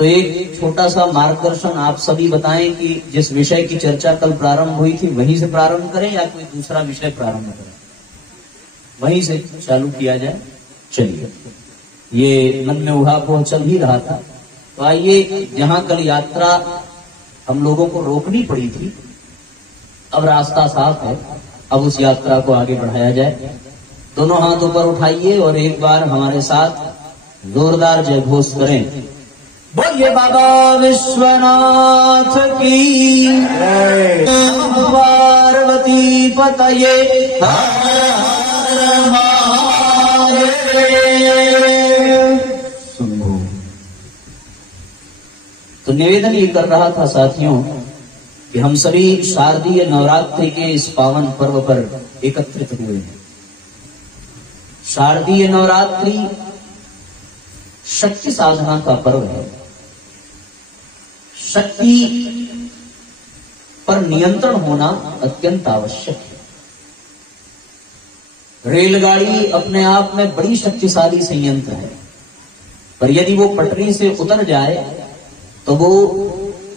तो एक छोटा सा मार्गदर्शन आप सभी बताएं कि जिस विषय की चर्चा कल प्रारंभ हुई थी वहीं से प्रारंभ करें या कोई दूसरा विषय प्रारंभ करें? वहीं से चालू किया जाए। चलिए, ये मन में उहापोह चल ही रहा था, तो आइए, जहां कल यात्रा हम लोगों को रोकनी पड़ी थी, अब रास्ता साफ है, अब उस यात्रा को आगे बढ़ाया जाए। दोनों हाथ ऊपर उठाइए और एक बार हमारे साथ जोरदार जय घोष करें। बोलिए बाबा विश्वनाथ की, पार्वती पतये सुनो। तो निवेदन ये कर रहा था साथियों कि हम सभी शारदीय नवरात्रि के इस पावन पर्व पर एकत्रित हुए हैं। शारदीय नवरात्रि शक्ति साधना का पर्व है। शक्ति पर नियंत्रण होना अत्यंत आवश्यक है। रेलगाड़ी अपने आप में बड़ी शक्तिशाली संयंत्र है, पर यदि वो पटरी से उतर जाए तो वो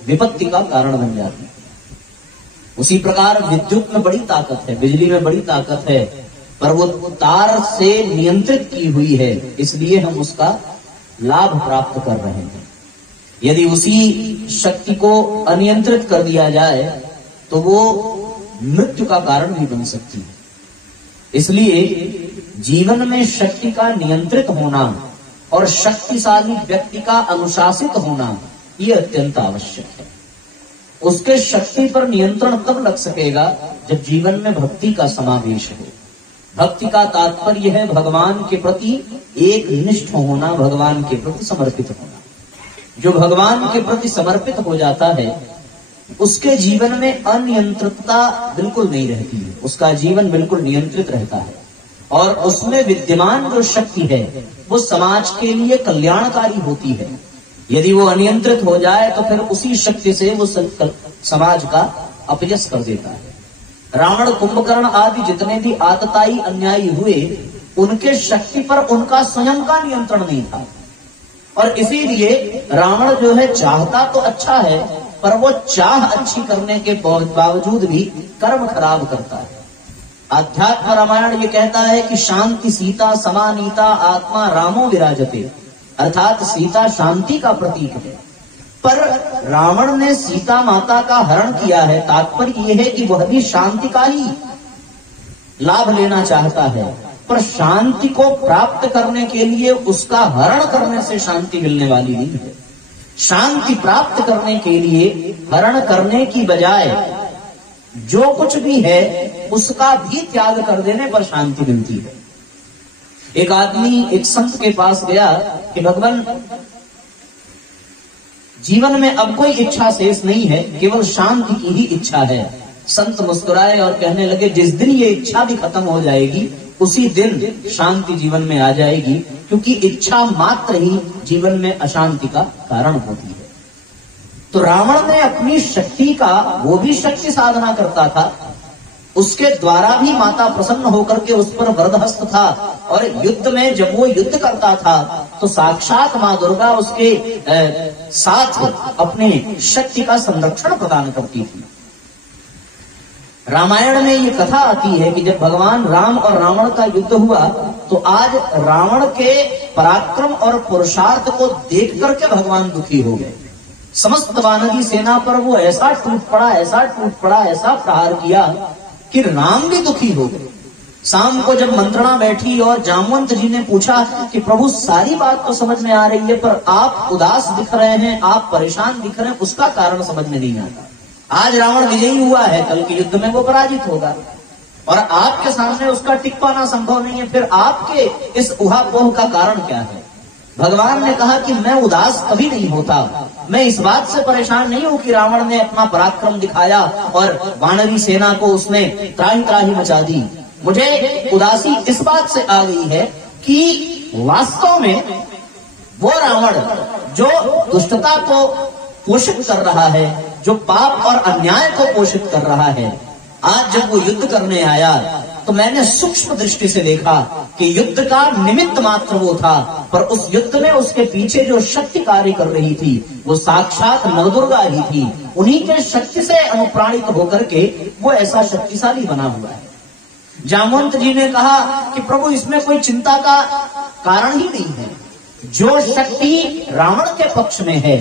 विपत्ति का कारण बन जाती है। उसी प्रकार विद्युत में बड़ी ताकत है, बिजली में बड़ी ताकत है, पर वो तार से नियंत्रित की हुई है, इसलिए हम उसका लाभ प्राप्त कर रहे हैं। यदि उसी शक्ति को अनियंत्रित कर दिया जाए तो वो मृत्यु का कारण भी बन सकती है। इसलिए जीवन में शक्ति का नियंत्रित होना और शक्तिशाली व्यक्ति का अनुशासित होना ये अत्यंत आवश्यक है। उसके शक्ति पर नियंत्रण तब लग सकेगा जब जीवन में भक्ति का समावेश हो। भक्ति का तात्पर्य है भगवान के प्रति एक निष्ठ होना, भगवान के प्रति समर्पित होना। जो भगवान के प्रति समर्पित हो जाता है उसके जीवन में अनियंत्रितता बिल्कुल नहीं रहती है, उसका जीवन बिल्कुल नियंत्रित रहता है और उसमें विद्यमान जो शक्ति है वो समाज के लिए कल्याणकारी होती है। यदि वो अनियंत्रित हो जाए तो फिर उसी शक्ति से वो समाज का अपयश कर देता है। रावण, कुंभकर्ण आदि जितने भी आतताई अन्यायी हुए, उनके शक्ति पर उनका स्वयं का नियंत्रण नहीं था और इसीलिए रावण जो है चाहता तो अच्छा है, पर वो चाह अच्छी करने के बावजूद भी कर्म खराब करता है। आध्यात्म रामायण ये कहता है कि शांति सीता समानीता आत्मा रामो विराजते, अर्थात सीता शांति का प्रतीक है। पर रावण ने सीता माता का हरण किया है, तात्पर्य यह है कि वह भी शांति का ही लाभ लेना चाहता है, पर शांति को प्राप्त करने के लिए उसका हरण करने से शांति मिलने वाली नहीं है। शांति प्राप्त करने के लिए हरण करने की बजाय जो कुछ भी है उसका भी त्याग कर देने पर शांति मिलती है। एक आदमी एक संत के पास गया कि भगवान, जीवन में अब कोई इच्छा शेष नहीं है, केवल शांति की ही इच्छा है। संत मुस्कुराए और कहने लगे, जिस दिन ये इच्छा भी खत्म हो जाएगी उसी दिन शांति जीवन में आ जाएगी, क्योंकि इच्छा मात्र ही जीवन में अशांति का कारण होती है। तो रावण ने अपनी शक्ति का, वो भी शक्ति साधना करता था, उसके द्वारा भी माता प्रसन्न होकर के उस पर वरदहस्त था और युद्ध में जब वो युद्ध करता था तो साक्षात मां दुर्गा उसके साथ अपने शक्ति का संरक्षण प्रदान करती थी। रामायण में ये कथा आती है कि जब भगवान राम और रावण का युद्ध हुआ तो आज रावण के पराक्रम और पुरुषार्थ को देख करके भगवान दुखी हो गए। समस्त वानरी सेना पर वो ऐसा टूट पड़ा, ऐसा टूट पड़ा, ऐसा प्रहार किया कि राम भी दुखी हो गए। शाम को जब मंत्रणा बैठी और जामवंत जी ने पूछा कि प्रभु सारी बात तो समझ में आ रही है, पर आप उदास दिख रहे हैं, आप परेशान दिख रहे हैं, उसका कारण समझ में नहीं आता। आज रावण विजयी हुआ है, कल के युद्ध में वो पराजित होगा और आपके सामने उसका टिक पाना संभव नहीं है, फिर आपके इस उहापोह का कारण क्या है? भगवान ने कहा कि मैं उदास कभी नहीं होता, मैं इस बात से परेशान नहीं हूं कि रावण ने अपना पराक्रम दिखाया और वानरी सेना को उसने त्राही त्राही मचा दी। मुझे उदासी इस बात से आ गई है कि वास्तव में वो रावण जो दुष्टता को पोषित कर रहा है, जो पाप और अन्याय को पोषित कर रहा है, आज जब वो युद्ध करने आया तो मैंने सूक्ष्म दृष्टि से देखा कि कि युद्ध का निमित्त मात्र वो था, पर उस युद्ध में उसके पीछे जो शक्ति कार्य कर रही थी वो साक्षात नवदुर्गा ही थी। उन्हीं के शक्ति से अनुप्राणित होकर के वो ऐसा शक्तिशाली बना हुआ है। जामवंत जी ने कहा कि प्रभु इसमें कोई चिंता का कारण ही नहीं है। जो शक्ति रावण के पक्ष में है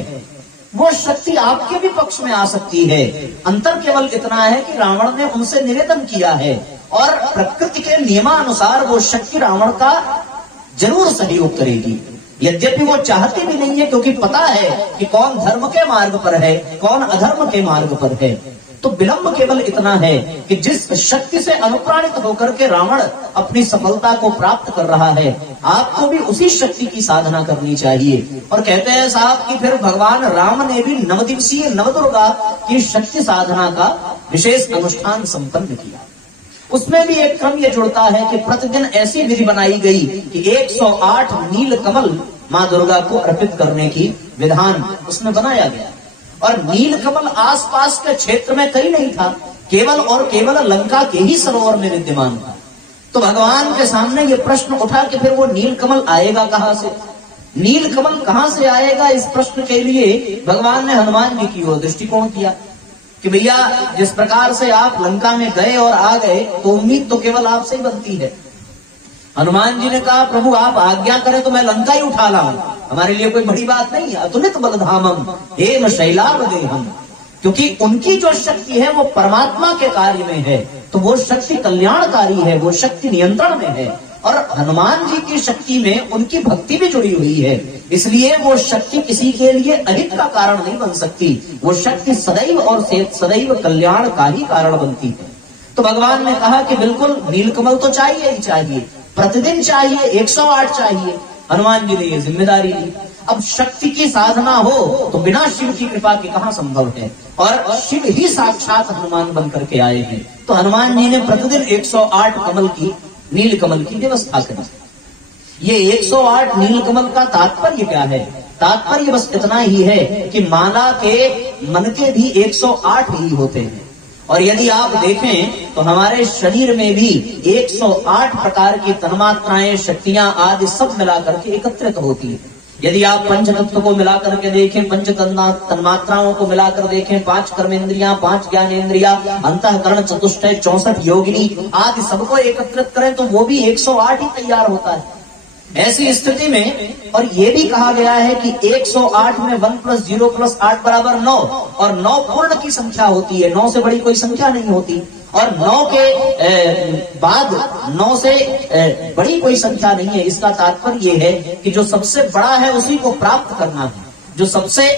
वो शक्ति आपके भी पक्ष में आ सकती है। अंतर केवल इतना है कि रावण ने उनसे निवेदन किया है और प्रकृति के नियमानुसार वो शक्ति रावण का जरूर सहयोग करेगी, यद्यपि वो चाहती भी नहीं है, क्योंकि पता है कि कौन धर्म के मार्ग पर है, कौन अधर्म के मार्ग पर है। तो विलंब केवल इतना है कि जिस शक्ति से अनुप्राणित होकर के रावण अपनी सफलता को प्राप्त कर रहा है, आपको भी उसी शक्ति की साधना करनी चाहिए। और कहते हैं साहब कि फिर भगवान राम ने भी 9 दिवसीय नवदुर्गा की शक्ति साधना का विशेष अनुष्ठान संपन्न किया। उसमें भी एक क्रम ये जुड़ता है कि प्रतिदिन ऐसी विधि बनाई गई कि 108 नील कमल माँ दुर्गा को अर्पित करने की विधान उसमें बनाया गया। और नील कमल आसपास के क्षेत्र में कहीं नहीं था, केवल और केवल लंका के ही सरोवर में विद्यमान था। तो भगवान के सामने ये प्रश्न उठा कि फिर वो नील कमल आएगा कहां से, नील कमल कहां से आएगा। इस प्रश्न के लिए भगवान ने हनुमान जी की ओर दृष्टिकोण किया कि भैया जिस प्रकार से आप लंका में गए और आ गए तो उम्मीद तो केवल आपसे ही बनती है। हनुमान जी ने कहा प्रभु आप आज्ञा करें तो मैं लंका ही उठा लाऊं, हमारे लिए कोई बड़ी बात नहीं है। अतुलित बलधामम हेम शैलावदेहम, क्योंकि उनकी जो शक्ति है वो परमात्मा के कार्य में है, तो वो शक्ति कल्याणकारी है, वो शक्ति नियंत्रण में है। और हनुमान जी की शक्ति में उनकी भक्ति भी जुड़ी हुई है, इसलिए वो शक्ति किसी के लिए अहित का कारण नहीं बन सकती। वो शक्ति सदैव और सदैव कल्याण का ही कारण बनती है। तो भगवान ने कहा कि बिल्कुल नीलकमल तो चाहिए ही चाहिए, प्रतिदिन चाहिए, 108 चाहिए। हनुमान जी ने ये जिम्मेदारी ली। अब शक्ति की साधना हो तो बिना शिव की कृपा के कहां संभव है, और शिव ही साक्षात हनुमान बन करके आए हैं। तो हनुमान जी ने प्रतिदिन 108 कमल की नील कमल की व्यवस्था करी। ये 108 नील कमल का तात्पर्य क्या है? तात्पर्य बस इतना ही है कि माला के मन के भी 108 ही होते हैं। और यदि आप देखें तो हमारे शरीर में भी 108 प्रकार की तन्मात्राएं, शक्तियां आदि सब मिलाकर के एकत्रित होती है। यदि आप पंचतत्व को मिलाकर के देखें, पंच तन्मात्राओं को मिलाकर देखें, 5 कर्मेंद्रियां, 5 ज्ञानेन्द्रिया, अंतःकरण, चतुष्टय, 64 योगिनी आदि सबको एकत्रित करें तो वो भी 108 ही तैयार होता है। ऐसी स्थिति में और ये भी कहा गया है कि 108 में 1 + 0 + 8 = 9, और 9 पूर्ण की संख्या होती है, 9 से बड़ी कोई संख्या नहीं होती। और 9 के बाद 9 से बड़ी कोई संख्या नहीं है। इसका तात्पर्य ये है कि जो सबसे बड़ा है उसी को प्राप्त करना है, जो सबसे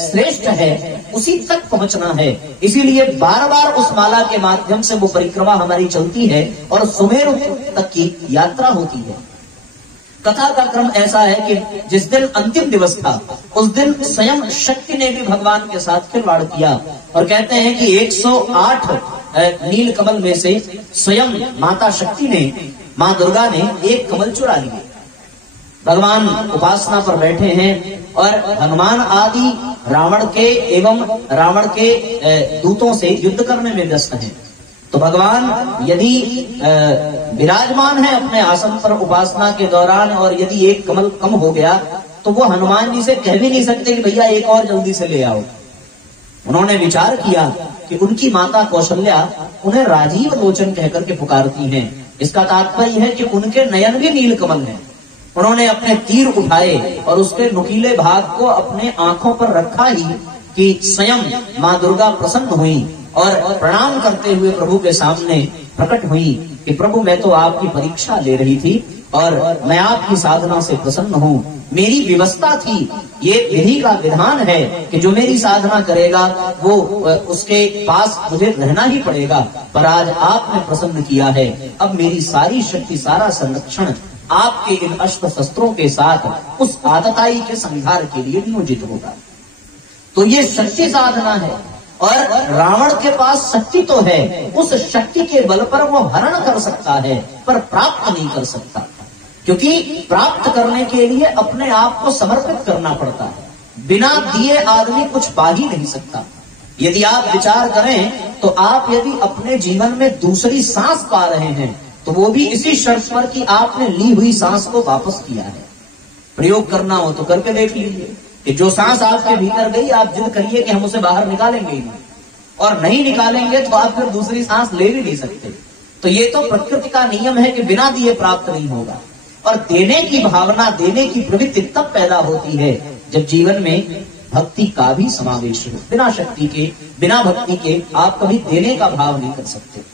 श्रेष्ठ है उसी तक पहुंचना है। इसीलिए बार बार उस माला के माध्यम से वो परिक्रमा हमारी चलती है और सुमेरु तक की यात्रा होती है। कथा का क्रम ऐसा है कि जिस दिन अंतिम दिवस था उस दिन स्वयं शक्ति ने भी भगवान के साथ खिलवाड़ किया, और कहते हैं कि 108 नील कमल में से स्वयं माता शक्ति ने, माँ दुर्गा ने एक कमल चुरा लिए। भगवान उपासना पर बैठे हैं और हनुमान आदि रावण के एवं रावण के दूतों से युद्ध करने में व्यस्त हैं। तो भगवान यदि विराजमान है अपने आसन पर उपासना के दौरान, और यदि एक कमल कम हो गया तो वो हनुमान जी से कह भी नहीं सकते कि भैया एक और जल्दी से ले आओ। उन्होंने विचार किया कि उनकी माता कौशल्या उन्हें राजीव लोचन कहकर के पुकारती हैं। इसका तात्पर्य है कि उनके नयन भी नील कमल हैं। उन्होंने अपने तीर उठाए और उसके नुकीले भाग को अपने आंखों पर रखा ही कि स्वयं माँ दुर्गा प्रसन्न हुई और प्रणाम करते हुए प्रभु के सामने प्रकट हुई कि प्रभु मैं तो आपकी परीक्षा ले रही थी और मैं आपकी साधना से प्रसन्न हूँ। मेरी व्यवस्था थी, ये विधि का विधान है कि जो मेरी साधना करेगा वो उसके पास मुझे रहना ही पड़ेगा, पर आज आपने प्रसन्न किया है। अब मेरी सारी शक्ति, सारा संरक्षण आपके इन अस्त्र शस्त्रों के साथ उस आतताई के संहार के लिए नियोजित होगा। तो ये शक्ति साधना है, और रावण के पास शक्ति तो है, उस शक्ति के बल पर वो हरण कर सकता है पर प्राप्त नहीं कर सकता, क्योंकि प्राप्त करने के लिए अपने आप को समर्पित करना पड़ता है। बिना दिए आदमी कुछ पा ही नहीं सकता। यदि आप विचार करें तो आप यदि अपने जीवन में दूसरी सांस पा रहे हैं तो वो भी इसी शर्त पर कि आपने ली हुई सांस को वापस किया है। प्रयोग करना हो तो करके देख लीजिए कि जो सांस आपके भीतर गई, आप जिद करिए कि हम उसे बाहर निकालेंगे ही नहीं, और नहीं निकालेंगे तो आप फिर दूसरी सांस ले भी नहीं सकते। तो ये तो प्रकृति का नियम है कि बिना दिए प्राप्त नहीं होगा। और देने की भावना, देने की प्रवृत्ति तब पैदा होती है जब जीवन में भक्ति का भी समावेश हो। बिना शक्ति के, बिना भक्ति के आप कभी देने का भाव नहीं कर सकते।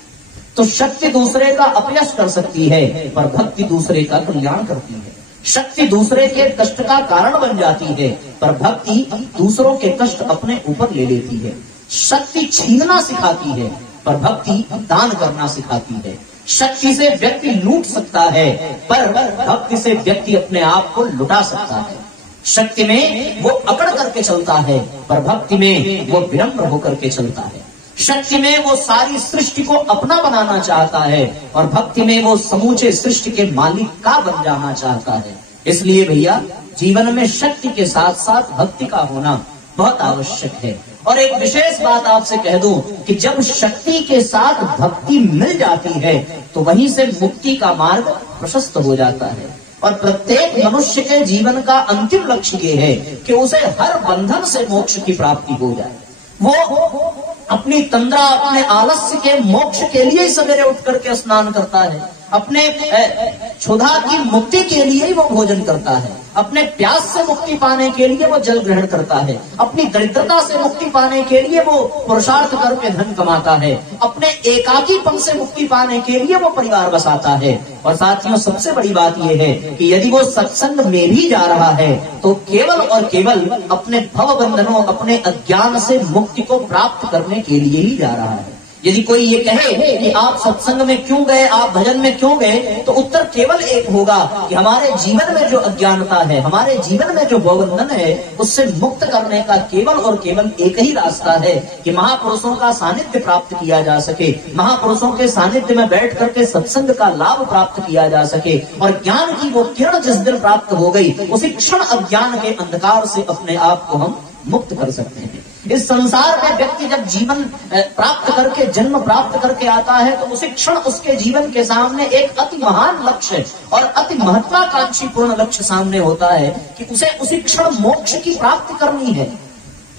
तो शक्ति दूसरे का अपयश कर सकती है, पर भक्ति दूसरे का कल्याण करती है। शक्ति दूसरे के कष्ट का कारण बन जाती है, पर भक्ति दूसरों के कष्ट अपने ऊपर ले लेती है। शक्ति छीनना सिखाती है, पर भक्ति दान करना सिखाती है। शक्ति से व्यक्ति लूट सकता है, पर भक्ति से व्यक्ति अपने आप को लुटा सकता है। शक्ति में वो अकड़ करके चलता है, पर भक्ति में वो विनम्र होकर के चलता है। शक्ति में वो सारी सृष्टि को अपना बनाना चाहता है, और भक्ति में वो समूचे सृष्टि के मालिक का बन जाना चाहता है। इसलिए भैया, जीवन में शक्ति के साथ साथ भक्ति का होना बहुत आवश्यक है। और एक विशेष बात आपसे कह दूं कि जब शक्ति के साथ भक्ति मिल जाती है तो वहीं से मुक्ति का मार्ग प्रशस्त हो जाता है। और प्रत्येक मनुष्य के जीवन का अंतिम लक्ष्य ये है कि उसे हर बंधन से मोक्ष की प्राप्ति हो जाए। वो अपनी तंद्रा, अपने आलस्य के मोक्ष के लिए ही सवेरे उठ करके स्नान करता है, अपने क्षुधा की मुक्ति के लिए ही वो भोजन करता है, अपने प्यास से मुक्ति पाने के लिए वो जल ग्रहण करता है, अपनी दरिद्रता से मुक्ति पाने के लिए वो पुरुषार्थ करके धन कमाता है, अपने एकाकीपन से मुक्ति पाने के लिए वो परिवार बसाता है। और साथियों, सबसे बड़ी बात यह है कि यदि वो सत्संग में भी जा रहा है तो केवल और केवल अपने भव बंधनों, अपने अज्ञान से मुक्ति को प्राप्त करने के लिए ही जा रहा है। यदि कोई ये कहे कि आप सत्संग में क्यों गए, आप भजन में क्यों गए, तो उत्तर केवल एक होगा कि हमारे जीवन में जो अज्ञानता है, हमारे जीवन में जो भवबंधन है, उससे मुक्त करने का केवल और केवल एक ही रास्ता है कि महापुरुषों का सानिध्य प्राप्त किया जा सके, महापुरुषों के सानिध्य में बैठ करके सत्संग का लाभ प्राप्त किया जा सके। और ज्ञान की वो किरण जिस दिन प्राप्त हो गई, उसी क्षण अज्ञान के अंधकार से अपने आप को हम मुक्त कर सकते हैं। इस संसार में व्यक्ति जब जीवन प्राप्त करके, जन्म प्राप्त करके आता है, तो उसी क्षण उसके जीवन के सामने एक अति महान लक्ष्य और अति महत्वाकांक्षी पूर्ण लक्ष्य सामने होता है कि उसे उसी क्षण मोक्ष की प्राप्ति करनी है।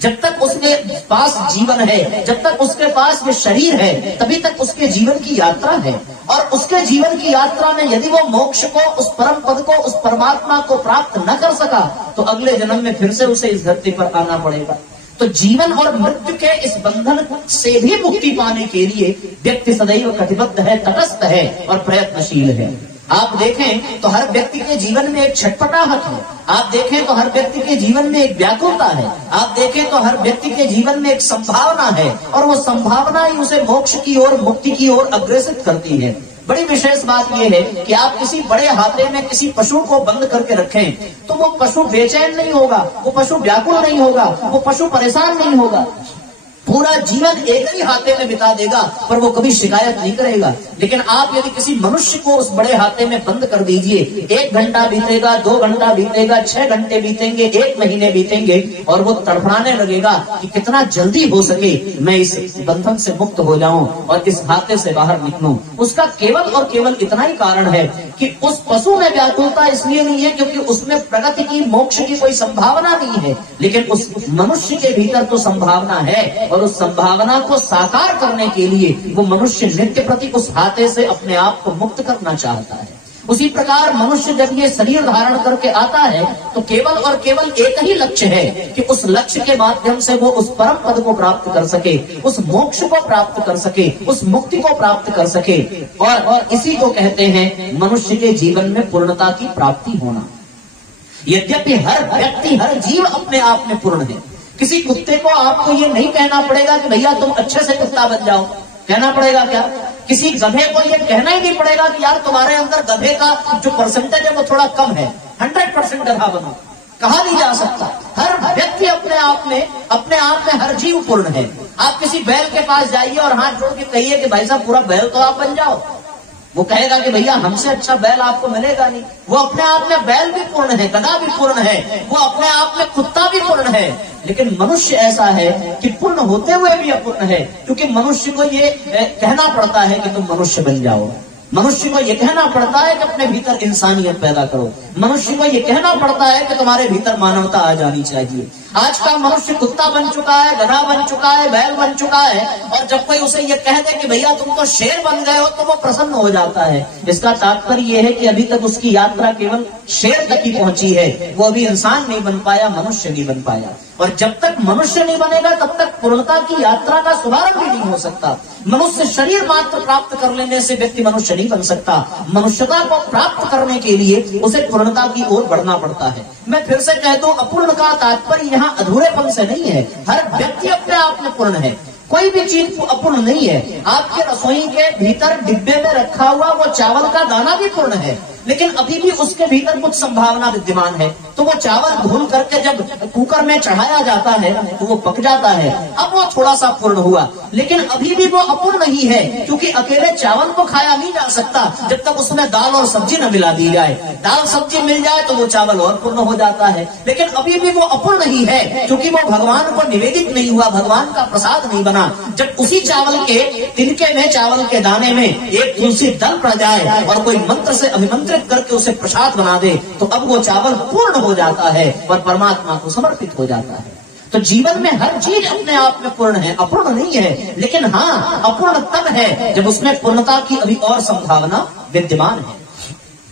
जब तक उसके पास जीवन है, जब तक उसके पास ये शरीर है, तभी तक उसके जीवन की यात्रा है। और उसके जीवन की यात्रा में यदि वो मोक्ष को, उस परम पद को, उस परमात्मा को प्राप्त न कर सका, तो अगले जन्म में फिर से उसे इस धरती पर आना पड़ेगा। तो जीवन और मृत्यु के इस बंधन से भी मुक्ति पाने के लिए व्यक्ति सदैव कटिबद्ध है, तटस्थ है और प्रयत्नशील है। आप देखें तो हर व्यक्ति के जीवन में एक छटपटाहट है, आप देखें तो हर व्यक्ति के जीवन में एक व्याकुलता है, आप देखें तो हर व्यक्ति के जीवन में एक संभावना है, और वो संभावना ही उसे मोक्ष की ओर, मुक्ति की ओर अग्रसित करती है। बड़ी विशेष बात यह है कि आप किसी बड़े हाथे में किसी पशु को बंद करके रखें तो वो पशु बेचैन नहीं होगा, वो पशु व्याकुल नहीं होगा, वो पशु परेशान नहीं होगा, पूरा जीवन एक ही हाथे में बिता देगा, पर वो कभी शिकायत नहीं करेगा। लेकिन आप यदि किसी मनुष्य को उस बड़े हाथे में बंद कर दीजिए, 1 घंटा बीतेगा, 2 घंटा बीतेगा, 6 घंटे बीतेंगे, 1 महीने बीतेंगे, और वो तड़फड़ाने लगेगा कि कितना जल्दी हो सके मैं इस बंधन से मुक्त हो जाऊं और इस हाथे से बाहर निकलूं। उसका केवल और केवल इतना ही कारण है कि उस पशु में व्याकुलता इसलिए नहीं है क्योंकि उसमें प्रगति की, मोक्ष की कोई संभावना नहीं है, लेकिन उस मनुष्य के भीतर तो संभावना है, और उस संभावना को साकार करने के लिए वो मनुष्य नित्य प्रति उस हाथे से अपने आप को मुक्त करना चाहता है। उसी प्रकार मनुष्य जब ये शरीर धारण करके आता है तो केवल और केवल एक ही लक्ष्य है कि उस लक्ष्य के माध्यम से वो उस परम पद को प्राप्त कर सके, उस मोक्ष को प्राप्त कर सके, उस मुक्ति को प्राप्त कर सके। और इसी को कहते हैं मनुष्य के जीवन में पूर्णता की प्राप्ति होना। यद्यपि हर व्यक्ति, हर जीव अपने आप में पूर्ण है। किसी कुत्ते को आपको ये नहीं कहना पड़ेगा कि भैया तुम अच्छे से कुत्ता बन जाओ, कहना पड़ेगा क्या? किसी गधे को ये कहना ही नहीं पड़ेगा कि यार तुम्हारे अंदर गधे का जो परसेंटेज है वो थोड़ा कम है, 100% गधा बनो, कहा नहीं जा सकता। हर व्यक्ति अपने आप में हर जीव पूर्ण है। आप किसी बैल के पास जाइए और हाथ जोड़ के कहिए कि भाई साहब पूरा बैल तो आप बन जाओ, वो कहेगा कि भैया हमसे अच्छा बैल आपको मिलेगा नहीं। वो अपने आप में बैल भी पूर्ण है, गधा भी पूर्ण है, वो अपने आप में कुत्ता भी पूर्ण है। लेकिन मनुष्य ऐसा है कि पूर्ण होते हुए भी अपूर्ण है, क्योंकि मनुष्य को ये कहना पड़ता है कि तुम मनुष्य बन जाओ। मनुष्य को यह कहना पड़ता है कि अपने भीतर इंसानियत पैदा करो। मनुष्य को यह कहना पड़ता है कि तुम्हारे भीतर मानवता आ जानी चाहिए। आज का मनुष्य कुत्ता बन चुका है, गधा बन चुका है, बैल बन चुका है, और जब कोई उसे यह कह दे कि भैया तुम तो शेर बन गए हो, तो वो प्रसन्न हो जाता है। इसका तात्पर्य यह है कि अभी तक उसकी यात्रा केवल शेर तक ही पहुंची है, वो अभी इंसान नहीं बन पाया, मनुष्य नहीं बन पाया। और जब तक मनुष्य नहीं बनेगा तब तक पूर्णता की यात्रा का शुभारंभ भी नहीं हो सकता। मनुष्य शरीर मात्र प्राप्त कर लेने से व्यक्ति मनुष्य नहीं बन सकता। मनुष्यता को प्राप्त करने के लिए उसे पूर्णता की ओर बढ़ना पड़ता है। मैं फिर से कह दूं, अपूर्ण का तात्पर्य यहाँ अधूरेपन से नहीं है। हर व्यक्ति अपने आप में पूर्ण है, कोई भी चीज अपूर्ण नहीं है। आपके रसोई के भीतर डिब्बे में रखा हुआ वो चावल का दाना भी पूर्ण है, लेकिन अभी भी उसके भीतर कुछ संभावना विद्यमान है। तो वो चावल धुल करके जब कुकर में चढ़ाया जाता है तो वो पक जाता है, अब वो थोड़ा सा पूर्ण हुआ, लेकिन अभी भी वो अपूर्ण नहीं है, क्योंकि अकेले चावल को खाया नहीं जा सकता जब तक उसमें दाल और सब्जी न मिला दी जाए। दाल सब्जी मिल जाए तो वो चावल और पूर्ण हो जाता है, लेकिन अभी भी वो अपूर्ण नहीं है, क्योंकि वो भगवान को निवेदित नहीं हुआ, भगवान का प्रसाद नहीं बना। जब उसी चावल के तिनके में, चावल के दाने में एक तुलसी दल पड़ जाए और कोई मंत्र से अभिमंत्रित करके उसे प्रसाद बना दे, तो अब वो चावल पूर्ण हो जाता है और परमात्मा को समर्पित हो जाता है। तो जीवन में हर चीज अपने आप में पूर्ण है, अपूर्ण नहीं है। लेकिन हाँ, अपूर्ण तब है जब उसमें पूर्णता की अभी और संभावना विद्यमान है।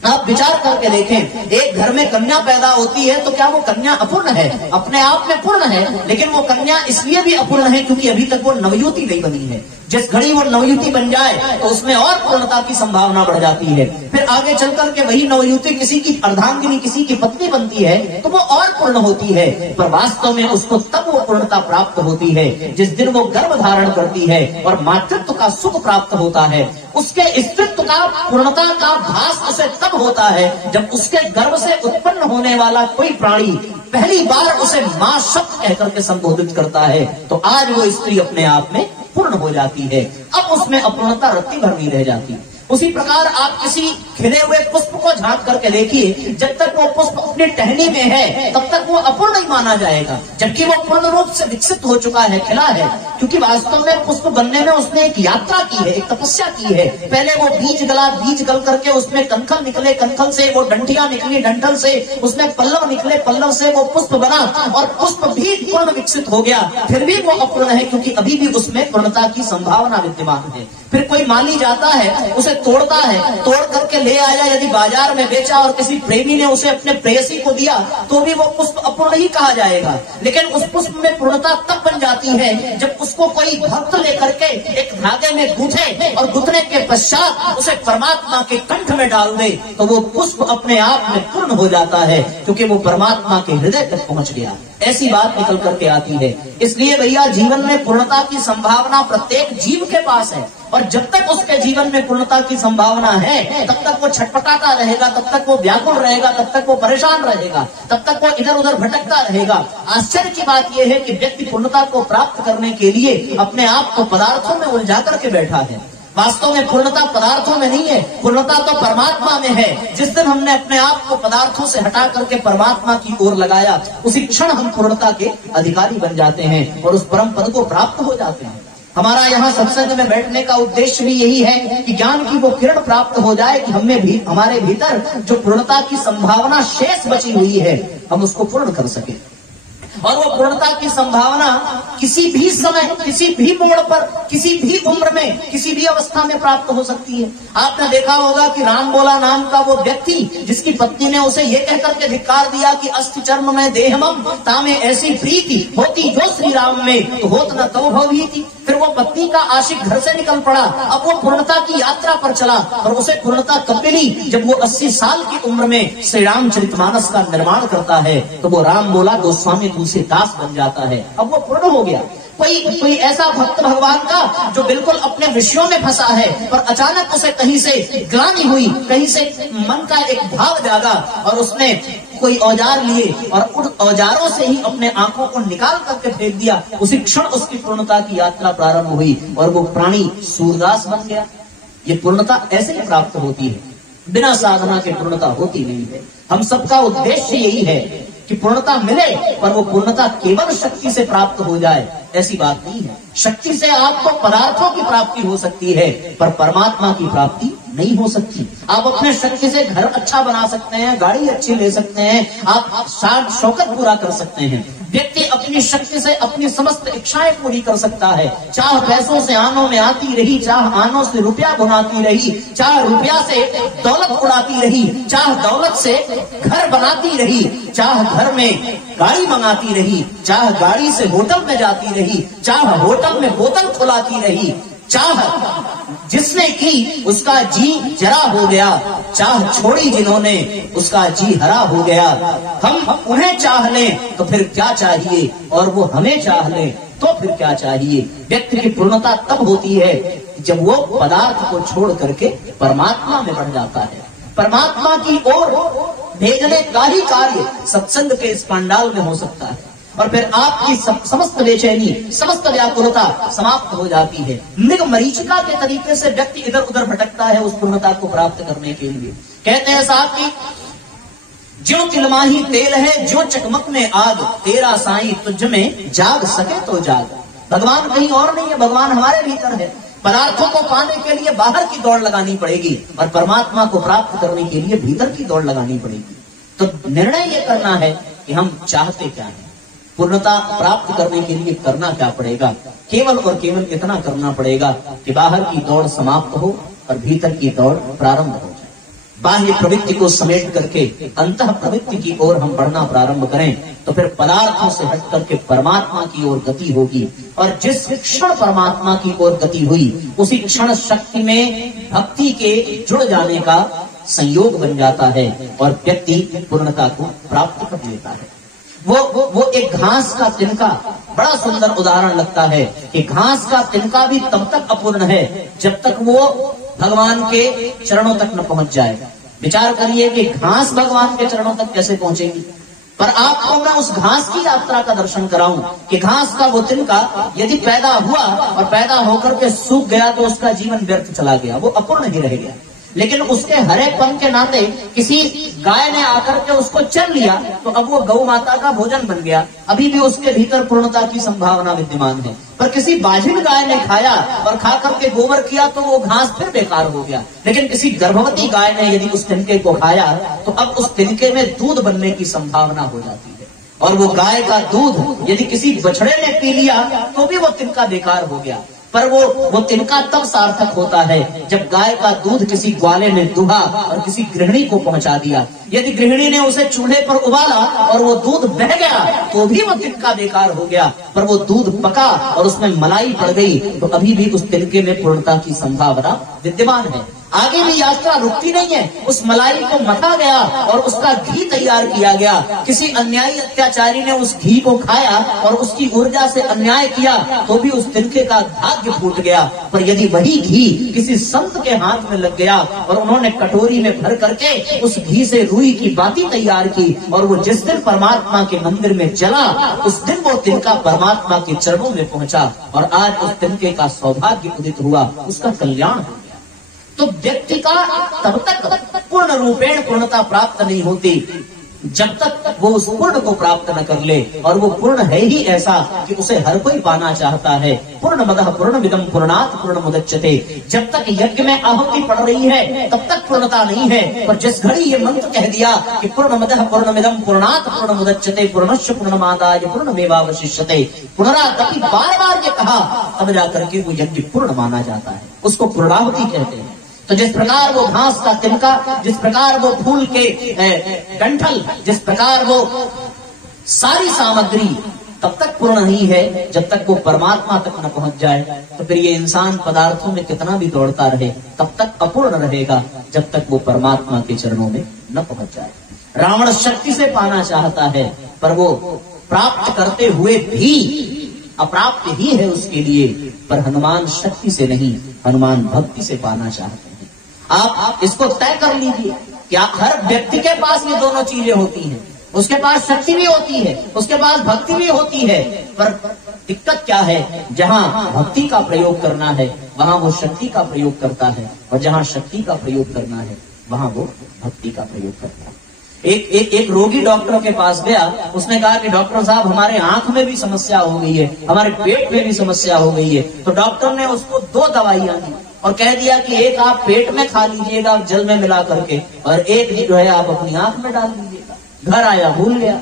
आप विचार करके देखें, एक घर में कन्या पैदा होती है तो क्या वो कन्या अपूर्ण है? अपने आप में पूर्ण है, लेकिन वो कन्या इसलिए भी अपूर्ण है क्योंकि अभी तक वो नवयुवती नहीं बनी है। जिस घड़ी वो नवयुवती बन जाए तो उसमें और पूर्णता की संभावना बढ़ जाती है। फिर आगे चल करके वही नवयुवती किसी की अर्धांगिनी, किसी की पत्नी बनती है तो वो और पूर्ण होती है। पर वास्तव में उसको तब वो पूर्णता प्राप्त होती है जिस दिन वो गर्भ धारण करती है और मातृत्व का सुख प्राप्त होता है। उसके स्त्रीत्व का, पूर्णता का भास उसे तब होता है जब उसके गर्भ से उत्पन्न होने वाला कोई प्राणी पहली बार उसे मां शब्द कहकर के संबोधित करता है, तो आज वो स्त्री अपने आप में पूर्ण हो जाती है। अब उसमें अपूर्णता रत्ती भर नहीं रह जाती। उसी प्रकार आप किसी खिले हुए पुष्प को झांक करके देखिए, जब तक वो पुष्प अपनी टहनी में है तब तक वो अपूर्ण नहीं माना जाएगा, जबकि वो पूर्ण रूप से विकसित हो चुका है, खिला है। क्योंकि वास्तव में पुष्प बनने में उसने एक यात्रा की है, एक तपस्या की है। पहले वो बीज गला, बीज गल करके उसमें कंखल निकले, कंखल से वो डंठियां निकली, डंठल से उसमें पल्लव निकले, पल्लव से वो पुष्प बना और पुष्प भी पूर्ण विकसित हो गया। फिर भी वो अपूर्ण है क्योंकि अभी भी उसमें पूर्णता की संभावना विद्यमान है। फिर कोई माली जाता है, उसे तोड़ता है, तोड़ करके ले आया, यदि बाजार में बेचा और किसी प्रेमी ने उसे अपने प्रेयसी को दिया तो भी वो पुष्प अपूर्ण ही कहा जाएगा। लेकिन उस पुष्प में पूर्णता तब बन जाती है जब उसको कोई भक्त लेकर के एक धागे में गूंथे और गूंथने के पश्चात उसे परमात्मा के कंठ में डाल दे, तो वो पुष्प अपने आप में पूर्ण हो जाता है, क्योंकि वो परमात्मा के हृदय तक पहुंच गया। ऐसी बात निकल करके आती है। इसलिए भैया, जीवन में पूर्णता की संभावना प्रत्येक जीव के पास है, और जब तक उसके जीवन में पूर्णता की संभावना है तब तक वो छटपटाता रहेगा, तब तक वो व्याकुल रहेगा, तब तक वो परेशान रहेगा, तब तक वो इधर उधर भटकता रहेगा। आश्चर्य की बात यह है कि व्यक्ति पूर्णता को प्राप्त करने के लिए अपने आप को पदार्थों में उलझा करके बैठा है। वास्तव में पूर्णता पदार्थों में नहीं है, पूर्णता तो परमात्मा में है। जिस दिन हमने अपने आप को पदार्थों से हटा करके परमात्मा की ओर लगाया, उसी क्षण हम पूर्णता के अधिकारी बन जाते हैं और उस परम पद को प्राप्त हो जाते हैं। हमारा यहाँ सत्संग में बैठने का उद्देश्य भी यही है कि ज्ञान की वो किरण प्राप्त हो जाए कि हमें भी, हमारे भीतर जो पूर्णता की संभावना शेष बची हुई है, हम उसको पूर्ण कर सके। और वो पूर्णता की संभावना किसी भी समय, किसी भी मोड़ पर, किसी भी उम्र में, किसी भी अवस्था में प्राप्त हो सकती है। आपने देखा होगा कि राम बोला नाम का वो व्यक्ति, जिसकी पत्नी ने उसे ये कहकर के धिक्कार दिया कि अस्थि चर्म में देहमम तामे ऐसी प्रीति होती जो श्री राम में तो होत न तो भवभीति। फिर वो पत्नी का आशिक घर से निकल पड़ा। अब वो पूर्णता की यात्रा पर चला और उसे पूर्णता कब मिली? जब वो 80 साल की उम्र में श्री रामचरितमानस का निर्माण करता है, तो वो राम बोला गोस्वामी तुलसीदास बन जाता है। अब वो पूर्ण हो गया। कोई ऐसा भक्त भगवान का जो बिल्कुल अपने विषयों में फंसा है, पर अचानक उसे कहीं से ग्लानि हुई, कहीं से मन का एक भाव जागा और उसने कोई औजार लिए और उन औजारों से ही अपने आंखों को निकाल करके फेंक दिया। उसी क्षण उसकी पूर्णता की यात्रा प्रारंभ हुई और वो प्राणी सूरदास बन गया। ये पूर्णता ऐसे ही प्राप्त होती है, बिना साधना के पूर्णता होती नहीं है। हम सबका उद्देश्य यही है कि पूर्णता मिले, पर वो पूर्णता केवल शक्ति से प्राप्त हो जाए, ऐसी बात नहीं है। शक्ति से आपको पदार्थों की प्राप्ति हो सकती है, पर परमात्मा की प्राप्ति नहीं हो सकती। आप अपने शक्ति से घर अच्छा बना सकते हैं, गाड़ी अच्छी ले सकते हैं, आप शान शौकत पूरा कर सकते हैं। व्यक्ति अपनी शक्ति से अपनी समस्त इच्छाएं पूरी कर सकता है। चाह पैसों से आनों में आती रही, चाह आनों से रुपया बुनाती रही, चाह रुपया से दौलत उड़ाती रही, चाह दौलत से घर बनाती रही, चाह घर में गाड़ी मंगाती रही, चाह गाड़ी से होटल में जाती रही, चाह होटल में बोतल खुलाती रही, चाह जिसने की उसका जी जरा हो गया, चाह छोड़ी जिन्होंने उसका जी हरा हो गया। हम उन्हें चाह लें तो फिर क्या चाहिए, और वो हमें चाह लें तो फिर क्या चाहिए। व्यक्ति की पूर्णता तब होती है जब वो पदार्थ को छोड़ करके परमात्मा में बढ़ जाता है। परमात्मा की ओर भेजने का ही कार्य सत्संग के इस पंडाल में हो सकता है, और फिर आपकी समस्त बेचैनी, समस्त व्याकुलता समाप्त हो जाती है। मृग मरीचिका के तरीके से व्यक्ति इधर उधर भटकता है उस पूर्णता को प्राप्त करने के लिए। कहते हैं साहब की जो तिलमाही तेल है, जो चकमक में आग, तेरा साईं तुझ में जाग सके तो जाग। भगवान कहीं और नहीं है, भगवान हमारे भीतर है। पदार्थों को पाने के लिए बाहर की दौड़ लगानी पड़ेगी, और परमात्मा को प्राप्त करने के लिए भीतर की दौड़ लगानी पड़ेगी। तो निर्णय ये करना है कि हम चाहते क्या है। पूर्णता प्राप्त करने के लिए करना क्या पड़ेगा? केवल और केवल इतना करना पड़ेगा कि बाहर की दौड़ समाप्त हो और भीतर की दौड़ प्रारंभ हो जाए। बाह्य प्रवृत्ति को समेट करके अंतः प्रवृत्ति की ओर हम बढ़ना प्रारंभ करें, तो फिर पदार्थों से हट करके परमात्मा की ओर गति होगी। और जिस क्षण परमात्मा की ओर गति हुई, उसी क्षण शक्ति में भक्ति के जुड़ जाने का संयोग बन जाता है, और व्यक्ति पूर्णता को प्राप्त कर लेता है। वो एक घास का तिनका बड़ा सुंदर उदाहरण लगता है कि घास का तिनका भी तब तक अपूर्ण है जब तक वो भगवान के चरणों तक न पहुंच जाए। विचार करिए कि घास भगवान के चरणों तक कैसे पहुंचेगी। पर आपको मैं उस घास की यात्रा का दर्शन कराऊं कि घास का वो तिनका यदि पैदा हुआ और पैदा होकर के सूख गया तो उसका जीवन व्यर्थ चला गया, वो अपूर्ण ही रह गया। लेकिन उसके हरेपन के नाते किसी गाय ने आकर के उसको चर लिया तो अब वो गौ माता का भोजन बन गया। अभी भी उसके भीतर पूर्णता की संभावना विद्यमान है। पर किसी बाझिन गाय ने खाया और खा करके गोबर किया तो वो घास फिर बेकार हो गया। लेकिन किसी गर्भवती गाय ने यदि उस तिनके को खाया तो अब उस तिनके में दूध बनने की संभावना हो जाती है। और वो गाय का दूध यदि किसी बछड़े ने पी लिया तो भी वो तिनका बेकार हो गया। पर वो तिनका तब सार्थक होता है जब गाय का दूध किसी ग्वाले ने दुहा और किसी गृहिणी को पहुंचा दिया। यदि गृहिणी ने उसे चूल्हे पर उबाला और वो दूध बह गया तो भी वो तिनका बेकार हो गया। पर वो दूध पका और उसमें मलाई पड़ गई तो अभी भी उस तिनके में पूर्णता की संभावना विद्यमान है। आगे भी यात्रा रुकती नहीं है। उस मलाई को मथा गया और उसका घी तैयार किया गया। किसी अन्यायी अत्याचारी ने उस घी को खाया और उसकी ऊर्जा से अन्याय किया तो भी उस तिनके का भाग्य फूट गया। पर यदि वही घी किसी संत के हाथ में लग गया और उन्होंने कटोरी में भर करके उस घी से रुई की बाती तैयार की और वो जिस दिन परमात्मा के मंदिर में चला उस दिन वो तिनका परमात्मा के चरणों में पहुंचा और आज उस तिनके का सौभाग्य उदित हुआ, उसका कल्याण हो गया। तो व्यक्ति का तब तक पूर्ण रूपेण पूर्णता प्राप्त नहीं होती जब तक वो उस पूर्ण को प्राप्त न कर ले। और वो पूर्ण है ही ऐसा कि उसे हर कोई पाना चाहता है। पूर्ण मदः पूर्णमिदं पूर्णात् पूर्णमुदच्यते। जब तक यज्ञ में आहुति पड़ रही है तब तक पूर्णता नहीं है। पर जिस घड़ी ये मंत्र कह दिया कि पूर्ण मदः पूर्णमिदं पूर्णात् पूर्णमुदच्यते पूर्णस्य पूर्णमादाय पूर्णमेवावशिष्यते, पुनरावृत्ति बार बार ये कहा, तब जाकर के वो यज्ञ पूर्ण माना जाता है। उसको पूर्णाहुति कहते हैं। तो जिस प्रकार वो घास का तिनका, जिस प्रकार वो फूल के डंठल, जिस प्रकार वो सारी सामग्री तब तक पूर्ण नहीं है जब तक वो परमात्मा तक न पहुंच जाए। तो फिर ये इंसान पदार्थों में कितना भी दौड़ता रहे तब तक अपूर्ण रहेगा जब तक वो परमात्मा के चरणों में न पहुंच जाए। रावण शक्ति से पाना चाहता है पर वो प्राप्त करते हुए भी अप्राप्त ही है उसके लिए। पर हनुमान शक्ति से नहीं, हनुमान भक्ति से पाना चाहते हैं। आप इसको तय कर लीजिए कि हर व्यक्ति के पास ये दोनों चीजें होती हैं। उसके पास शक्ति भी होती है, उसके पास भक्ति भी होती है। पर दिक्कत क्या है, जहां भक्ति का प्रयोग करना है वहां वो शक्ति का प्रयोग करता है, और जहां शक्ति का प्रयोग करना है वहां वो भक्ति का प्रयोग करता है। एक रोगी डॉक्टर के पास गया। उसने कहा कि डॉक्टर साहब हमारे आंख में भी समस्या हो गई है, हमारे पेट में भी समस्या हो गई है। तो डॉक्टर ने उसको 2 दवाइयां दी और कह दिया कि एक आप पेट में खा लीजिएगा जल में मिला करके, और एक जो है आप अपनी आंख में डाल लीजिएगा। घर आया भूल गया,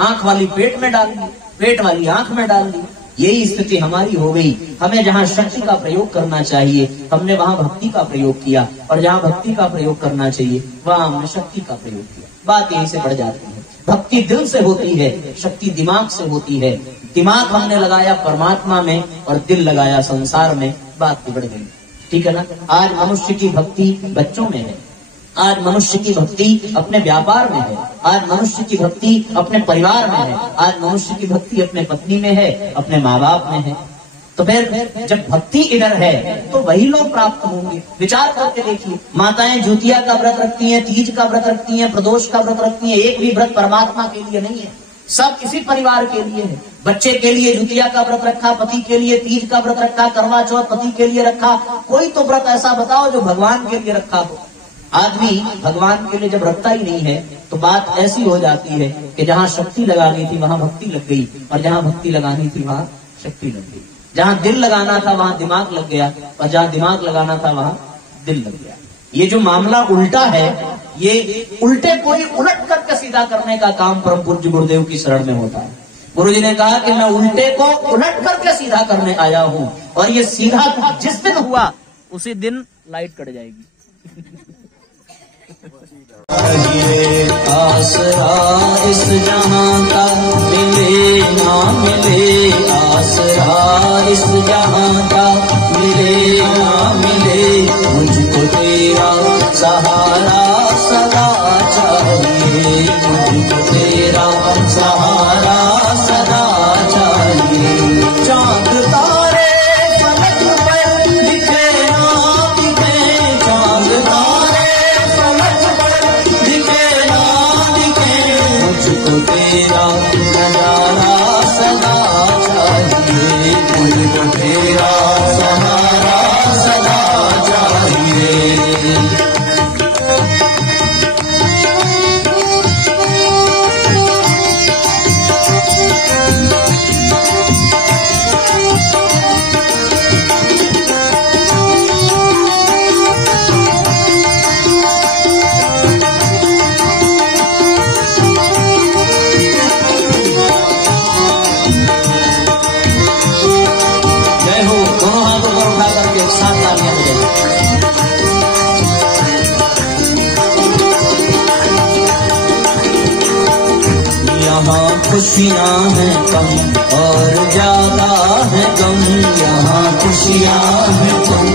आंख वाली पेट में डाल ली, पेट वाली आंख में डाल ली। यही स्थिति हमारी हो गई। हमें जहां शक्ति का प्रयोग करना चाहिए हमने वहां भक्ति का प्रयोग किया, और जहां भक्ति का प्रयोग करना चाहिए वहां हमने शक्ति का प्रयोग किया। बात यहीं से बढ़ जाती है। भक्ति दिल से होती है, शक्ति दिमाग से होती है। दिमाग हमने लगाया परमात्मा में और दिल लगाया संसार में, बात बिगड़ गई। ठीक है ना। आज मनुष्य की भक्ति बच्चों में है, आज मनुष्य की भक्ति अपने व्यापार में है, आज मनुष्य की भक्ति अपने परिवार में है, आज मनुष्य की भक्ति अपने पत्नी में है, अपने माँ बाप में है। तो फिर जब भक्ति इधर है तो वही लोग प्राप्त होंगे। विचार करके देखिए, माताएं ज्योतिया का व्रत रखती हैं, तीज का व्रत रखती हैं, प्रदोष का व्रत रखती हैं, एक भी व्रत परमात्मा के लिए नहीं है, सब इसी परिवार के लिए है। बच्चे के लिए ज्योतिया का व्रत रखा, पति के लिए तीज का व्रत रखा, करवा चौथ पति के लिए रखा। कोई तो व्रत ऐसा बताओ जो भगवान के लिए रखा हो। आदमी भगवान के लिए जब रखता ही नहीं है तो बात ऐसी हो जाती है कि जहां शक्ति लगानी थी वहां भक्ति लग गई, और जहां भक्ति लगानी थी वहां शक्ति लग गई। जहां दिल लगाना था वहां दिमाग लग गया, और जहां दिमाग लगाना था वहां दिल लग गया। ये जो मामला उल्टा है, ये उल्टे कोई उलट करके सीधा करने का काम परम पूज्य गुरुदेव की शरण में होता है। गुरुजी ने कहा कि मैं उल्टे को उलट करके सीधा करने आया हूं, और ये सीधा जिस दिन हुआ उसी दिन लाइट कट जाएगी। आसरा इस जहां का मिले ना मिले, आसरा इस जहां का मिले ना मिले, मुझको तेरा सहारा सदा चाहिए, मुझको तेरा सहारा सदा चाहिए। चांद तारे फलक पर दिखे ना दिखे, चांद तारे फलक पर दिखे ना दिखे, मुझको तेरा नजारा सदा चाहिए, मुझको तेरा सहारा सदा चाहिए। खुशियाँ हैं कम और ज्यादा है गम, यहाँ खुशियाँ हैं कम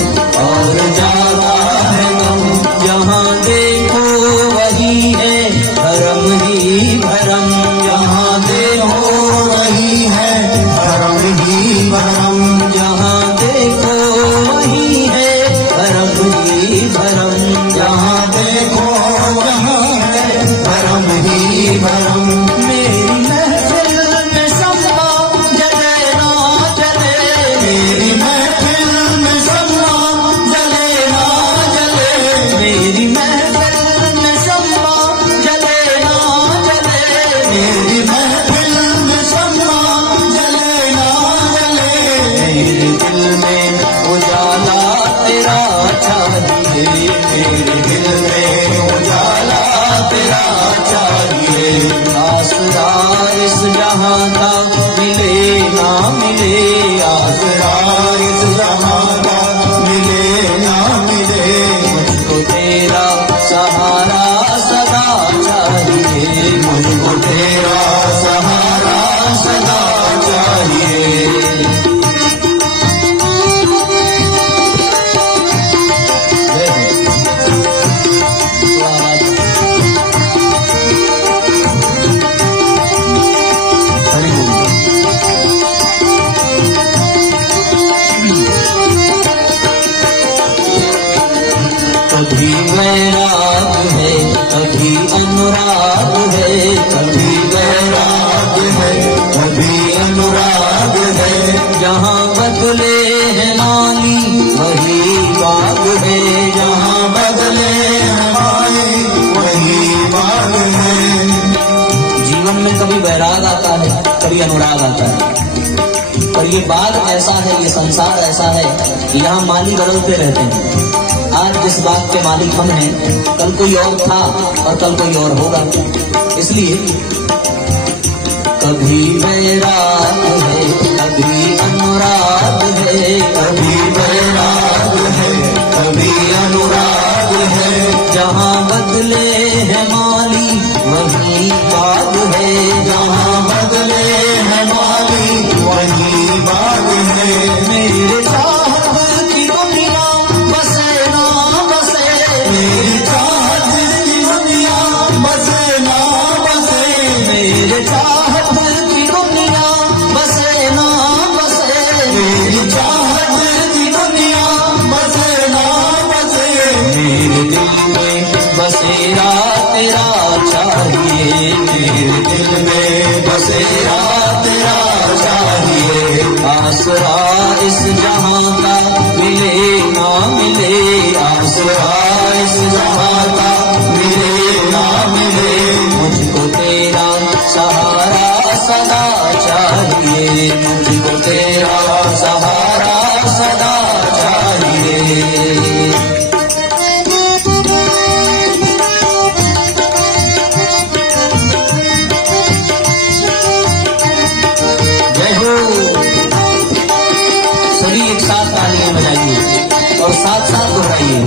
और ज्यादा है गम, यहाँ देखो वही है भरम ही भरम, यहाँ देखो वही है भरम ही भरम, यहाँ देखो वही है भरम ही भरम, यहाँ देखो वही है भरम ही भरम। कभी वैराग है कभी अनुराग है, कभी वैराग है कभी अनुराग है, जहाँ बदले है माली वही बाग है, जहाँ बदले है माली वही बाग है। जीवन में कभी वैराग आता है कभी अनुराग आता है, पर ये बाग ऐसा है, ये संसार ऐसा है कि यहाँ माली बदलते रहते हैं। आज जिस बाग के मालिक हम हैं, कल कोई और था और कल कोई और होगा। इसलिए कभी बैराग है, कभी अनुराग है, कभी बैराग है, कभी अनुराग है। जहाँ बदले है माली वही बाग है, जहाँ बदले है माली वही बाग है। मेरे चाहत की दुनिया बसे ना बसे, मेरी चाहत की दुनिया बसे ना बसे, मेरे चाहत की दुनिया बसे ना बसे, मेरी चाहत की दुनिया बसे ना बसे। मेरे दिल में बसेरा तेरा चाहिए, मेरे दिल में बसेरा तेरा चाहिए। आसरा इस जहां का मिले ना मिले, आसरा इस जहां का मिले ना मिले। मुझको तेरा सहारा सदा चाहिए, मुझको तेरा सहारा सदा चाहिए। सभी एक साथ तालियां बजाइए और साथ साथ दोहराइए।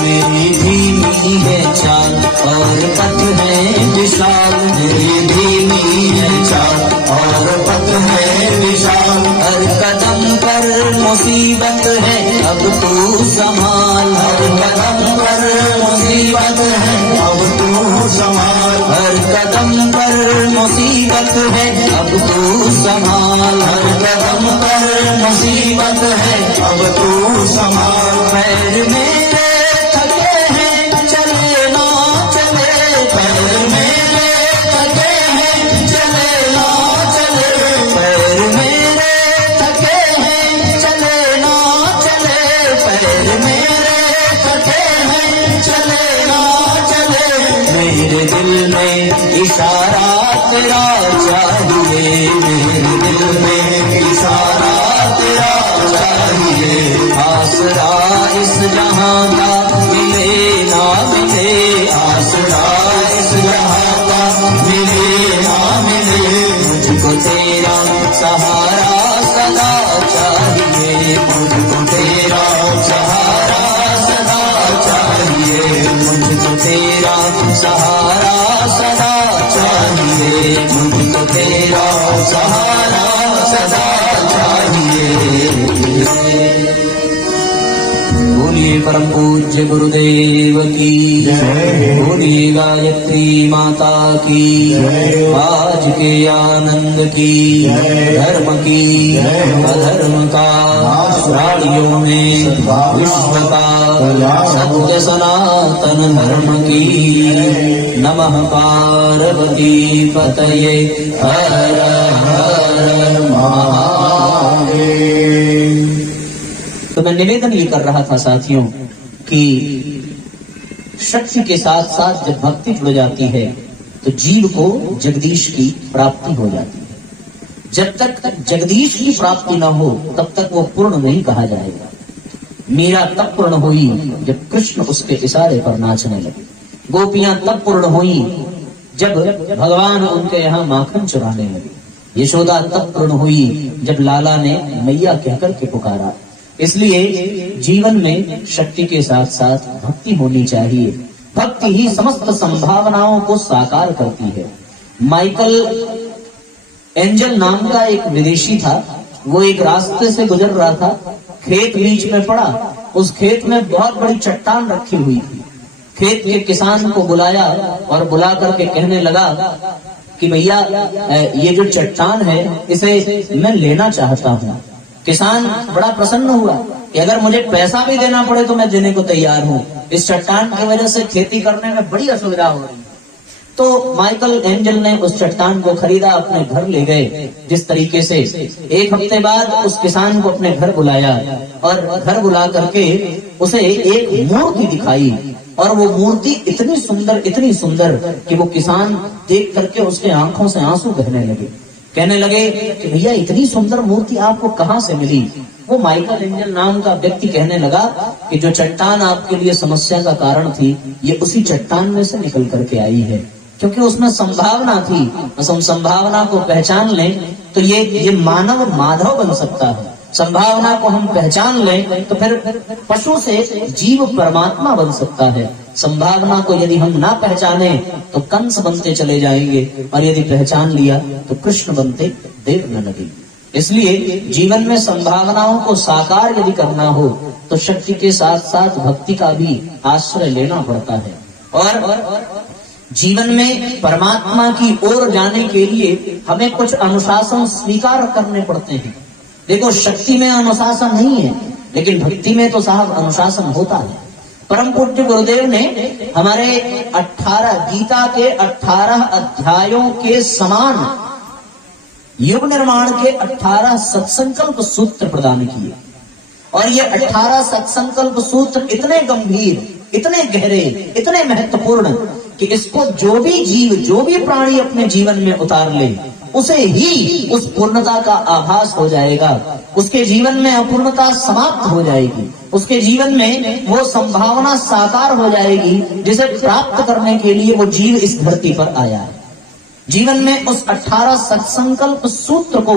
मेरी धीमी है चाल और पथ है विशाल, मेरी धीमी है चाल और पथ है विशाल। हर कदम पर मुसीबत है अब तू संभाल, हर कदम पर मुसीबत है अब तू संभाल, हर कदम पर मुसीबत है अब तू संभाल, हर कदम पर मुसीबत है अब तू संभाल। पैर मेरे थके हैं चले ना चले, पैर मेरे थके हैं चले ना चले, पैर मेरे थके हैं चले ना चले, पैर मेरे थके हैं चले ना चले। मेरे दिल में इशारा तेरा चाहिए, मेरे दिल में इशारा तेरा चाहिए। आसरा इस जहां का मिले ना मिले, आसरा इस जहां का मिले ना मिले। मुझको तेरा सहारा सदा चाहिए, मुझको तेरा सहारा सदा चाहिए, मुझको तेरा सहारा सदा चाहिए, मुझको तेरा सहारा सदा चाहिए। बोलिए परम पूज्य गुरुदेव की जय, बोलिए गायत्री माता की जय, आज के आनंद की धर्म की अधर्म का प्राणियों में विश्व का सत्य सनातन धर्म की। नमः पार्वती पतये हर हर महादेव। तो मैं निवेदन ये कर रहा था साथियों कि शक्ति के साथ साथ जब भक्ति जुड़ जाती है तो जीव को जगदीश की प्राप्ति हो जाती है। जब तक जगदीश की प्राप्ति न हो तब तक वो पूर्ण नहीं कहा जाएगा। मीरा तब पूर्ण हुई जब कृष्ण उसके इशारे पर नाचने लगे, गोपियां तब पूर्ण हुई जब भगवान उनके यहाँ माखन चुराने लगे, यशोदा तब पूर्ण हुई जब लाला ने मैया कहकर के पुकारा। इसलिए जीवन में शक्ति के साथ साथ भक्ति होनी चाहिए। भक्ति ही समस्त संभावनाओं को साकार करती है। माइकल एंजल नाम का एक विदेशी था, वो एक रास्ते से गुजर रहा था, खेत बीच में पड़ा, उस खेत में बहुत बड़ी चट्टान रखी हुई थी। खेत के किसान को बुलाया और बुला करके कहने लगा कि भैया ये जो चट्टान है इसे मैं लेना चाहता हूँ। किसान बड़ा प्रसन्न हुआ कि अगर मुझे पैसा भी देना पड़े तो मैं देने को तैयार हूँ, इस चट्टान की वजह से खेती करने में बड़ी असुविधा हो रही है। तो माइकल एंजल ने उस चट्टान को खरीदा, अपने घर ले गए। जिस तरीके से 1 हफ्ते बाद उस किसान को अपने घर बुलाया और घर बुला करके उसे एक मूर्ति दिखाई, और वो मूर्ति इतनी सुंदर कि वो किसान देख करके उसके आंखों से आंसू बहने लगे। कहने लगे कि भैया इतनी सुंदर मूर्ति आपको कहाँ से मिली? वो माइकल एंजल नाम का व्यक्ति कहने लगा कि जो चट्टान आपके लिए समस्या का कारण थी, ये उसी चट्टान में से निकल करके आई है, क्योंकि उसमें संभावना थी। बस हम संभावना को पहचान लें तो ये मानव माधव बन सकता है। संभावना को हम पहचान लें तो फिर पशु से जीव परमात्मा बन सकता है। संभावना को यदि हम ना पहचाने तो कंस बनते चले जाएंगे, और यदि पहचान लिया तो कृष्ण बनते देर न लगेगी। इसलिए जीवन में संभावनाओं को साकार यदि करना हो तो शक्ति के साथ साथ भक्ति का भी आश्रय लेना पड़ता है। और जीवन में परमात्मा की ओर जाने के लिए हमें कुछ अनुशासन स्वीकार करने पड़ते हैं। देखो, शक्ति में अनुशासन नहीं है, लेकिन भक्ति में तो साहब अनुशासन होता है। परम पूज्य गुरुदेव ने हमारे 18 गीता के 18 अध्यायों के समान युग निर्माण के 18 सत्संकल्प सूत्र प्रदान किए, और ये 18 सत्संकल्प सूत्र इतने गंभीर, इतने गहरे, इतने महत्वपूर्ण कि इसको जो भी जीव, जो भी प्राणी अपने जीवन में उतार ले, उसे ही उस पूर्णता का आभास हो जाएगा। उसके जीवन में अपूर्णता समाप्त हो जाएगी, उसके जीवन में वो संभावना साकार हो जाएगी जिसे प्राप्त करने के लिए वो जीव इस धरती पर आया है। जीवन में उस 18 सत्संकल्प सूत्र को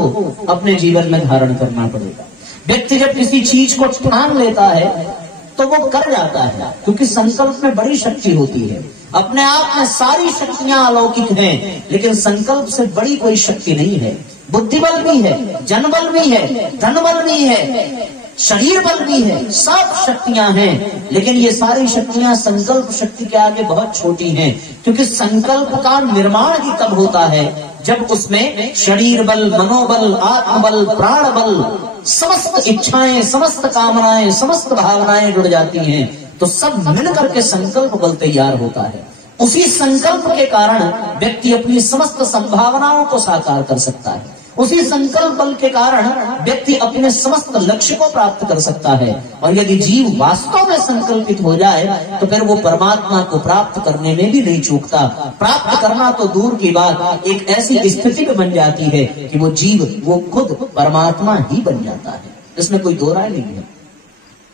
अपने जीवन में धारण करना पड़ेगा। व्यक्ति जब किसी चीज को ठान लेता है तो वो कर जाता है, क्योंकि संकल्प में बड़ी शक्ति होती है। अपने आप में सारी शक्तियां अलौकिक हैं, लेकिन संकल्प से बड़ी कोई शक्ति नहीं है। बुद्धि बल भी है, जनबल भी है, धन बल भी है, शरीर बल भी है, सब शक्तियां हैं, लेकिन ये सारी शक्तियां संकल्प शक्ति के आगे बहुत छोटी हैं। क्योंकि संकल्प का निर्माण ही तब होता है जब उसमें शरीर बल, मनोबल, आत्मबल, प्राण बल, समस्त इच्छाएं, समस्त कामनाएं, समस्त भावनाएं जुड़ जाती हैं, तो सब मिलकर के संकल्प बल तैयार होता है। उसी संकल्प के कारण व्यक्ति अपनी समस्त संभावनाओं को साकार कर सकता है। उसी संकल्प बल के कारण व्यक्ति अपने समस्त लक्ष्य को प्राप्त कर सकता है। और यदि जीव वास्तव में संकल्पित हो जाए तो फिर वो परमात्मा को प्राप्त करने में भी नहीं चूकता। प्राप्त करना तो दूर की बात, एक ऐसी स्थिति में बन जाती है कि वो जीव, वो खुद परमात्मा ही बन जाता है। इसमें कोई दो राय नहीं है।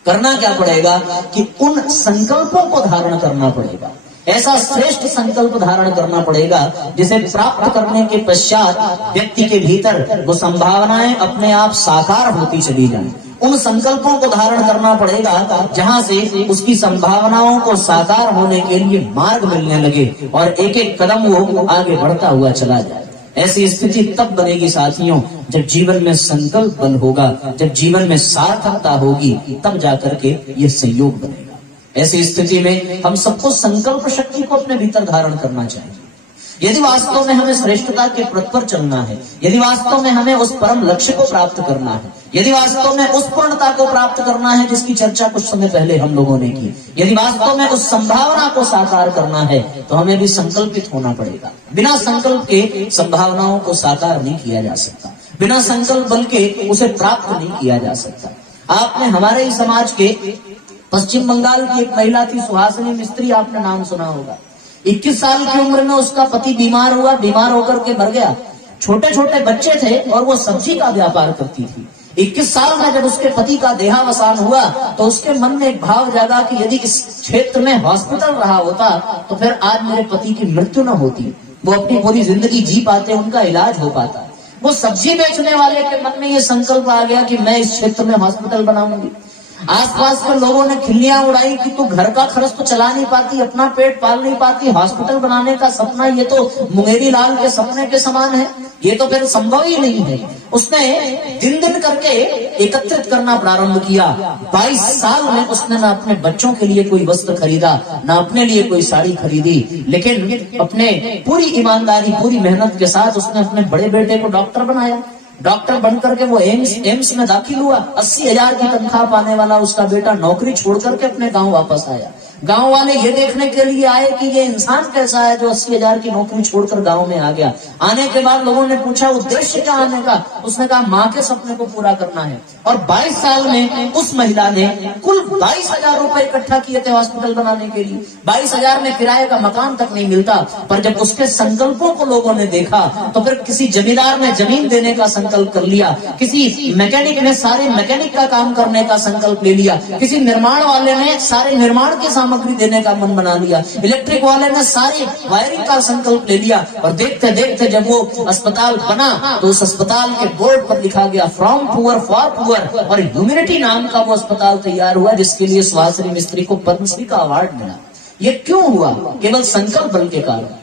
करना क्या पड़ेगा कि उन संकल्पों को धारण करना पड़ेगा। ऐसा श्रेष्ठ संकल्प धारण करना पड़ेगा जिसे प्राप्त करने के पश्चात व्यक्ति के भीतर वो संभावनाएं अपने आप साकार होती चली जाएं। उन संकल्पों को धारण करना पड़ेगा जहां से उसकी संभावनाओं को साकार होने के लिए मार्ग मिलने लगे और एक एक कदम वो आगे बढ़ता हुआ चला जाए। ऐसी स्थिति तब बनेगी साथियों जब जीवन में संकल्प बल होगा, जब जीवन में सार्थकता होगी, तब जाकर के ये संयोग बनेगा। ऐसी स्थिति में हम सबको संकल्प शक्ति को अपने भीतर धारण करना चाहिए। यदि वास्तव में हमें श्रेष्ठता के पथ पर चलना है, यदि वास्तव में हमें उस परम लक्ष्य को प्राप्त करना है, यदि वास्तव में उस पूर्णता को प्राप्त करना है जिसकी चर्चा कुछ समय पहले हम लोगों ने की, यदि वास्तव में उस संभावना को साकार करना है तो हमें भी संकल्पित होना पड़ेगा। बिना संकल्प के संभावनाओं को साकार नहीं किया जा सकता, बिना संकल्प बल के उसे प्राप्त नहीं किया जा सकता। आपने हमारे ही समाज के पश्चिम बंगाल की एक महिला थी, सुहासिनी मिस्त्री, आपने नाम सुना होगा। 21 साल की उम्र में उसका पति बीमार हुआ, बीमार होकर के मर गया। छोटे छोटे बच्चे थे और वो सब्जी का व्यापार करती थी। 21 साल में जब उसके पति का देहावसान हुआ तो उसके मन में एक भाव जागा कि यदि इस क्षेत्र में हॉस्पिटल रहा होता तो फिर आज मेरे पति की मृत्यु न होती, वो अपनी पूरी जिंदगी जी पाते, उनका इलाज हो पाता। वो सब्जी बेचने वाले के मन में ये संकल्प आ गया कि मैं इस क्षेत्र में हॉस्पिटल बनाऊंगी। आसपास के लोगों ने खिल्लियां उड़ाई कि तू घर का खर्च तो चला नहीं पाती, अपना पेट पाल नहीं पाती, हॉस्पिटल बनाने का सपना ये तो मुंगेरी लाल के सपने के समान है, ये तो फिर संभव ही नहीं है। उसने दिन दिन करके एकत्रित करना प्रारंभ किया। 22 साल में उसने ना अपने बच्चों के लिए कोई वस्त्र खरीदा, ना अपने लिए कोई साड़ी खरीदी, लेकिन अपने पूरी ईमानदारी, पूरी मेहनत के साथ उसने अपने बड़े बेटे को डॉक्टर बनाया। डॉक्टर बनकर के वो एम्स में दाखिल हुआ। 80,000 की तनख्वाह पाने वाला उसका बेटा नौकरी छोड़ करके अपने गांव वापस आया। गांव वाले ये देखने के लिए आए कि ये इंसान कैसा है जो 80,000 की नौकरी छोड़कर गांव में आ गया। आने के बाद लोगों ने पूछा उद्देश्य क्या आने का, उसने कहा माँ के सपने को पूरा करना है। और 22 साल में उस महिला ने कुल 22,000 रुपए इकट्ठा किए थे हॉस्पिटल बनाने के लिए। 22,000 में किराए का मकान तक नहीं मिलता, पर जब उसके संकल्पों को लोगों ने देखा तो फिर किसी जमींदार ने जमीन देने का संकल्प कर लिया, किसी मैकेनिक ने सारे मैकेनिक का काम करने का संकल्प ले लिया, किसी निर्माण वाले ने सारे निर्माण की सामग्री देने का मन बना लिया, इलेक्ट्रिक वाले ने सारी वायरिंग का संकल्प ले लिया। और देखते देखते जब वो अस्पताल बना तो उस अस्पताल के बोर्ड पर लिखा गया फ्रॉम पुअर फॉर पुअर, और ह्यूमैनिटी नाम का वो अस्पताल तैयार हुआ, जिसके लिए सुहासिनी मिस्त्री को पद्मश्री का अवार्ड मिला। ये क्यों हुआ? केवल संकल्प बल के कारण।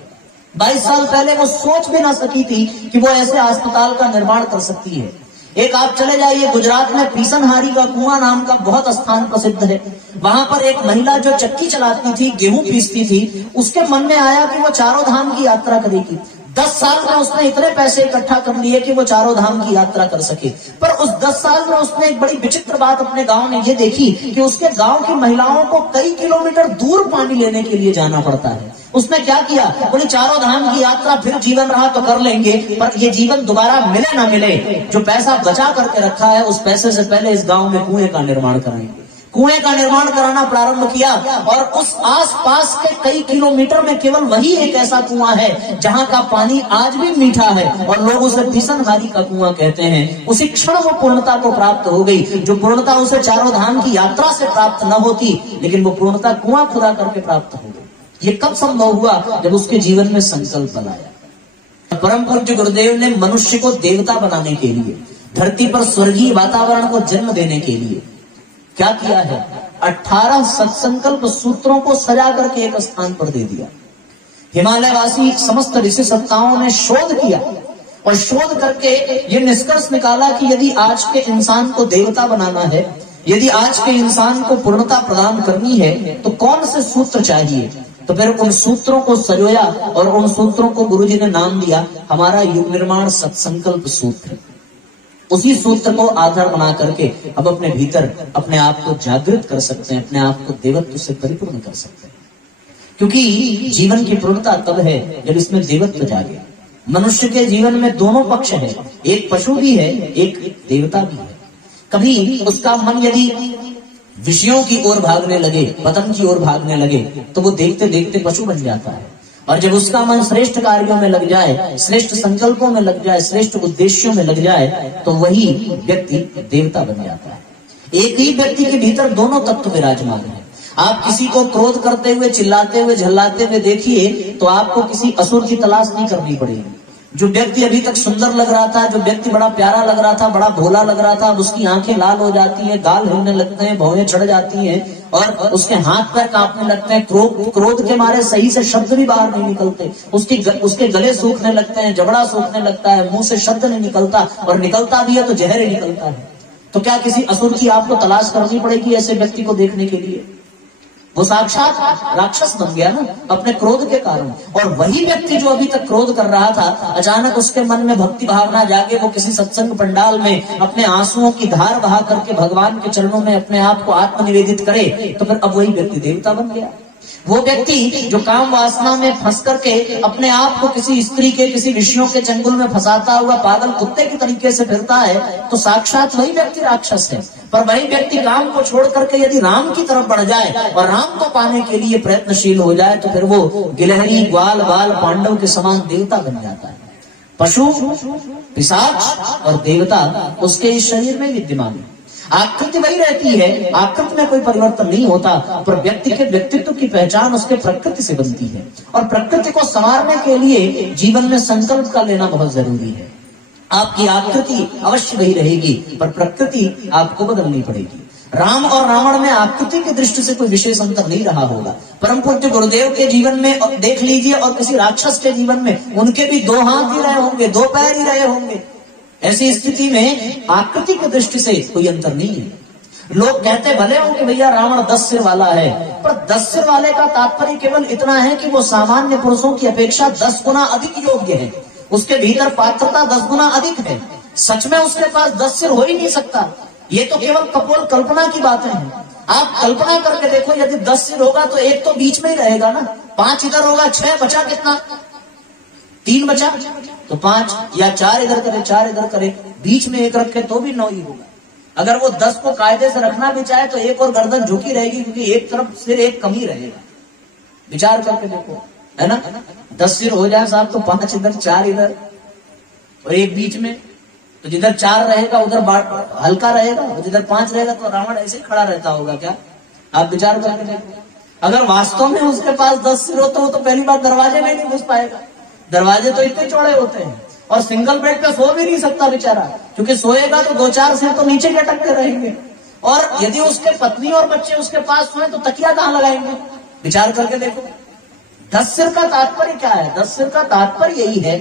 22 साल पहले वो सोच भी ना सकी थी कि वो ऐसे अस्पताल का निर्माण कर सकती है। एक आप चले जाइए गुजरात में पीसनहारी का कुआं नाम का बहुत स्थान प्रसिद्ध है। वहां पर एक महिला जो चक्की चलाती थी, गेहूं पीसती थी, उसके मन में आया कि वो चारों धाम की यात्रा करेगी। 10 साल में उसने इतने पैसे इकट्ठा कर लिए कि वो चारों धाम की यात्रा कर सके। पर उस 10 साल में उसने एक बड़ी विचित्र बात अपने गांव में ये देखी कि उसके गांव की महिलाओं को कई किलोमीटर दूर पानी लेने के लिए जाना पड़ता है। उसने क्या किया, बोली चारों धाम की यात्रा फिर जीवन रहा तो कर लेंगे, पर ये जीवन दोबारा मिले ना मिले, जो पैसा बचा करके रखा है उस पैसे से पहले इस गांव में कुएं का निर्माण कराएंगे। कुएं का निर्माण कराना प्रारंभ किया और उस आसपास के कई किलोमीटर में केवल वही एक ऐसा कुआं है जहां का पानी आज भी मीठा है और लोग उसे पीसनहारी का कुआं कहते हैं। उसी क्षण वो पूर्णता को प्राप्त हो गई, जो पूर्णता उसे चारों धाम की यात्रा से प्राप्त न होती, लेकिन वो पूर्णता कुआं खुदा करके प्राप्त हो गई। ये कब संभव हुआ? जब उसके जीवन में संकल्प बनाया। परम पूज्य गुरुदेव ने मनुष्य को देवता बनाने के लिए, धरती पर स्वर्गीय वातावरण को जन्म देने के लिए क्या किया है? 18 सत्संकल्प सूत्रों को सजा करके एक स्थान पर दे दिया। हिमालयवासी समस्त ऋषि सत्ताओं ने शोध किया और शोध करके ये निष्कर्ष निकाला कि यदि आज के इंसान को देवता बनाना है, यदि आज के इंसान को पूर्णता प्रदान करनी है, तो कौन से सूत्र चाहिए? तो फिर उन सूत्रों को सजोया और उन सूत्रों को गुरुजी ने नाम दिया हमारा युग निर्माण सत्संकल्प सूत्र। उसी सूत्र को आधार बना करके अब अपने भीतर अपने आप को जागृत कर सकते हैं, अपने आप को देवत्व से परिपूर्ण कर सकते हैं। क्योंकि जीवन की पूर्णता तब है जब इसमें देवत्व जागे। मनुष्य के जीवन में दोनों पक्ष है, एक पशु भी है, एक देवता भी है। कभी उसका मन यदि विषयों की ओर भागने लगे, पतन की ओर भागने लगे, तो वो देखते देखते पशु बन जाता है। और जब उसका मन श्रेष्ठ कार्यों में लग जाए, श्रेष्ठ संकल्पों में लग जाए, श्रेष्ठ उद्देश्यों में लग जाए, तो वही व्यक्ति देवता बन जाता है। एक ही व्यक्ति के भीतर दोनों तत्व विराजमान है। आप किसी को क्रोध करते हुए, चिल्लाते हुए, झल्लाते हुए देखिए तो आपको किसी असुर की तलाश नहीं करनी पड़ेगी। जो व्यक्ति अभी तक सुंदर लग रहा था, जो व्यक्ति बड़ा प्यारा लग रहा था, बड़ा भोला लग रहा था, अब उसकी आंखें लाल हो जाती हैं, गाल हिलने लगते हैं, भौहें चढ़ जाती हैं और उसके हाथ पैर कांपने लगते हैं, क्रोध के मारे सही से शब्द भी बाहर नहीं निकलते, उसके गले सूखने लगते हैं, जबड़ा सूखने लगता है, मुंह से शब्द नहीं निकलता और निकलता भी है तो जहर ही निकलता है। तो क्या किसी असुर की आपको तलाश करनी पड़ेगी ऐसे व्यक्ति को देखने के लिए? वो साक्षात राक्षस बन गया ना अपने क्रोध के कारण। और वही व्यक्ति जो अभी तक क्रोध कर रहा था, अचानक उसके मन में भक्ति भावना जागे, वो किसी सत्संग पंडाल में अपने आंसुओं की धार बहा करके भगवान के चरणों में अपने आप को आत्मनिवेदित करे, तो फिर अब वही व्यक्ति देवता बन गया। वो व्यक्ति जो काम वासना में फंस करके अपने आप को किसी स्त्री के, किसी विषयों के चंगुल में फंसाता हुआ पागल कुत्ते की तरीके से फिरता है, तो साक्षात वही व्यक्ति राक्षस है। पर वही व्यक्ति काम को छोड़ करके यदि राम की तरफ बढ़ जाए और राम को पाने के लिए प्रयत्नशील हो जाए, तो फिर वो गिलहरी, ग्वाल, बाल, पांडव के समान देवता बन जाता है। पशु, पिशाच और देवता उसके इस शरीर में विद्यमान है। आकृति वही रहती है, आकृति में कोई परिवर्तन नहीं होता, पर व्यक्ति के व्यक्तित्व की पहचान उसके प्रकृति से बनती है। और प्रकृति को संवारने के लिए जीवन में संकल्प का लेना बहुत जरूरी है। आपकी आकृति अवश्य वही रहेगी, पर प्रकृति आपको बदलनी पड़ेगी। राम और रावण में आकृति की दृष्टि से कोई विशेष अंतर नहीं रहा होगा। परम पूज्य गुरुदेव के जीवन में देख लीजिए और किसी राक्षस के जीवन में उनके भी 2 हाथ ही रहे होंगे, 2 पैर ही रहे होंगे। ऐसी स्थिति में आकृति की दृष्टि से कोई अंतर नहीं है। लोग कहते भले हो कि भैया रावण 10 सिर वाला है, पर 10 सिर वाले का तात्पर्य केवल इतना है कि वो सामान्य पुरुषों की अपेक्षा 10 गुना अधिक योग्य है। उसके भीतर पात्रता 10 गुना अधिक है। सच में उसके पास 10 सिर हो ही नहीं सकता। ये तो केवल कपोल कल्पना की बातें हैं। आप कल्पना करके देखो, यदि 10 सिर होगा तो एक तो बीच में ही रहेगा ना, 5 इधर होगा, 6 बचा कितना, 3 बचा, तो 5 या 4 इधर करे, 4 इधर करे, बीच में एक रखे तो भी 9 ही होगा। अगर वो 10 को कायदे से रखना भी चाहे तो एक और गर्दन झुकी रहेगी, क्योंकि एक तरफ सिर एक कम ही रहेगा। विचार करके देखो, है ना, 10 सिर हो जाए साहब तो 5 इधर, 4 इधर और एक बीच में, तो जिधर 4 रहेगा उधर हल्का रहेगा, और जिधर 5 रहेगा तो रावण ऐसे ही खड़ा रहता होगा क्या? आप विचार करके देखो। अगर वास्तव में उसके पास 10 सिर हो तो वो तो पहली बार दरवाजे में नहीं घुस पाएगा, दरवाजे तो इतने चौड़े होते हैं, और सिंगल बेड पे सो भी नहीं सकता बेचारा, क्योंकि सोएगा तो 2-4 सिर तो नीचे लटकते रहेंगे, और यदि उसके पत्नी और बच्चे उसके पास सोए तो तकिया कहां लगाएंगे? विचार करके देखो। 10 सिर का तात्पर्य क्या है? 10 सिर का तात्पर्य यही है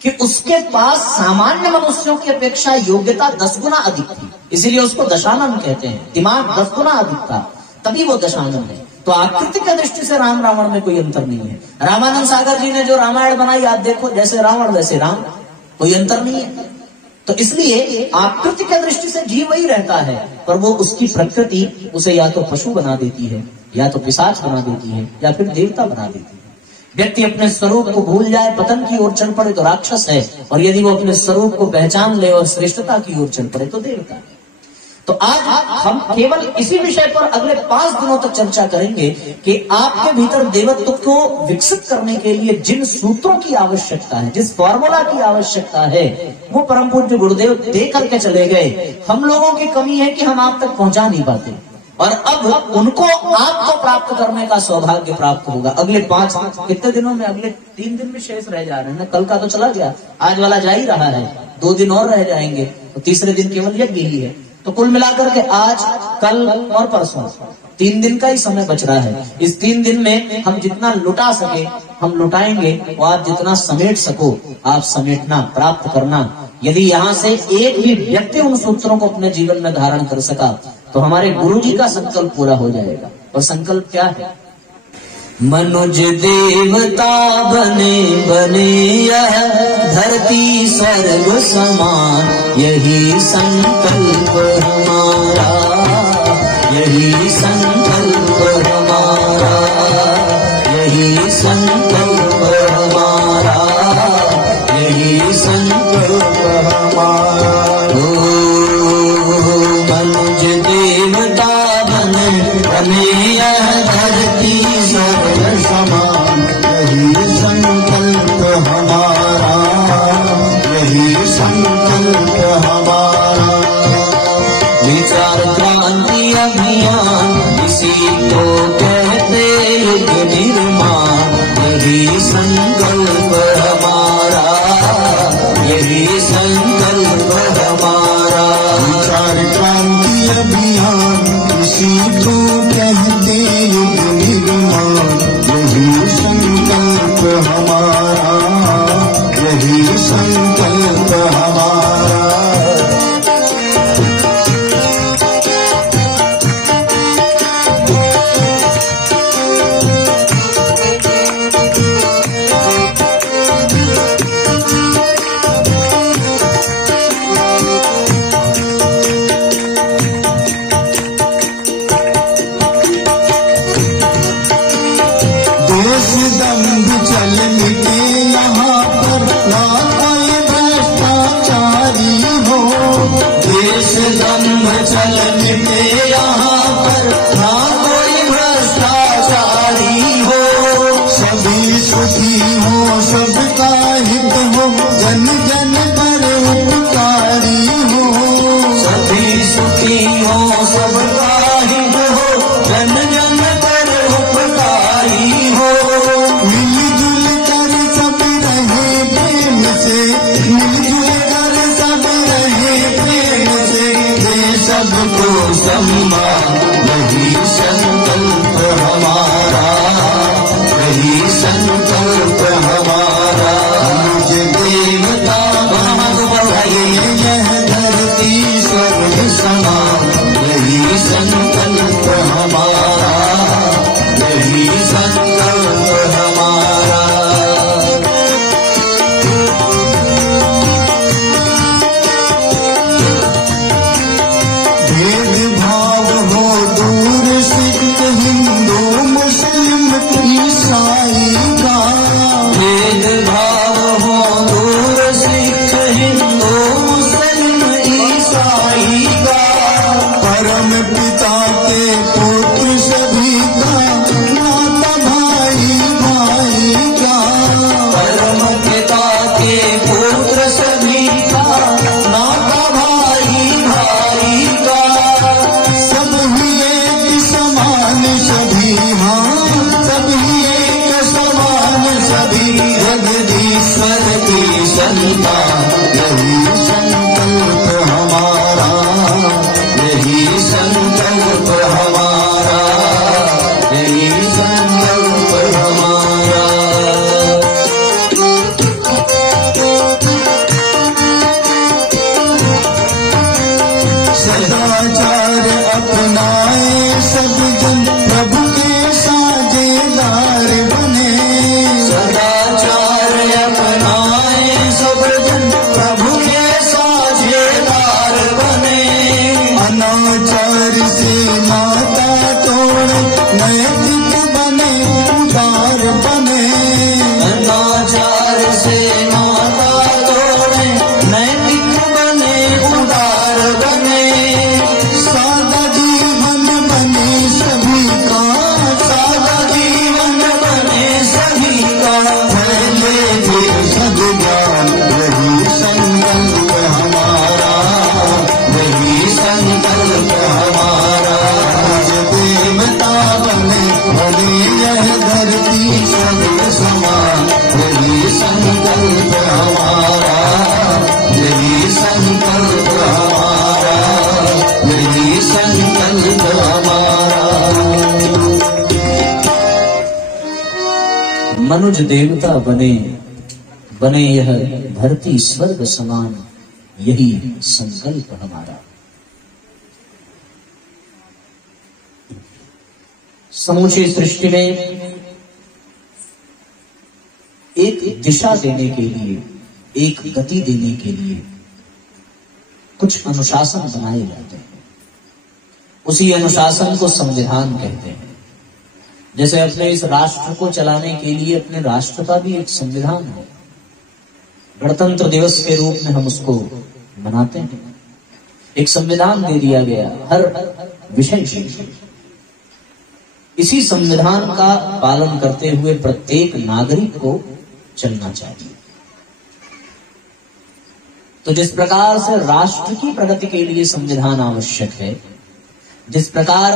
कि उसके पास सामान्य मनुष्यों की अपेक्षा योग्यता 10 गुना अधिक थी, इसीलिए उसको दशानन कहते हैं। दिमाग 10 गुना अधिक था, तभी वो दशानन है। तो आकृति की दृष्टि से राम रावण में कोई अंतर नहीं है। रामानंद सागर जी ने जो रामायण बनाई, आप देखो, जैसे रावण वैसे राम, कोई अंतर नहीं है। तो इसलिए आकृति की दृष्टि से जीव वही रहता है, पर वो उसकी प्रकृति उसे या तो पशु बना देती है, या तो पिशाच बना देती है, या फिर देवता बना देती है। व्यक्ति अपने स्वरूप को भूल जाए, पतन की ओर चल पड़े तो राक्षस है, और यदि वो अपने स्वरूप को पहचान ले और श्रेष्ठता की ओर चल पड़े तो देवता है। तो आज हम केवल इसी विषय पर अगले 5 दिनों तक चर्चा करेंगे कि आपके भीतर देवत्व को विकसित करने के लिए जिन सूत्रों की आवश्यकता है, जिस फॉर्मूला की आवश्यकता है, वो परम पूज्य गुरुदेव दे करके चले गए। हम लोगों की कमी है कि हम आप तक पहुंचा नहीं पाते, और अब उनको आपको प्राप्त करने का सौभाग्य प्राप्त होगा। अगले 5 कितने दिनों में, अगले 3 दिन में शेष रह जा रहे हैं ना, कल का तो चला गया, आज वाला जा ही रहा है, 2 दिन और रह जाएंगे, तो तीसरे दिन केवल यज्ञ ही है। तो कुल मिलाकर के आज, कल और परसों 3 दिन का ही समय बच रहा है। इस 3 दिन में हम जितना लुटा सके हम लुटाएंगे, और आप जितना समेट सको आप समेटना, प्राप्त करना। यदि यहाँ से एक भी व्यक्ति उन सूत्रों को अपने जीवन में धारण कर सका तो हमारे गुरु जी का संकल्प पूरा हो जाएगा। और संकल्प क्या है? मनुज देवता बने बने यह धरती स्वर्ग समान, यही संकल्प हमारा, यही संकल्प हमारा, यही संकल्प हमारा, यही संकल्प हमारा। मनुज देवता बने बने यह धरती स्वर्ग समान, यही संकल्प हमारा, यही संकल्प हमारा। विचार क्रांति अभियान इसी को कहते युग निर्माण, यही संकल्प हमारा, यही संकल्प हमारा। विचार क्रांति अभियान इसी को कहते युग निर्माण, यही संकल्प हमारा, यही संकल्प हमारा। भेदभाव हो सदाचार अपनाए सब जन प्रभु के साझेदार बने। सदाचार अपनाए सब जन प्रभु के साझेदार बने। अनाचार से नाता तोड़ नैतिक बने उदार बने। अनाचार से नाता तोड़े नैतिक बने उदार बने। सादा जीवन बने सभी का, सादा जीवन बने सभी का। फैले देशज ज्ञान वही संकल्प हमारा, वही संकल्प हमारा। देवता बने भले यह धरती स्वर्ग समान, वही संकल्प हमारा, यही संकल्प हमारा, यही संकल्प हमारा। मनुज देवता बने, बने यह धरती स्वर्ग समान, यही संकल्प हमारा। समूची सृष्टि में एक दिशा देने के लिए, एक गति देने के लिए कुछ अनुशासन बनाए जाते हैं। उसी अनुशासन को संविधान कहते हैं। जैसे अपने इस राष्ट्र को चलाने के लिए अपने राष्ट्र का भी एक संविधान है। गणतंत्र दिवस के रूप में हम उसको मनाते हैं। एक संविधान दे दिया गया हर विषय के लिए। इसी संविधान का पालन करते हुए प्रत्येक नागरिक को चलना चाहिए। तो जिस प्रकार से राष्ट्र की प्रगति के लिए संविधान आवश्यक है, जिस प्रकार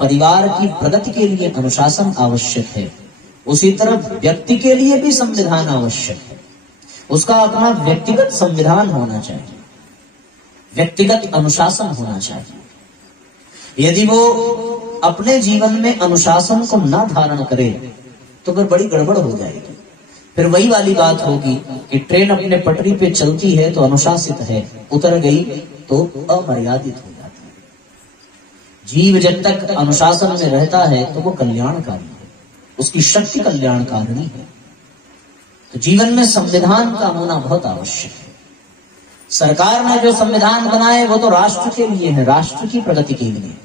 परिवार की प्रगति के लिए अनुशासन आवश्यक है, उसी तरह व्यक्ति के लिए भी संविधान आवश्यक है। उसका अपना व्यक्तिगत संविधान होना चाहिए, व्यक्तिगत अनुशासन होना चाहिए। यदि वो अपने जीवन में अनुशासन को न धारण करे तो फिर बड़ी गड़बड़ हो जाएगी। फिर वही वाली बात होगी कि ट्रेन अपने पटरी पे चलती है तो अनुशासित है, उतर गई तो अमर्यादित हो जाती है। जीव जब तक अनुशासन में रहता है तो वो कल्याणकारी है, उसकी शक्ति कल्याणकारिणी है। तो जीवन में संविधान का होना बहुत आवश्यक है। सरकार ने जो संविधान बनाए वो तो राष्ट्र के लिए है, राष्ट्र की प्रगति के लिए।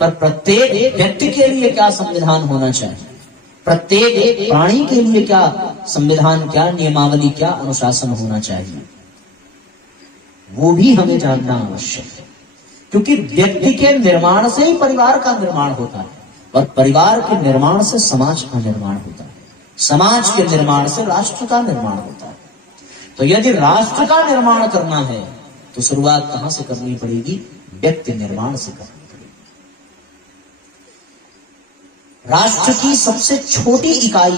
पर प्रत्येक व्यक्ति के लिए क्या संविधान होना चाहिए, प्रत्येक प्राणी के लिए क्या संविधान, क्या नियमावली, क्या अनुशासन होना चाहिए, वो भी हमें जानना आवश्यक है। क्योंकि व्यक्ति के निर्माण से ही परिवार का निर्माण होता है और परिवार के निर्माण से समाज का निर्माण होता है, समाज के निर्माण से राष्ट्र का निर्माण होता है। तो यदि राष्ट्र का निर्माण करना है तो शुरुआत कहां से करनी पड़ेगी? व्यक्ति निर्माण से करनी पड़ेगी। राष्ट्र की सबसे छोटी इकाई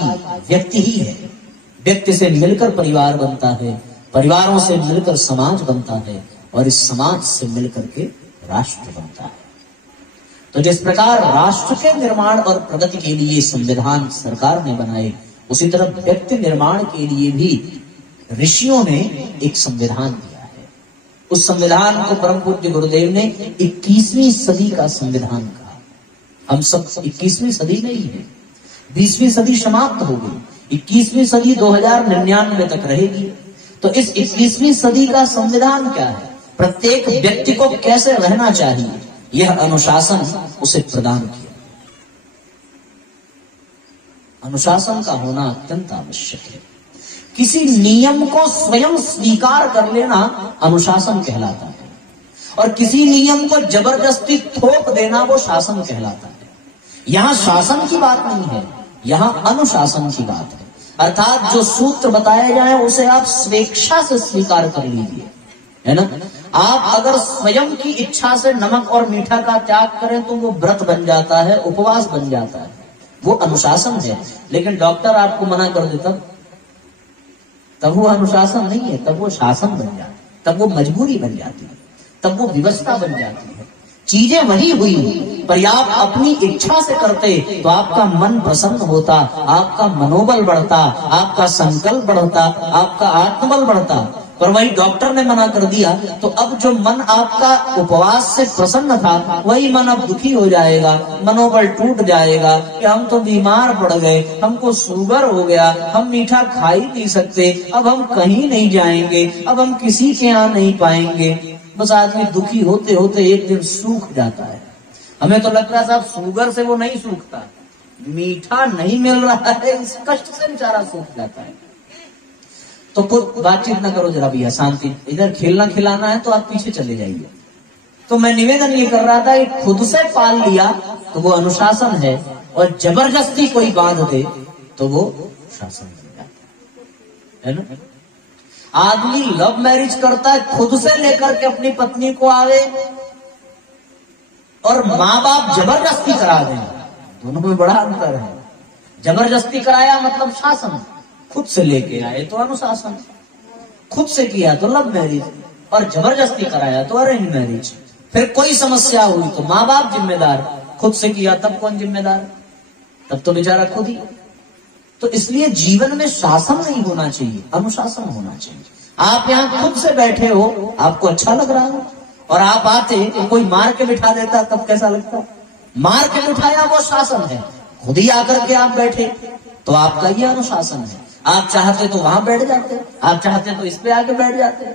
व्यक्ति ही है। व्यक्ति से मिलकर परिवार बनता है, परिवारों से मिलकर समाज बनता है और इस समाज से मिलकर के राष्ट्र बनता है। तो जिस प्रकार राष्ट्र के निर्माण और प्रगति के लिए संविधान सरकार ने बनाए, उसी तरह व्यक्ति निर्माण के लिए भी ऋषियों ने एक संविधान दिया है। उस संविधान को परम पूज्य गुरुदेव ने 21वीं सदी का संविधान कहा। हम सब 21वीं सदी में ही है, 20वीं सदी समाप्त हो गई, 21वीं सदी 2099 तक रहेगी। तो इस 21वीं सदी का संविधान क्या है, प्रत्येक व्यक्ति को कैसे रहना चाहिए, यह अनुशासन उसे प्रदान किया। अनुशासन का होना अत्यंत आवश्यक है। किसी नियम को स्वयं स्वीकार कर लेना अनुशासन कहलाता है और किसी नियम को जबरदस्ती थोप देना वो शासन कहलाता है। यहां शासन की बात नहीं है, यहां अनुशासन की बात है। अर्थात जो सूत्र बताए जाए उसे आप स्वेच्छा से स्वीकार कर लीजिए, है ना। आप अगर स्वयं की इच्छा से नमक और मीठा का त्याग करें तो वो व्रत बन जाता है, उपवास बन जाता है, वो अनुशासन है। लेकिन डॉक्टर आपको मना कर देता तब वो अनुशासन नहीं है, तब वो शासन बन जाता है, तब वो मजबूरी बन जाती है, तब वो विवशता बन जाती है। चीजें वही हुई, पर आप अपनी इच्छा से करते तो आपका मन प्रसन्न होता, आपका मनोबल बढ़ता, आपका संकल्प बढ़ता, आपका आत्मबल बढ़ता। पर वही डॉक्टर ने मना कर दिया, तो अब जो मन आपका उपवास से प्रसन्न था वही मन अब दुखी हो जाएगा, मनोबल टूट जाएगा कि हम तो बीमार पड़ गए, हमको शुगर हो गया, हम मीठा खा ही नहीं सकते, अब हम कहीं नहीं जाएंगे, अब हम किसी के यहाँ नहीं पाएंगे। बस आदमी दुखी होते होते एक दिन सूख जाता है। हमें तो लगता है साहब शुगर से वो नहीं सूखता, मीठा नहीं मिल रहा है इस कष्ट से बेचारा सूख जाता है। तो खुद बातचीत न करो जरा भैया, शांति, इधर खेलना खिलाना है तो आप पीछे चले जाइए। तो मैं निवेदन ये कर रहा था कि खुद से पाल लिया तो वो अनुशासन है, और जबरदस्ती कोई बांध दे तो वो शासन बन जाता है ना। आदमी लव मैरिज करता है, खुद से लेकर के अपनी पत्नी को आवे, और माँ बाप जबरदस्ती करा दें, दोनों में बड़ा अंतर है। जबरदस्ती कराया मतलब शासन, खुद से लेके आए तो अनुशासन, खुद से किया तो लव मैरिज, और जबरदस्ती कराया तो अरेंज मैरिज। फिर कोई समस्या हुई तो माँ बाप जिम्मेदार, खुद से किया तब कौन जिम्मेदार, तब तो बेचारा खुद ही। तो इसलिए जीवन में शासन नहीं होना चाहिए, अनुशासन होना चाहिए। आप यहाँ खुद से बैठे हो, आपको अच्छा लग रहा है, और आप आते कोई मार के बिठा देता तब कैसा लगता। मार के बिठाया वो शासन है, खुद ही आकर के आप बैठे तो आपका ये अनुशासन है। आप चाहते तो वहां बैठ जाते, आप चाहते तो इस पे आके बैठ जाते।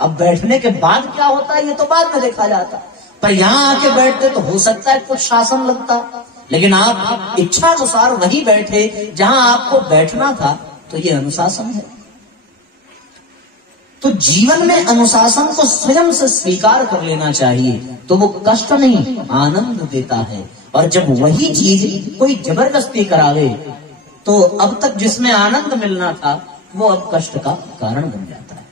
अब बैठने के बाद क्या होता है ये तो बाद में देखा जाता, पर यहाँ आके बैठते तो हो सकता है कुछ शासन लगता, लेकिन आप इच्छा अनुसार वहीं बैठे जहां आपको बैठना था, तो ये अनुशासन है। तो जीवन में अनुशासन को स्वयं से स्वीकार कर लेना चाहिए, तो वो कष्ट नहीं आनंद देता है। और जब वही चीज कोई जबरदस्ती करावे तो अब तक जिसमें आनंद मिलना था वो अब कष्ट का कारण बन जाता है।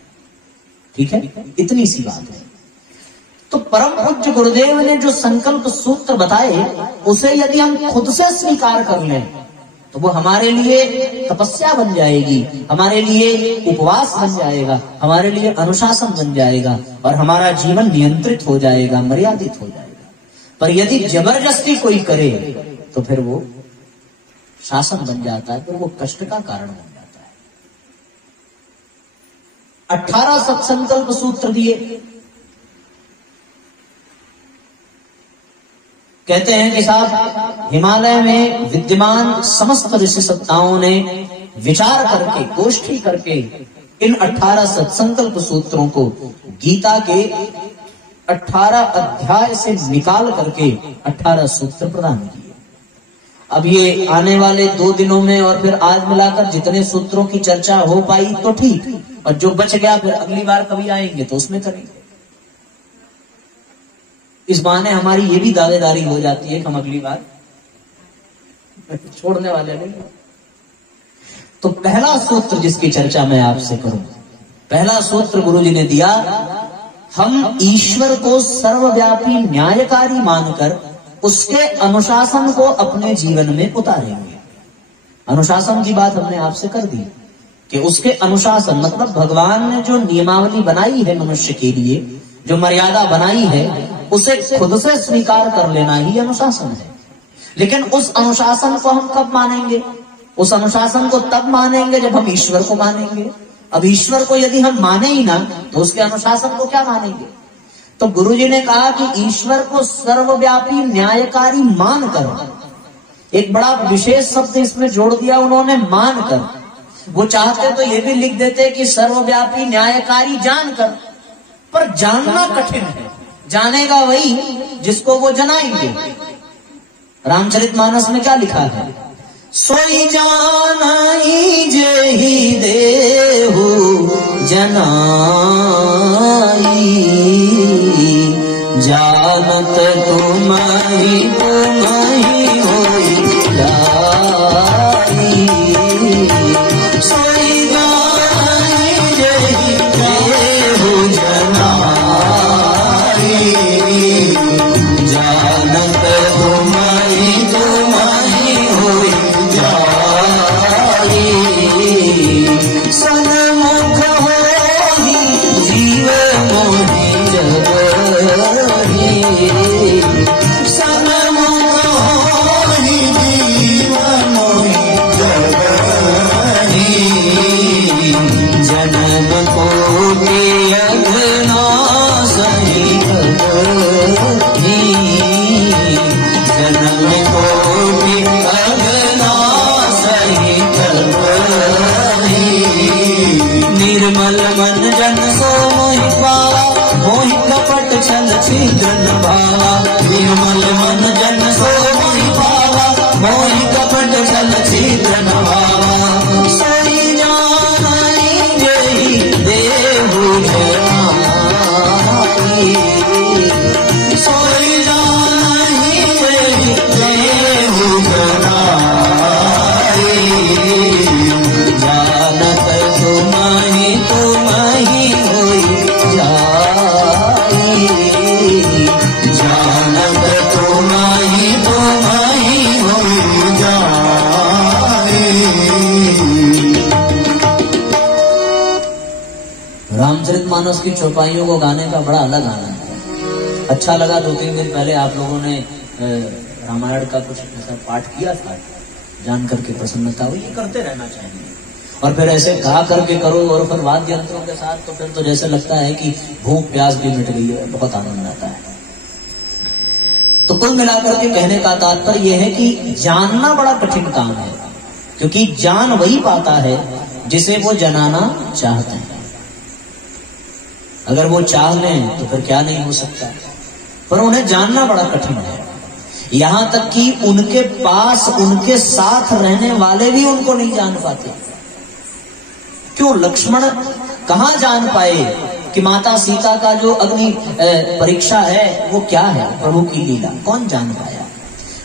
ठीक है, इतनी सी बात है। तो परम पूज्य गुरुदेव ने जो संकल्प सूत्र बताए उसे यदि हम खुद से स्वीकार कर लें तो वो हमारे लिए तपस्या बन जाएगी, हमारे लिए उपवास बन जाएगा, हमारे लिए अनुशासन बन जाएगा, और हमारा जीवन नियंत्रित हो जाएगा, मर्यादित हो जाएगा। पर यदि जबरदस्ती कोई करे तो फिर वो शासन बन जाता है, तो वो कष्ट का कारण बन जाता है। 18 सत्संकल्प सूत्र दिए। कहते हैं कि साहब हिमालय में विद्यमान समस्त ऋषि सत्ताओं ने विचार करके, गोष्ठी करके इन 18 सत्संकल्प सूत्रों को गीता के 18 अध्याय से निकाल करके 18 सूत्र प्रदान किए। अब ये आने वाले 2 दिनों में और फिर आज मिलाकर जितने सूत्रों की चर्चा हो पाई तो ठीक, और जो बच गया फिर अगली बार कभी आएंगे तो उसमें करेंगे। इस बहाने हमारी ये भी दावेदारी हो जाती है कि हम अगली बार छोड़ने वाले नहीं। तो पहला सूत्र जिसकी चर्चा मैं आपसे करूं, पहला सूत्र गुरुजी ने दिया, हम ईश्वर को सर्वव्यापी न्यायकारी मानकर उसके अनुशासन को अपने जीवन में उतारेंगे। अनुशासन की बात हमने आपसे कर दी कि उसके अनुशासन मतलब भगवान ने जो नियमावली बनाई है मनुष्य के लिए, जो मर्यादा बनाई है, उसे खुद से स्वीकार कर लेना ही अनुशासन है। लेकिन उस अनुशासन को हम कब मानेंगे? उस अनुशासन को तब मानेंगे जब हम ईश्वर को मानेंगे। अब ईश्वर को यदि हम माने ही ना तो उसके अनुशासन को क्या मानेंगे? तो गुरुजी ने कहा कि ईश्वर को सर्वव्यापी न्यायकारी मानकर, एक बड़ा विशेष शब्द इसमें जोड़ दिया उन्होंने, मानकर। वो चाहते तो ये भी लिख देते कि सर्वव्यापी न्यायकारी जानकर, पर जानना कठिन है। जानेगा वही जिसको वो जनाएंगे। रामचरितमानस में क्या लिखा है? सोई जानाई जेहि देहु जनाई, जानत तुम्हारी तुम्हारी होई जाई। सोई जानाई जेहि देहु जनाई, जानत तुम्हारी तुम्हारी होई जाई। सन्मुख होहि जीव मोहि जगहि, सन्मुख होहि जीव राममानस की चौपाइयों को गाने का बड़ा अलग आनंद है। अच्छा लगा 2-3 दिन पहले आप लोगों ने रामायण का कुछ ऐसा पाठ किया था, जान करके प्रसन्नता हुई। ये करते रहना चाहिए, और फिर ऐसे गा करके करो और फिर वाद्य यंत्रों के साथ, तो फिर तो जैसे लगता है कि भूख प्यास भी मिट गई है, बहुत आनंद आता है। तो कुल मिलाकर के कहने का तात्पर्य यह है कि जानना बड़ा कठिन काम है, क्योंकि जान वही पाता है जिसे वो जनाना चाहते हैं। अगर वो चाह लें तो फिर क्या नहीं हो सकता, पर उन्हें जानना बड़ा कठिन है। यहां तक कि उनके पास उनके साथ रहने वाले भी उनको नहीं जान पाते। क्यों? लक्ष्मण कहां जान पाए कि माता सीता का जो अग्नि परीक्षा है वो क्या है, प्रभु की लीला कौन जान पाया?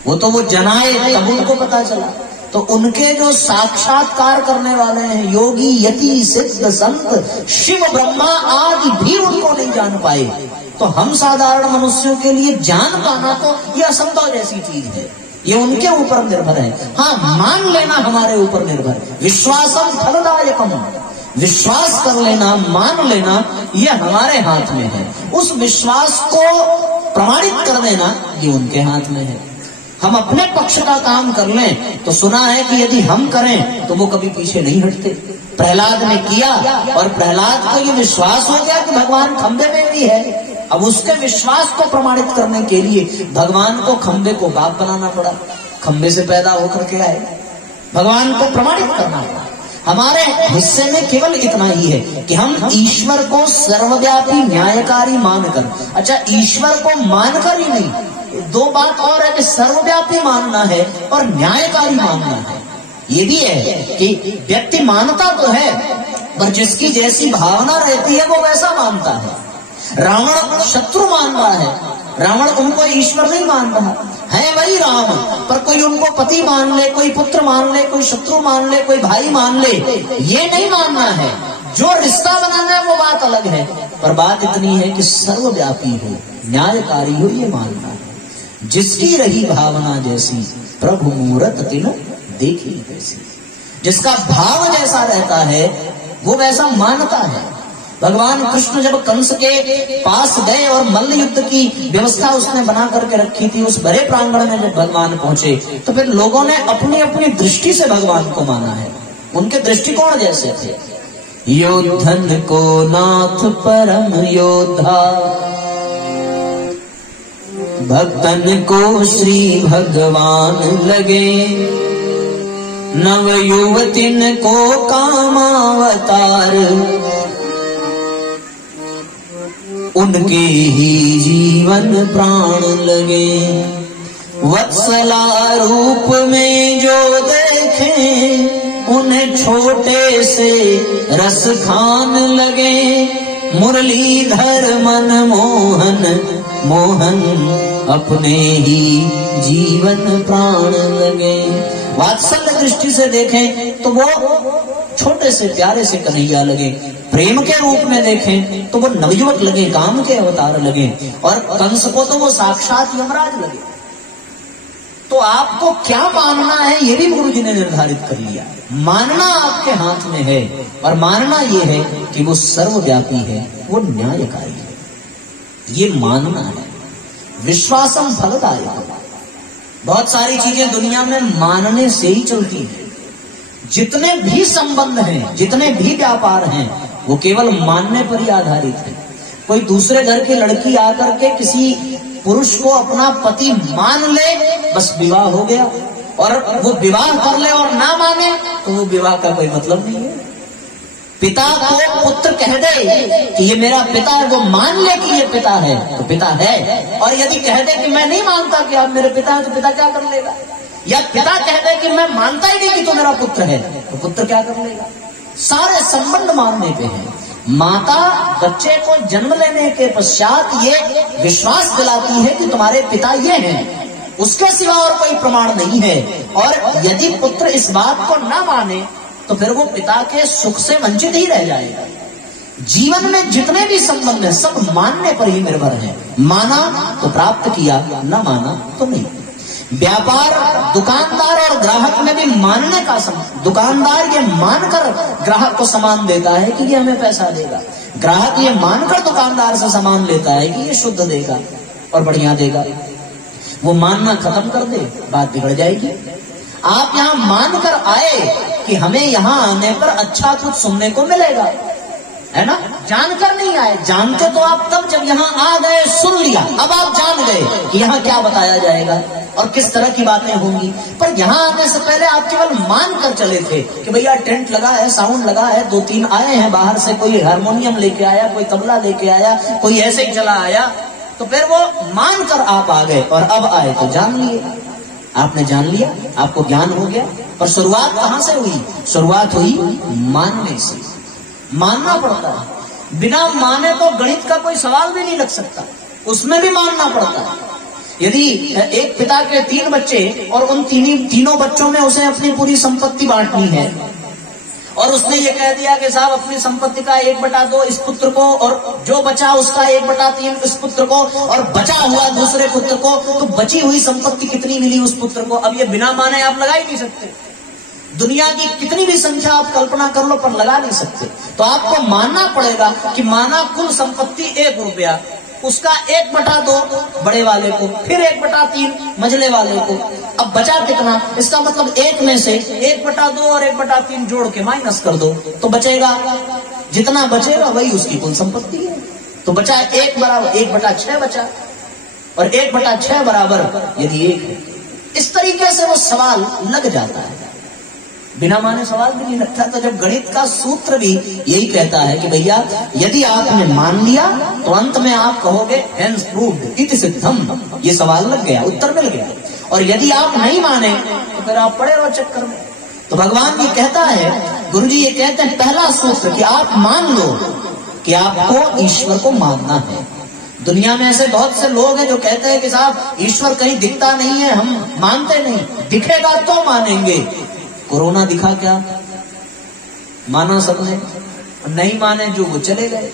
वो जनाए तब उनको पता चला। तो उनके जो साक्षात्कार करने वाले हैं योगी यति सिद्ध संत शिव ब्रह्मा आदि भी उनको नहीं जान पाए। तो हम साधारण मनुष्यों के लिए जान पाना तो ये असंभव जैसी चीज है, ये उनके ऊपर निर्भर है। हाँ, मान लेना हमारे ऊपर निर्भर। विश्वासम फलदायकम, विश्वास कर लेना, मान लेना, ये हमारे हाथ में है। उस विश्वास को प्रमाणित कर देना ये उनके हाथ में है। हम अपने पक्ष का काम कर लें तो सुना है कि यदि हम करें तो वो कभी पीछे नहीं हटते। प्रहलाद ने किया और प्रहलाद को ये विश्वास हो गया कि भगवान खंबे में भी है। अब उसके विश्वास को प्रमाणित करने के लिए भगवान को खंबे को बाप बनाना पड़ा, खंबे से पैदा होकर के आए, भगवान को प्रमाणित करना पड़ा। हमारे हिस्से में केवल इतना ही है कि हम ईश्वर को सर्वव्यापी न्यायकारी मानकर, अच्छा ईश्वर को मानकर ही नहीं, दो बात और है कि सर्वव्यापी मानना है और न्यायकारी मानना है। ये भी है कि व्यक्ति मानता तो है पर जिसकी जैसी भावना रहती है वो वैसा मानता है। रावण शत्रु मान रहा है, रावण उनको ईश्वर नहीं मान रहा है, वही राम, पर कोई उनको पति मान ले, कोई पुत्र मान ले, कोई शत्रु मान ले, कोई भाई मान ले, ये नहीं मानना है। जो रिश्ता बनाना है वो बात अलग है, पर बात इतनी है कि सर्वव्यापी हो, न्यायकारी हो, ये मानना है। जिसकी रही भावना जैसी प्रभु मूरत तिन देखी तैसी, जिसका भाव जैसा रहता है वो वैसा मानता है। भगवान कृष्ण जब कंस के पास गए और मल्ल युद्ध की व्यवस्था उसने बना करके रखी थी, उस भरे प्रांगण में जब भगवान पहुंचे तो फिर लोगों ने अपनी अपनी दृष्टि से भगवान को माना है, उनके दृष्टिकोण जैसे थे। योद्धन को नाथ परम योद्धा, भक्तन को श्री भगवान लगे, नव युवतिन को कामावतार, उनके ही जीवन प्राण लगे। वत्सला रूप में जो देखे, उन्हें छोटे से रस खान लगे। मुरलीधर मन मोहन मोहन, अपने ही जीवन प्राण लगे। वात्सल्य दृष्टि से देखें तो वो छोटे से प्यारे से कन्हैया लगे, प्रेम के रूप में देखें तो वो नवयुवक लगे, काम के अवतार लगे, और कंस को तो वो साक्षात यमराज लगे। तो आपको क्या मानना है ये भी गुरु जी ने निर्धारित कर लिया। मानना आपके हाथ में है, और मानना ये है कि वो सर्वव्यापी है, वो न्यायकारी है, ये मानना है। विश्वासम फलदायक। बहुत सारी चीजें दुनिया में मानने से ही चलती हैं। जितने भी संबंध हैं, जितने भी व्यापार हैं, वो केवल मानने पर ही आधारित है। कोई दूसरे घर की लड़की आकर के किसी पुरुष को अपना पति मान ले, बस विवाह हो गया, और वो विवाह कर ले और ना माने तो वो विवाह का कोई मतलब नहीं है। पिता को पुत्र कह दे कि ये मेरा पिता है, वो मान ले कि ये पिता है तो पिता है, और यदि कह दे कि मैं नहीं मानता कि आप मेरे पिता है तो पिता क्या कर लेगा? या पिता कह दे कि मैं मानता ही नहीं कि तू मेरा पुत्र है तो पुत्र क्या कर लेगा? सारे संबंध मानने पे हैं। माता बच्चे को जन्म लेने के पश्चात ये विश्वास दिलाती है कि तुम्हारे पिता ये हैं, उसके सिवा और कोई प्रमाण नहीं है। और यदि पुत्र इस बात को ना माने तो फिर वो पिता के सुख से वंचित ही रह जाएगा। जीवन में जितने भी संबंध हैं सब मानने पर ही निर्भर है। माना तो प्राप्त किया, न माना तो नहीं। व्यापार दुकानदार और ग्राहक में भी मानने का संबंध। दुकानदार ये मानकर ग्राहक को सामान देता है कि ये हमें पैसा देगा। ग्राहक ये मानकर दुकानदार से सामान लेता है कि ये शुद्ध देगा और बढ़िया देगा, वो मानना खत्म कर दे, बात बिगड़ जाएगी। आप यहाँ मानकर आए कि हमें यहाँ आने पर अच्छा कुछ सुनने को मिलेगा, है ना, जानकर नहीं आए। जानते तो आप तब जब यहाँ आ गए, सुन लिया, अब आप जान गए कि यहाँ क्या बताया जाएगा और किस तरह की बातें होंगी। पर यहाँ आने से पहले आप केवल मान कर चले थे कि भैया टेंट लगा है, साउंड लगा है, 2-3 आए हैं बाहर से, कोई हारमोनियम लेके आया, कोई तबला लेके आया, कोई ऐसे ही चला आया, तो फिर वो मान कर आप आ गए और अब आए तो जान लिए। आपने जान लिया, आपको ज्ञान हो गया। पर शुरुआत कहां से हुई? शुरुआत हुई मानने से। मानना पड़ता है, बिना माने तो गणित का कोई सवाल भी नहीं लग सकता, उसमें भी मानना पड़ता है। यदि एक पिता के 3 बच्चे और उन तीनों बच्चों में उसे अपनी पूरी संपत्ति बांटनी है और उसने ये कह दिया कि साहब अपनी संपत्ति का 1/2 इस पुत्र को और जो बचा उसका 1/3 इस पुत्र को और बचा हुआ दूसरे पुत्र को, तो बची हुई संपत्ति कितनी मिली उस पुत्र को? अब ये बिना माने आप लगा ही नहीं सकते। दुनिया की कितनी भी संख्या आप कल्पना कर लो पर लगा नहीं सकते। तो आपको मानना पड़ेगा कि माना कुल संपत्ति 1 रुपया, उसका 1/2 बड़े वाले को, फिर 1/3 मझले वाले को, अब बचा कितना? इसका मतलब 1 में से 1/2 और 1/3 जोड़ के माइनस कर दो तो बचेगा, जितना बचेगा वही उसकी कुल संपत्ति है। तो बचा 1 बराबर 1/6 बचा, और 1/6 बराबर यदि 1 है। इस तरीके से वो सवाल लग जाता है, बिना माने सवाल भी नहीं लगता। तो जब गणित का सूत्र भी यही कहता है कि भैया यदि आपने मान लिया तो अंत में आप कहोगे हेंस प्रूव्ड इति सिद्धम, ये सवाल लग गया, उत्तर मिल गया। और यदि आप नहीं माने तो फिर आप पड़े रहो चक्कर में। तो भगवान ये कहता है, गुरुजी ये कहते हैं पहला सूत्र कि आप मान लो कि आपको ईश्वर को मानना है। दुनिया में ऐसे बहुत से लोग हैं जो कहते हैं कि साहब ईश्वर कहीं दिखता नहीं है, हम मानते नहीं, दिखेगा तो मानेंगे। कोरोना दिखा क्या? माना सबने, नहीं माने जो वो चले गए।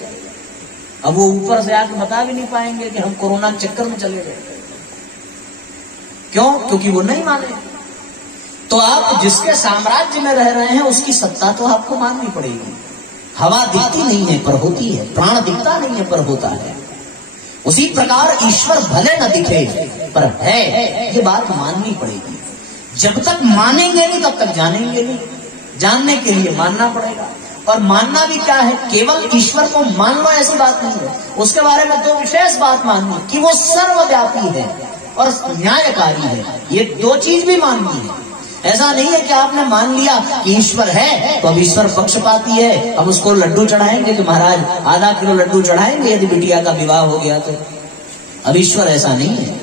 अब वो ऊपर से आके बता भी नहीं पाएंगे कि हम कोरोना के चक्कर में चले गए। क्यों? क्योंकि वो नहीं माने। तो आप जिसके साम्राज्य में रह रहे हैं उसकी सत्ता तो आपको माननी पड़ेगी। हवा दिखती नहीं है पर होती है, प्राण दिखता नहीं है पर होता है। उसी प्रकार ईश्वर भले न दिखे पर है, ये बात माननी पड़ेगी। जब तक मानेंगे नहीं तब तक जानेंगे नहीं। जानने के लिए मानना पड़ेगा। और मानना भी क्या है? केवल ईश्वर को मान लो ऐसी बात नहीं है, उसके बारे में 2 विशेष बात माननी कि वो सर्वव्यापी है और न्यायकारी है। ये 2 चीज भी माननी है। ऐसा नहीं है कि आपने मान लिया कि ईश्वर है तो अब ईश्वर पक्षपाती है, अब उसको लड्डू चढ़ाएंगे कि महाराज आधा किलो लड्डू चढ़ाएंगे यदि बिटिया का विवाह हो गया तो। अब ईश्वर ऐसा नहीं है,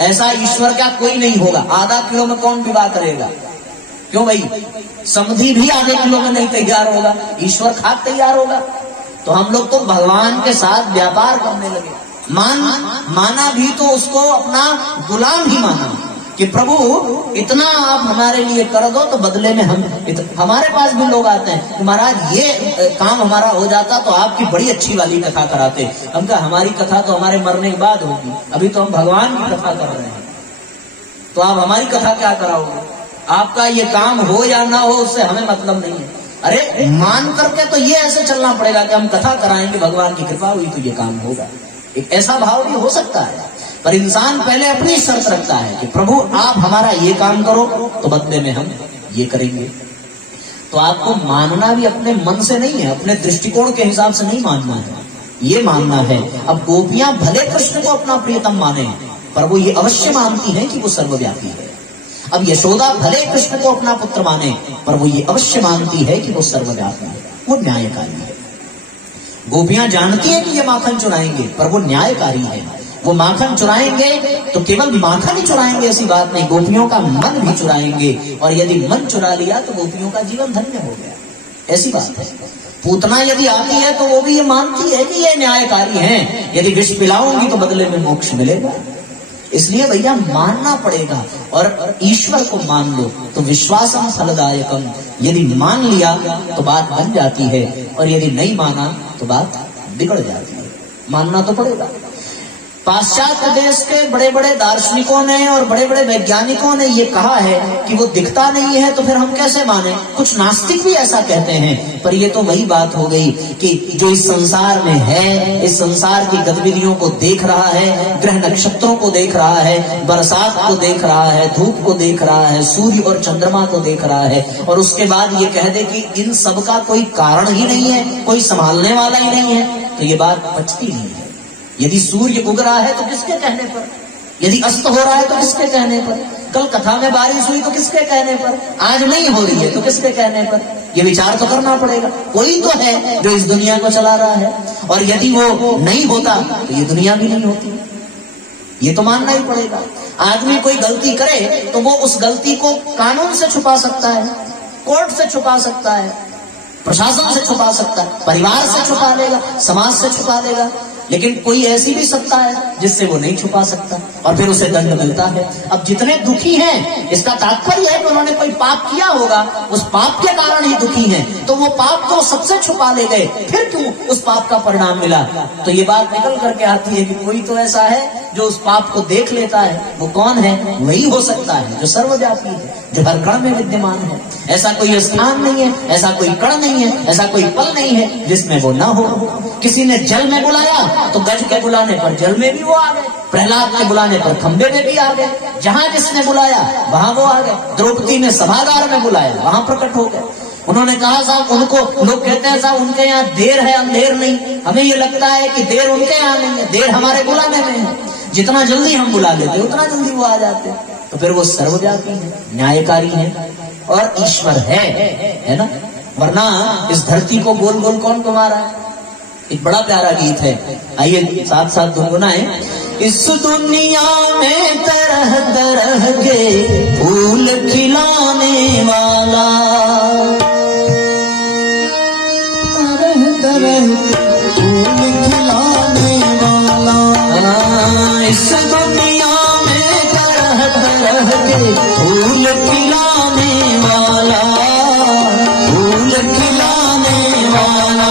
ऐसा ईश्वर क्या कोई नहीं होगा। आधा किलो में कौन विवाह करेगा? क्यों भाई? समधी भी आधे किलो में नहीं तैयार होगा, ईश्वर खाक तैयार होगा। तो हम लोग तो भगवान के साथ व्यापार करने लगे। माना भी तो उसको अपना गुलाम ही माना कि प्रभु इतना आप हमारे लिए कर दो तो बदले में हमारे पास भी लोग आते हैं कि महाराज ये काम हमारा हो जाता तो आपकी बड़ी अच्छी वाली कथा कराते। हम कहा हमारी कथा तो हमारे मरने के बाद होगी, अभी तो हम भगवान की कथा कर रहे हैं, तो आप हमारी कथा क्या कराओगे? आपका ये काम हो या ना हो उससे हमें मतलब नहीं है। अरे मान करके तो ये ऐसे चलना पड़ेगा कि हम कथा कराएंगे, भगवान की कृपा हुई तो ये काम होगा। एक ऐसा भाव भी हो सकता है, पर इंसान पहले अपनी शर्त रखता है कि प्रभु आप हमारा ये काम करो तो बदले में हम ये करेंगे। तो आपको मानना भी अपने मन से नहीं है, अपने दृष्टिकोण के हिसाब से नहीं मानना है, ये मानना है। अब गोपियां भले कृष्ण को अपना प्रियतम माने पर वो ये अवश्य मानती हैं कि वो सर्वव्यापी है। अब यशोदा भले कृष्ण को अपना पुत्र माने पर वो ये अवश्य मानती है कि वो सर्वव्यापी है, वो न्यायकारी है। गोपियां जानती हैं कि ये माखन चुराएंगे पर वो न्यायकारी है। वो माखन चुराएंगे तो केवल माखन ही चुराएंगे ऐसी बात नहीं, गोपियों का मन भी चुराएंगे। और यदि मन चुरा लिया तो गोपियों का जीवन धन्य हो गया, ऐसी बात है। पूतना यदि आती है तो वो भी ये मानती है कि ये न्यायकारी हैं, यदि विष पिलाऊंगी तो बदले में मोक्ष मिलेगा। इसलिए भैया मानना पड़ेगा। और ईश्वर को मान लो तो विश्वासम फलदायकम, यदि मान लिया तो बात बन जाती है और यदि नहीं माना तो बात बिगड़ जाती है। मानना तो पड़ेगा। पाश्चात्य देश के बड़े बड़े दार्शनिकों ने और बड़े बड़े वैज्ञानिकों ने ये कहा है कि वो दिखता नहीं है, तो फिर हम कैसे माने। कुछ नास्तिक भी ऐसा कहते हैं, पर ये तो वही बात हो गई कि जो इस संसार में है, इस संसार की गतिविधियों को देख रहा है, ग्रह नक्षत्रों को देख रहा है, बरसात को देख रहा है, धूप को देख रहा है, सूर्य और चंद्रमा को देख रहा है, और उसके बाद ये कह दे कि इन सब का कोई कारण ही नहीं है, कोई संभालने वाला ही नहीं है, तो ये बात पचती नहीं है। यदि सूर्य उग रहा है तो किसके कहने पर, यदि अस्त हो रहा है तो किसके कहने पर, कल कथा में बारिश हुई तो किसके कहने पर, आज नहीं हो रही है तो किसके कहने पर, ये विचार तो करना पड़ेगा। कोई तो है जो इस दुनिया को चला रहा है, और यदि वो नहीं होता तो ये दुनिया भी नहीं होती, ये तो मानना ही पड़ेगा। आदमी कोई गलती करे तो वो उस गलती को कानून से छुपा सकता है, कोर्ट से छुपा सकता है, प्रशासन से छुपा सकता है, परिवार से छुपा लेगा, समाज से छुपा लेगा, लेकिन कोई ऐसी भी सत्ता है जिससे वो नहीं छुपा सकता, और फिर उसे दंड मिलता है। अब जितने दुखी हैं, इसका तात्पर्य है कि उन्होंने कोई पाप किया होगा, उस पाप के कारण ही दुखी हैं, तो वो पाप तो सबसे छुपा ले गए, फिर क्यों उस पाप का परिणाम मिला। तो ये बात निकल करके आती है कि कोई तो ऐसा है जो उस पाप को देख लेता है। वो कौन है? वही हो सकता है जो सर्वव्यापी है, जो हर कण में विद्यमान है। ऐसा कोई स्थान नहीं है, ऐसा कोई कण नहीं है, ऐसा कोई पल नहीं है जिसमें वो ना हो। किसी ने जल में बुलाया तो गज के बुलाने पर जल में भी वो आ गए, प्रहलाद के बुलाने पर खंबे में भी आ गए, जहां जिसने बुलाया वहां वो आ गए। द्रौपदी ने सभागार में बुलाया, वहां प्रकट हो गए। उन्होंने कहा साहब, उनको लोग कहते हैं साहब उनके यहाँ देर है अंधेर नहीं, हमें ये लगता है कि देर उनके यहाँ नहीं है, देर हमारे बुलाने में है। जितना जल्दी हम बुला लेते उतना जल्दी वो आ जाते। तो फिर वो सर्वव्यापी है, न्यायकारी है और ईश्वर है ना। वरना इस धरती को गोल गोल कौन घुमा रहा है। एक बड़ा प्यारा गीत है, आइए साथ साथ गुनगुनाएं। इस दुनिया में तरह तरह के फूल खिलाने वाला, तरह तरह फूल खिलाने वाला, इस दुनिया में तरह तरह के फूल खिलाने वाला, फूल खिलाने वाला,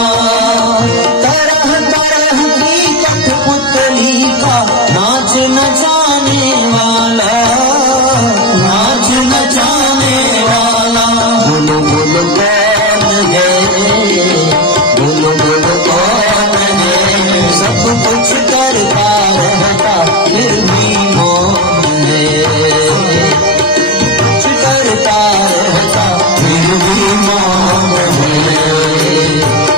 नाच नचाने वाला, नाच नचाने वाला। बोलो बोलो कौन है, बोलो बोलो कौन है, सब कुछ करता रहता फिर भी मौन है, कुछ करता रहता फिर भी मौन है,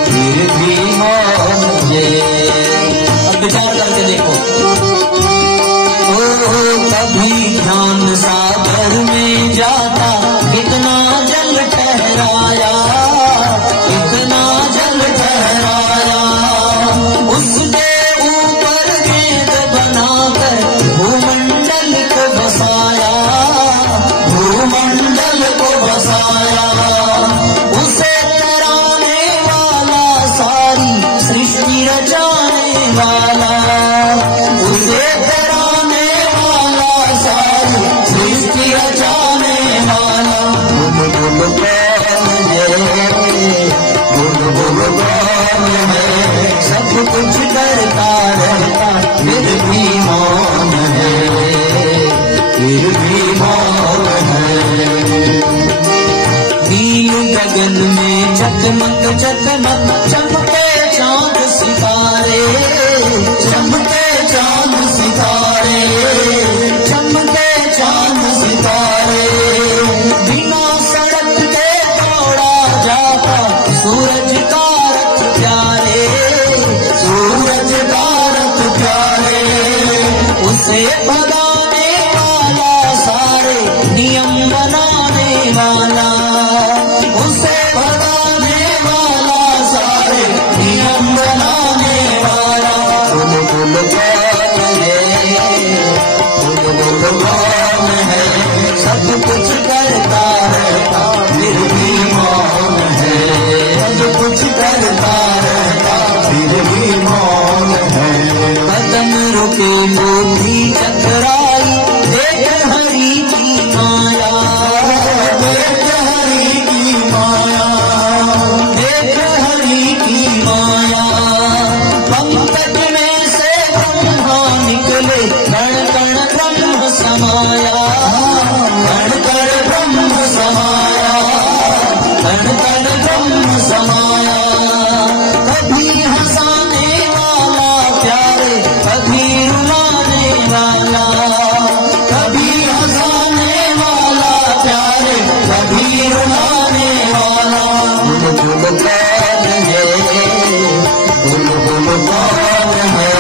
फिर भी मौन है। अब विचार करके देखो, कभी ध्यान सागर में जाता, कितना जल ठहराया, कितना जल ठहराया, उसके ऊपर गेंद बनाकर भूमंडल को बसाया, भूमंडल को बसाया, उसे तराने वाला, सारी सृष्टि रचाने वाला, उसे जाने वाला। बोलो बोलो कौन है, बोलो बोलो कौन है, सब कुछ करता रहता फिर भी मौन है, फिर भी मौन है। नील गगन में चकमक चकमक चमके चांद सितारे, चमके चांद सितारे, चमके चांद सितारे, बिना सड़क के दौड़ा जाता सूरज का रथ प्यारे, सूरज का रथ प्यारे, उसे भगाने वाला, सारे नियम बनाने वाला, उसे भगाने वाला, सारे नियम बनाने वाला। बोलो बोलो कौन है, बोलो बोलो कौन है, सब कुछ करता रहता फिर भी मौन है, सब कुछ करता रहता फिर भी मौन है। कदम रुके तो भी टकराई समाया, कण कण ब्रह्म समाया, कण कण ब्रह्म समाया। कभी हंसाने वाला प्यारे, कभी रुलाने वाला, कभी हंसाने वाला प्यारे, कभी रुलाने वाला। बुलबुल कौन है, बुलबुल कौन है,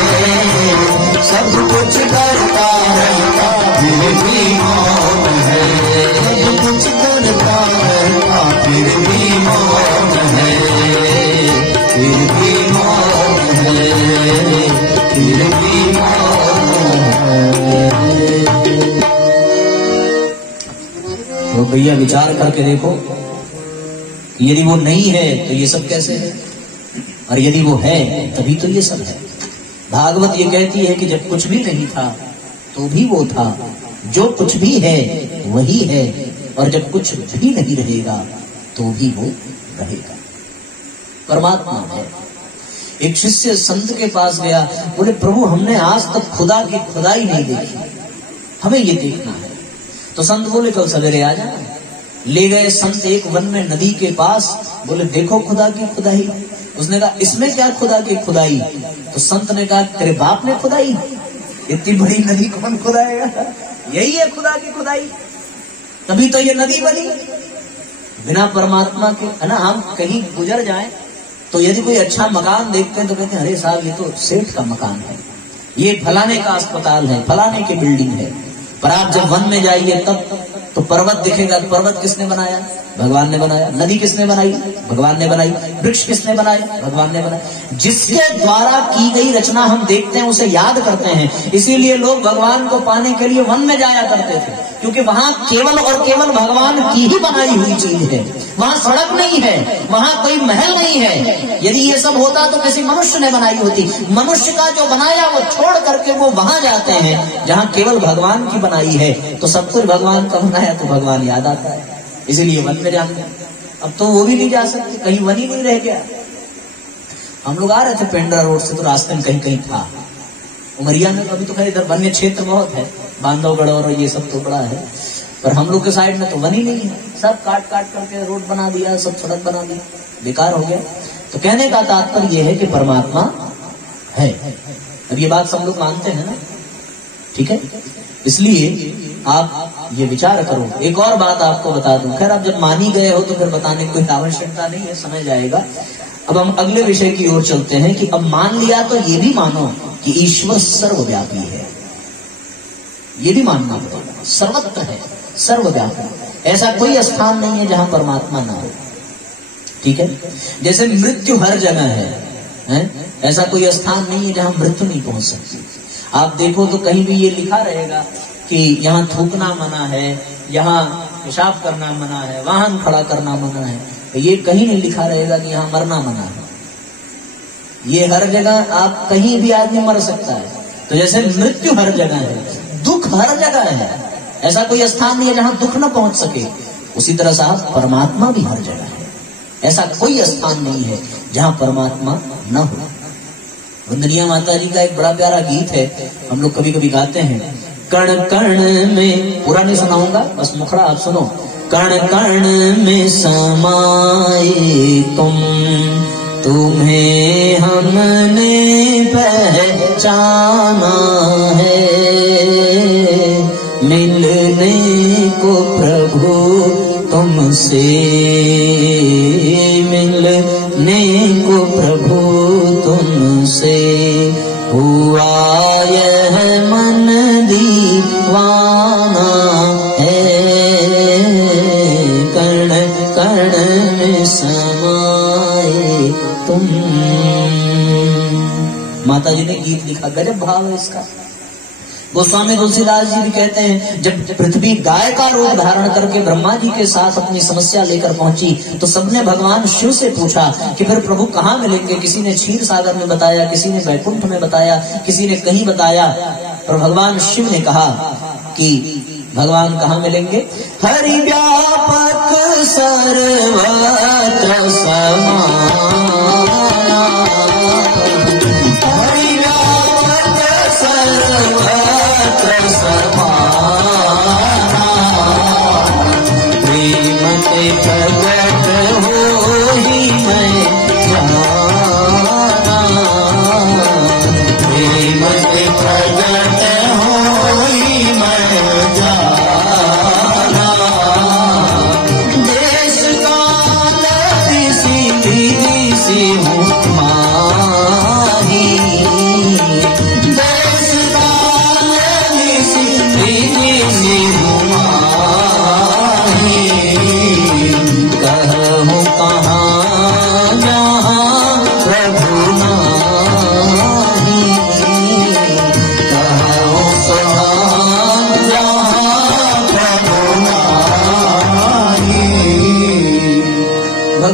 सब कुछ करता रहता फिर भी मौन है, सब कुछ करता रहता फिर भी मौन है, फिर भी मौन है, फिर भी मौन है। तो भैया विचार करके देखो, यदि वो नहीं है तो ये सब कैसे है, और यदि वो है तभी तो ये सब है। भागवत ये कहती है कि जब कुछ भी नहीं था तो भी वो था, जो कुछ भी है वही है, और जब कुछ भी नहीं रहेगा तो भी वो रहेगा। परमात्मा है। एक शिष्य संत के पास गया, बोले प्रभु हमने आज तक खुदा की खुदाई नहीं देखी, हमें ये देखना है। तो संत बोले कल सवेरे आ जाना। ले गए संत एक वन में नदी के पास, बोले देखो खुदा की खुदाई। उसने कहा इसमें क्या खुदा की खुदाई? तो संत ने कहा तेरे बाप ने खुदाई, इतनी बड़ी नदी कौन खुदाएगा, यही है खुदा की खुदाई, तभी तो ये नदी बनी। बिना परमात्मा के, है ना, हम कहीं गुजर जाएं तो यदि कोई अच्छा मकान देखते हैं तो कहते हैं अरे साहब ये तो सेठ का मकान है, ये फलाने का अस्पताल है, फलाने की बिल्डिंग है। पर आप जब वन में जाइए तब तो पर्वत दिखेगा, पर्वत किसने बनाया? भगवान ने बनाया। नदी किसने बनाई? भगवान ने बनाई। वृक्ष किसने बनाए? भगवान ने बनाए। जिसके द्वारा की गई रचना हम देखते हैं उसे याद करते हैं। इसीलिए लोग भगवान को पाने के लिए वन में जाया करते थे, क्योंकि वहां केवल और केवल भगवान की ही बनाई हुई चीज है। वहां सड़क नहीं है, वहां कोई महल नहीं है। यदि ये सब होता तो किसी मनुष्य ने बनाई होती। मनुष्य का जो बनाया वो छोड़ करके वो वहां जाते हैं जहां केवल भगवान की बनाई है। तो सब कुछ भगवान का बनाया तो भगवान याद आता है, इसीलिए वन में जाते हैं। अब तो वो भी नहीं जा सकते, कहीं वन ही नहीं रह गया। हम लोग आ रहे थे पेंड्रा रोड से तो रास्ते में कहीं कहीं था। उमरिया में अभी तो खैर इधर वन्य क्षेत्र बहुत है, बांधवगढ़ और ये सब तो बड़ा है, पर हम लोग के साइड में तो वन ही नहीं है। सब काट काट करके रोड बना दिया, सब सड़क बना दी, बेकार हो गया। तो कहने का तात्पर्य यह है कि परमात्मा है। अब ये बात सब लोग मानते हैं ना, ठीक है? इसलिए आप ये विचार करो। एक और बात आपको बता दूं, खैर आप जब मान ही गए हो तो फिर बताने की कोई आवश्यकता नहीं है, समझ जाएगा। अब हम अगले विषय की ओर चलते हैं कि अब मान लिया तो ये भी मानो कि ईश्वर सर्वव्यापी है। ये भी मानना पड़ेगा, सर्वत्र है, सर्वव्यापी। ऐसा कोई स्थान नहीं है जहां परमात्मा ना हो, ठीक है? जैसे मृत्यु हर जगह है? ऐसा कोई स्थान नहीं है जहां मृत्यु नहीं पहुंच सकती। आप देखो तो कहीं भी ये लिखा रहेगा कि यहाँ थूकना मना है, यहाँ पेशाब करना मना है, वाहन खड़ा करना मना है, तो ये कहीं नहीं लिखा रहेगा कि यहाँ मरना मना है। ये हर जगह आप कहीं भी आदमी मर सकता है। तो जैसे मृत्यु हर जगह है, दुख हर जगह है, ऐसा कोई स्थान नहीं है जहां दुख न पहुंच सके। उसी तरह साहब परमात्मा भी हर जगह है, ऐसा कोई स्थान नहीं है जहां परमात्मा न हो। वंदनिया माता जी का एक बड़ा प्यारा गीत है, हम लोग कभी कभी गाते हैं। कण कण में, पूरा नहीं सुनाऊंगा, बस मुखड़ा आप सुनो। कण कण में समाए तुम, तुम्हें हमने पहचाना है, मिलने को प्रभु तुमसे, मिलने को प्रभु तुमसे, हुआ यह मन दीवाना है, कण कण में समाए तुम। माता जी ने गीत लिखा, गजब भाव है इसका। गोस्वामी तुलसीदास जी भी कहते हैं, जब पृथ्वी गाय का रूप धारण करके ब्रह्मा जी के साथ अपनी समस्या लेकर पहुंची तो सबने भगवान शिव से पूछा कि फिर प्रभु कहाँ मिलेंगे। किसी ने क्षीर सागर में बताया, किसी ने वैकुंठ में बताया, किसी ने कहीं बताया। और भगवान शिव ने कहा कि भगवान कहाँ मिलेंगे? हरि व्यापक सर्वत्र समाया, हरि व्यापक सर्वत्र समाया,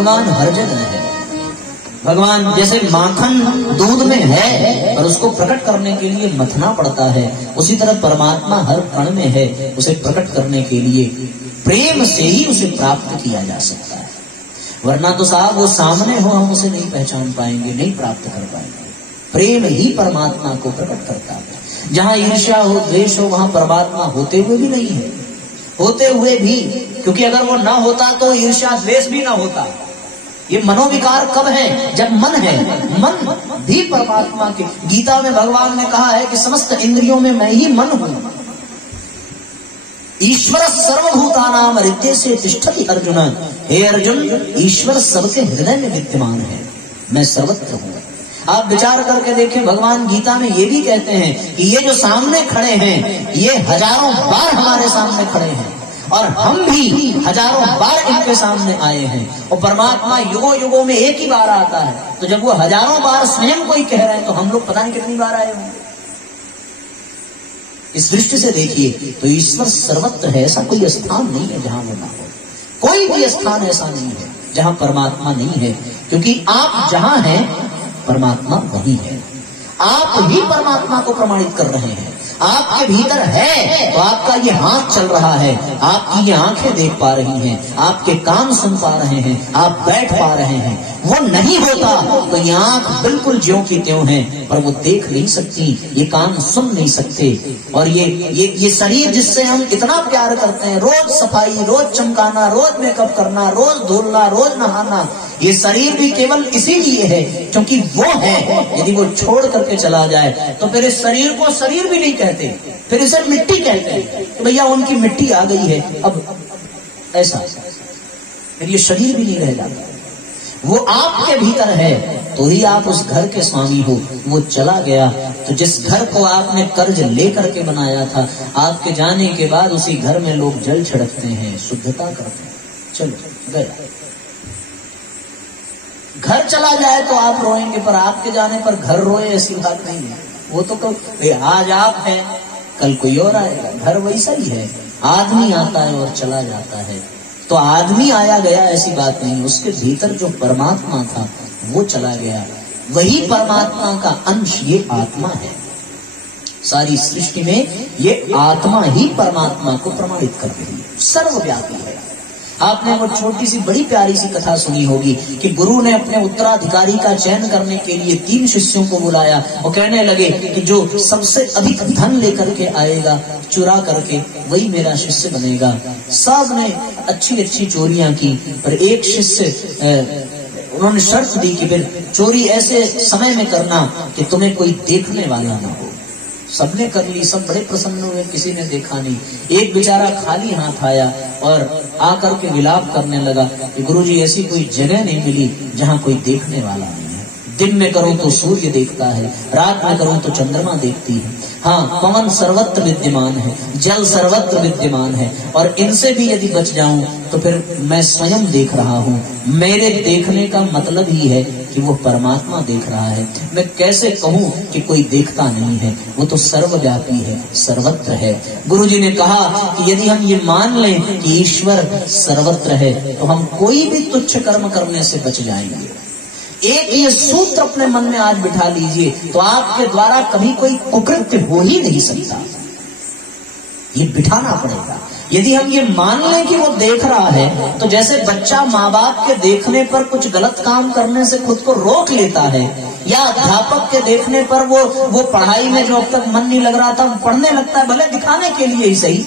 भगवान हर जगह है। भगवान जैसे माखन दूध में है पर उसको प्रकट करने के लिए मथना पड़ता है, उसी तरह परमात्मा हर कण में है, उसे प्रकट करने के लिए प्रेम से ही उसे प्राप्त किया जा सकता है। वरना तो साहब वो सामने हो हम उसे नहीं पहचान पाएंगे, नहीं प्राप्त कर पाएंगे। प्रेम ही परमात्मा को प्रकट करता है। जहाँ ईर्ष्या हो, द्वेष हो, वहां परमात्मा होते हुए भी नहीं है, होते हुए भी, क्योंकि अगर वो ना होता तो ईर्ष्या द्वेष भी ना होता। ये मनोविकार कब है? जब मन है। मन भी परमात्मा के, गीता में भगवान ने कहा है कि समस्त इंद्रियों में मैं ही मन हूं। ईश्वर सर्वभूतानां हृदय से तिष्ठति अर्जुन। हे अर्जुन, ईश्वर सबके हृदय में विद्यमान है, मैं सर्वत्र हूं। आप विचार करके देखें, भगवान गीता में ये भी कहते हैं कि ये जो सामने खड़े हैं ये हजारों बार हमारे सामने खड़े हैं और हम भी हजारों बार इनके सामने आए हैं। और परमात्मा युगों युगों में एक ही बार आता है, तो जब वो हजारों बार स्वयं को ही कह रहे हैं तो हम लोग पता नहीं कितनी बार आए होंगे। इस दृष्टि से देखिए तो ईश्वर सर्वत्र है, ऐसा कोई स्थान नहीं है जहां वो ना हो। कोई भी स्थान ऐसा नहीं है जहां परमात्मा नहीं है, क्योंकि आप जहां हैं परमात्मा वही है। आप ही परमात्मा को प्रमाणित कर रहे हैं। आपके भीतर है तो आपका ये हाथ चल रहा है, आपकी ये आंखें देख पा रही हैं, आपके कान सुन पा रहे हैं, आप बैठ पा रहे हैं। वो नहीं होता तो ये आंख बिल्कुल ज्यों की त्यों है, पर वो देख नहीं सकती, ये कान सुन नहीं सकते। और ये शरीर जिससे हम इतना प्यार करते हैं, रोज सफाई, रोज चमकाना, रोज मेकअप करना, रोज धुलना, रोज नहाना, ये शरीर भी केवल इसीलिए है क्योंकि वो है। यदि वो छोड़ करके चला जाए तो फिर इस शरीर को शरीर भी नहीं कहते, फिर इसे मिट्टी कहते हैं। तो भैया उनकी मिट्टी आ गई है, अब ऐसा फिर ये शरीर भी नहीं रह जाता। वो आपके भीतर है तो ही आप उस घर के स्वामी हो। वो चला गया तो जिस घर को आपने कर्ज लेकर के बनाया था, आपके जाने के बाद उसी घर में लोग जल छिड़कते हैं, शुद्धता करते हैं। चलो गया, घर चला जाए तो आप रोएंगे, पर आपके जाने पर घर रोए ऐसी बात नहीं है। वो तो आज आप हैं कल कोई और आएगा, घर वैसा ही है। आदमी आता है और चला जाता है, तो आदमी आया गया ऐसी बात नहीं, उसके भीतर जो परमात्मा था वो चला गया। वही परमात्मा का अंश ये आत्मा है। सारी सृष्टि में ये आत्मा ही परमात्मा को प्रमाणित कर रही है, सर्वव्यापी है। आपने वो छोटी सी बड़ी प्यारी सी कथा सुनी होगी कि गुरु ने अपने उत्तराधिकारी का चयन करने के लिए 3 शिष्यों को बुलाया और कहने लगे कि जो सबसे अधिक धन लेकर के आएगा चुरा करके वही मेरा शिष्य बनेगा। सब ने अच्छी अच्छी चोरियां की, पर एक शिष्य उन्होंने शर्त दी कि फिर चोरी ऐसे समय में करना कि तुम्हें कोई देखने वाला ना हो। सबने कर ली, सब बड़े प्रसन्न हुए, किसी ने देखा नहीं। एक बेचारा खाली हाथ आया और आकर के विलाप करने लगा कि गुरुजी ऐसी कोई जगह नहीं मिली जहाँ कोई देखने वाला नहीं है। दिन में करूं तो सूर्य देखता है, रात में करूं तो चंद्रमा देखती है। हाँ, पवन सर्वत्र विद्यमान है, जल सर्वत्र विद्यमान है, और इनसे भी यदि बच जाऊं तो फिर मैं स्वयं देख रहा हूँ। मेरे देखने का मतलब ही है कि वो परमात्मा देख रहा है। मैं कैसे कहूँ कि कोई देखता नहीं है? वो तो सर्वव्यापी है, सर्वत्र है। गुरुजी ने कहा कि यदि हम ये मान लें कि ईश्वर सर्वत्र है तो हम कोई भी तुच्छ कर्म करने से बच जाएंगे। एक ये सूत्र अपने मन में आज बिठा लीजिए तो आपके द्वारा कभी कोई कुकृत्य हो ही नहीं सकता। ये बिठाना पड़ेगा। यदि हम ये मान लें कि वो देख रहा है, तो जैसे बच्चा माँ बाप के देखने पर कुछ गलत काम करने से खुद को रोक लेता है, या अध्यापक के देखने पर वो पढ़ाई में जो अब तक मन नहीं लग रहा था वो पढ़ने लगता है, भले दिखाने के लिए ही सही।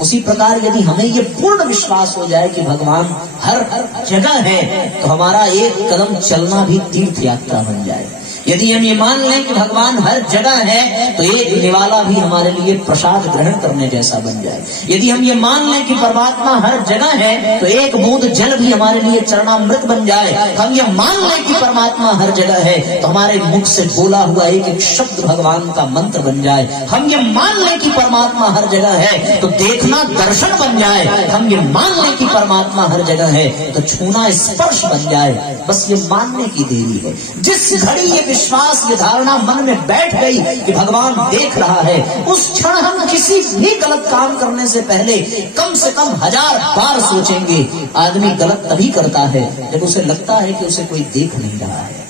उसी प्रकार यदि हमें ये पूर्ण विश्वास हो जाए कि भगवान हर जगह है, तो हमारा एक कदम चलना भी तीर्थ यात्रा बन जाए। यदि हम ये मान लें कि भगवान हर जगह है, तो एक निवाला भी हमारे लिए प्रसाद ग्रहण करने जैसा बन जाए। यदि हम ये मान लें कि परमात्मा हर जगह है, तो एक बूंद जल भी हमारे लिए चरणामृत बन जाए। हम ये मान लें कि परमात्मा हर जगह है, तो हमारे मुख से बोला हुआ एक एक शब्द भगवान का मंत्र बन जाए। हम ये मान लें कि परमात्मा हर जगह है, तो देखना दर्शन बन जाए। हम ये मान लें कि परमात्मा हर जगह है, तो छूना स्पर्श बन जाए। बस ये मानने की देरी है। जिस घड़ी ये विश्वास, ये धारणा मन में बैठ गई कि भगवान देख रहा है, उस क्षण हम किसी भी गलत काम करने से पहले कम से कम 1000 बार सोचेंगे। आदमी गलत तभी करता है जब उसे लगता है कि उसे कोई देख नहीं रहा है,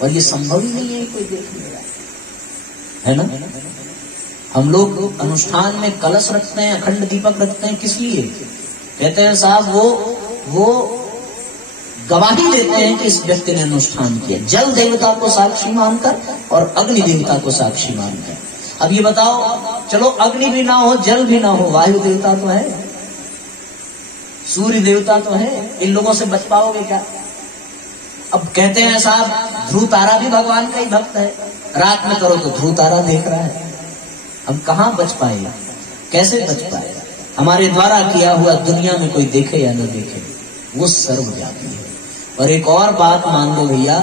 और ये संभव ही नहीं है कोई देख नहीं रहा है ना। हम लोग अनुष्ठान में कलश रखते हैं, अखंड दीपक रखते हैं, किस लिए? कहते हैं साहब वो गवाही देते हैं कि इस व्यक्ति ने अनुष्ठान किया, जल देवता को साक्षी मानकर और अग्नि देवता को साक्षी मानकर। अब ये बताओ, चलो अग्नि भी ना हो, जल भी ना हो, वायु देवता तो है, सूर्य देवता तो है, इन लोगों से बच पाओगे क्या? अब कहते हैं साहब ध्रुव तारा भी भगवान का ही भक्त है, रात में करो तो ध्रुव तारा देख रहा है। अब कहां बच पाए, कैसे बच पाए? हमारे द्वारा किया हुआ दुनिया में कोई देखे या न देखे, वो सर्वव्यापी है। और एक और बात मान लो भैया,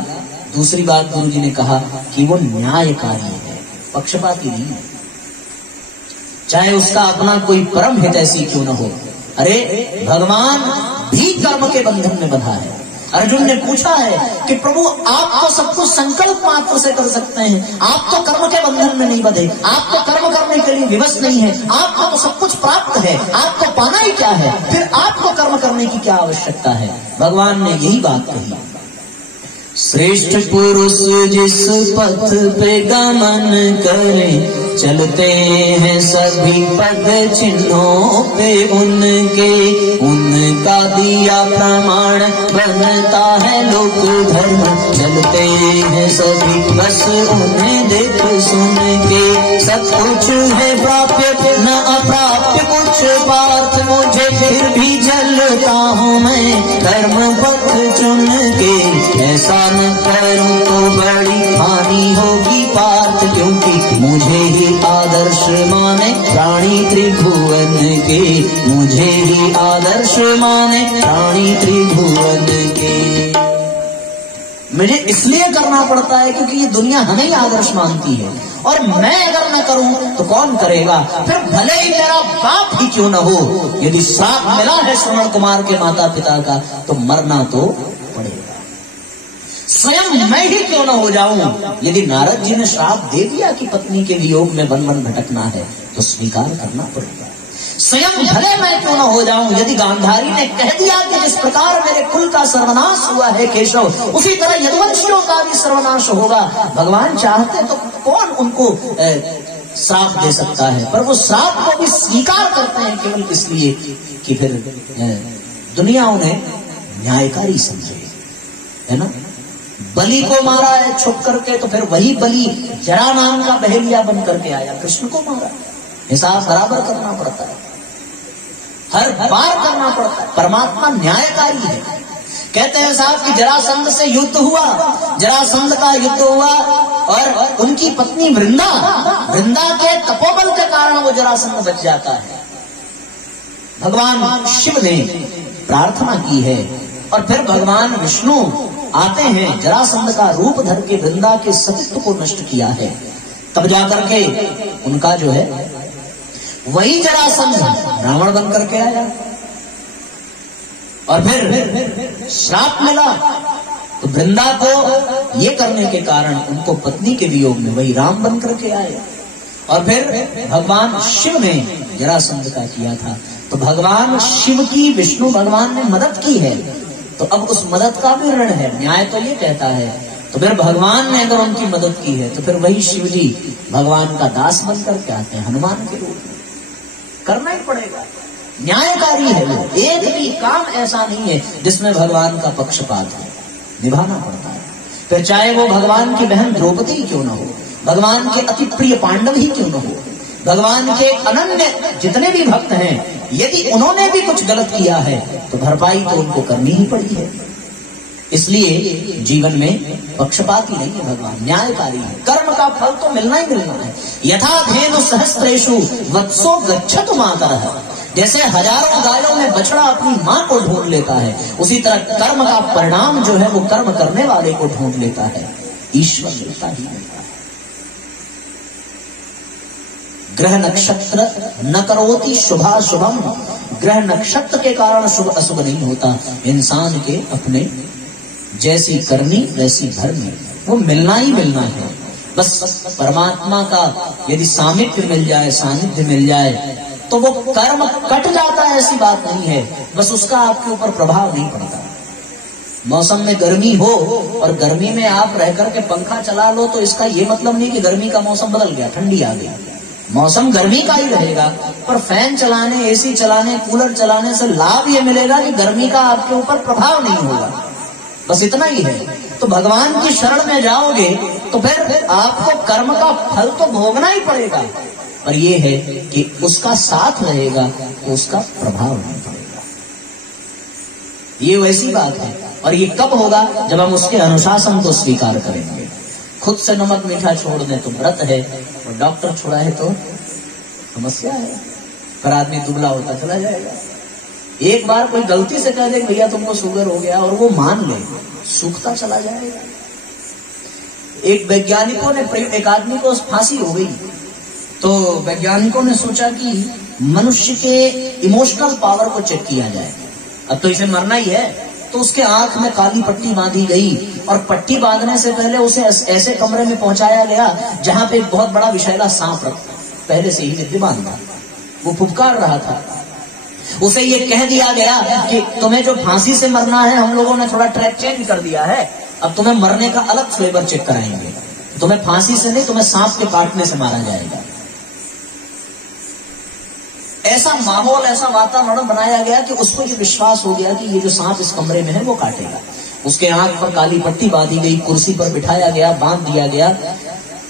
दूसरी बात गुरु जी ने कहा कि वो न्यायकारी है, पक्षपाती नहीं है, चाहे उसका अपना कोई परम हितैषी क्यों न हो। अरे भगवान भी कर्म के बंधन में बंधा है। अर्जुन ने पूछा है कि प्रभु आप तो सब कुछ संकल्प मात्र से कर सकते हैं, आप तो कर्म के बंधन में नहीं बंधे, आप तो कर्म करने के लिए विवश नहीं है, आपको तो सब कुछ प्राप्त है, आपको पाना ही क्या है, फिर आपको कर्म करने की क्या आवश्यकता है? भगवान ने यही बात कही। श्रेष्ठ पुरुष जिस पथ पे गमन करें, चलते हैं सभी पद चिन्हों पे उनके, उनका दिया प्रमाण बनता है लोक धर्म, चलते हैं सभी बस उन्हें देख सुन के। सब कुछ है प्राप्य न अप्राप्य कुछ बात, मुझे फिर भी जलता हूँ मैं धर्म पथ चुन के। ऐसा न करूं तो बड़ी हानि होगी पार्थ, क्योंकि मुझे ही आदर्श माने प्राणी त्रिभुवन के, मुझे ही आदर्श माने प्राणी त्रिभुवन के। मुझे इसलिए करना पड़ता है क्योंकि ये दुनिया हमें ही आदर्श मानती है, और मैं अगर न करूं तो कौन करेगा? फिर भले ही मेरा बाप ही क्यों न हो, यदि श्राप मिला है श्रवण कुमार के माता पिता का तो मरना तो पड़ेगा। स्वयं मैं ही क्यों न हो जाऊं, यदि नारद जी ने श्राप दे दिया कि पत्नी के वियोग में वन वन भटकना है तो स्वीकार करना पड़ेगा। स्वयं भले मैं क्यों न हो जाऊं, यदि गांधारी ने कह दिया कि जिस प्रकार मेरे कुल का सर्वनाश हुआ है केशव, उसी तरह यदुवंशियों का भी सर्वनाश होगा। भगवान चाहते तो कौन उनको श्राप दे सकता है, पर वो श्राप को भी स्वीकार करते हैं केवल इसलिए कि फिर दुनिया उन्हें न्यायकारी समझे, है ना। बलि को मारा है छुप करके, तो फिर वही बलि जरा नाम का बहेलिया बन करके आया, कृष्ण को मारा। हिसाब बराबर करना पड़ता है, हर बार करना पड़ता है। परमात्मा न्यायकारी है। कहते हैं साहब कि जरासंध से युद्ध हुआ, जरासंध का युद्ध हुआ और उनकी पत्नी वृंदा के तपोबल के कारण वो जरासंध बच जाता है। भगवान शिव ने प्रार्थना की है और फिर भगवान विष्णु आते हैं, जरासंध का रूप धर के वृंदा के सतीत्व को नष्ट किया है। तब जाकर के उनका जो है वही जरासंध रावण बन करके आया, और फिर श्राप मिला तो वृंदा को ये करने के कारण उनको पत्नी के वियोग में वही राम बन करके आए। और फिर भगवान शिव ने जरासंध का किया था, तो भगवान शिव की विष्णु भगवान ने मदद की है, तो अब उस मदद का भी ऋण है। न्याय तो ये कहता है, तो फिर भगवान ने अगर उनकी मदद की है तो फिर वही शिव जी भगवान का दास बन करके आते हैं हनुमान के रूप में। करना ही पड़ेगा, न्यायकारी है वो। एक भी काम ऐसा नहीं है जिसमें भगवान का पक्षपात है, निभाना पड़ता है। फिर चाहे वो भगवान की बहन द्रौपदी क्यों न हो, भगवान के अति प्रिय पांडव ही क्यों न हो, भगवान के अनन्य जितने भी भक्त हैं, यदि उन्होंने भी कुछ गलत किया है तो भरपाई तो उनको करनी ही पड़ी है। इसलिए जीवन में पक्षपाती नहीं है भगवान, न्यायकारी है। कर्म का फल तो मिलना ही मिलना है। यथा धेनु सहस्त्रेषु वत्सो गच्छतु मातरः, जैसे हजारों गायों में बछड़ा अपनी मां को ढूंढ लेता है, उसी तरह कर्म का परिणाम जो है वो कर्म करने वाले को ढूंढ लेता है, ईश्वर मिलता ही मिलता है। ग्रह नक्षत्र न करोति शुभाशुभम, ग्रह नक्षत्र के कारण शुभ अशुभ नहीं होता, इंसान के अपने जैसी करनी वैसी भरनी। वो मिलना ही मिलना है। बस परमात्मा का यदि सामिप्य मिल जाए, सानिध्य मिल जाए, तो वो कर्म कट जाता है, ऐसी बात नहीं है। बस उसका आपके ऊपर प्रभाव नहीं पड़ता। मौसम में गर्मी हो और गर्मी में आप रह करके पंखा चला लो, तो इसका ये मतलब नहीं कि गर्मी का मौसम बदल गया, ठंडी आ गई। मौसम गर्मी का ही रहेगा, पर फैन चलाने, एसी चलाने, कूलर चलाने से लाभ ये मिलेगा कि गर्मी का आपके ऊपर प्रभाव नहीं होगा। बस इतना ही है। तो भगवान की शरण में जाओगे तो फिर आपको कर्म का फल तो भोगना ही पड़ेगा, पर यह है कि उसका साथ रहेगा तो उसका प्रभाव नहीं पड़ेगा। ये वैसी बात है। और ये कब होगा? जब हम उसके अनुशासन को स्वीकार करेंगे। खुद से नमक मीठा छोड़ दें तो व्रत है, और डॉक्टर छोड़ा है तो समस्या है। पर आदमी दुबला होता चला जाएगा। एक बार कोई गलती से कह दे भैया तुमको शुगर हो गया, और वो मान ले, सूखता चला जाएगा। एक वैज्ञानिकों ने, एक आदमी को फांसी हो गई, तो वैज्ञानिकों ने सोचा कि मनुष्य के इमोशनल पावर को चेक किया जाए। अब तो इसे मरना ही है, तो उसके आंख में काली पट्टी बांधी गई, और पट्टी बांधने से पहले उसे ऐसे कमरे में पहुंचाया गया जहां पे एक बहुत बड़ा विषैला सांप पहले से ही विद्यमान था। वो फुफकार रहा था। उसे ये कह दिया गया कि तुम्हें जो फांसी से मरना है, हम लोगों ने थोड़ा ट्रैक चेंज कर दिया है, अब तुम्हें मरने का अलग फ्लेवर चेक कराएंगे। तुम्हें फांसी से नहीं, तुम्हें सांप के काटने से मारा जाएगा। ऐसा माहौल, ऐसा वातावरण बनाया गया कि उसको ये विश्वास हो गया कि ये जो सांप इस कमरे में है वो काटेगा। उसके आंख पर काली पट्टी बांधी गई, कुर्सी पर बिठाया गया, बांध दिया गया।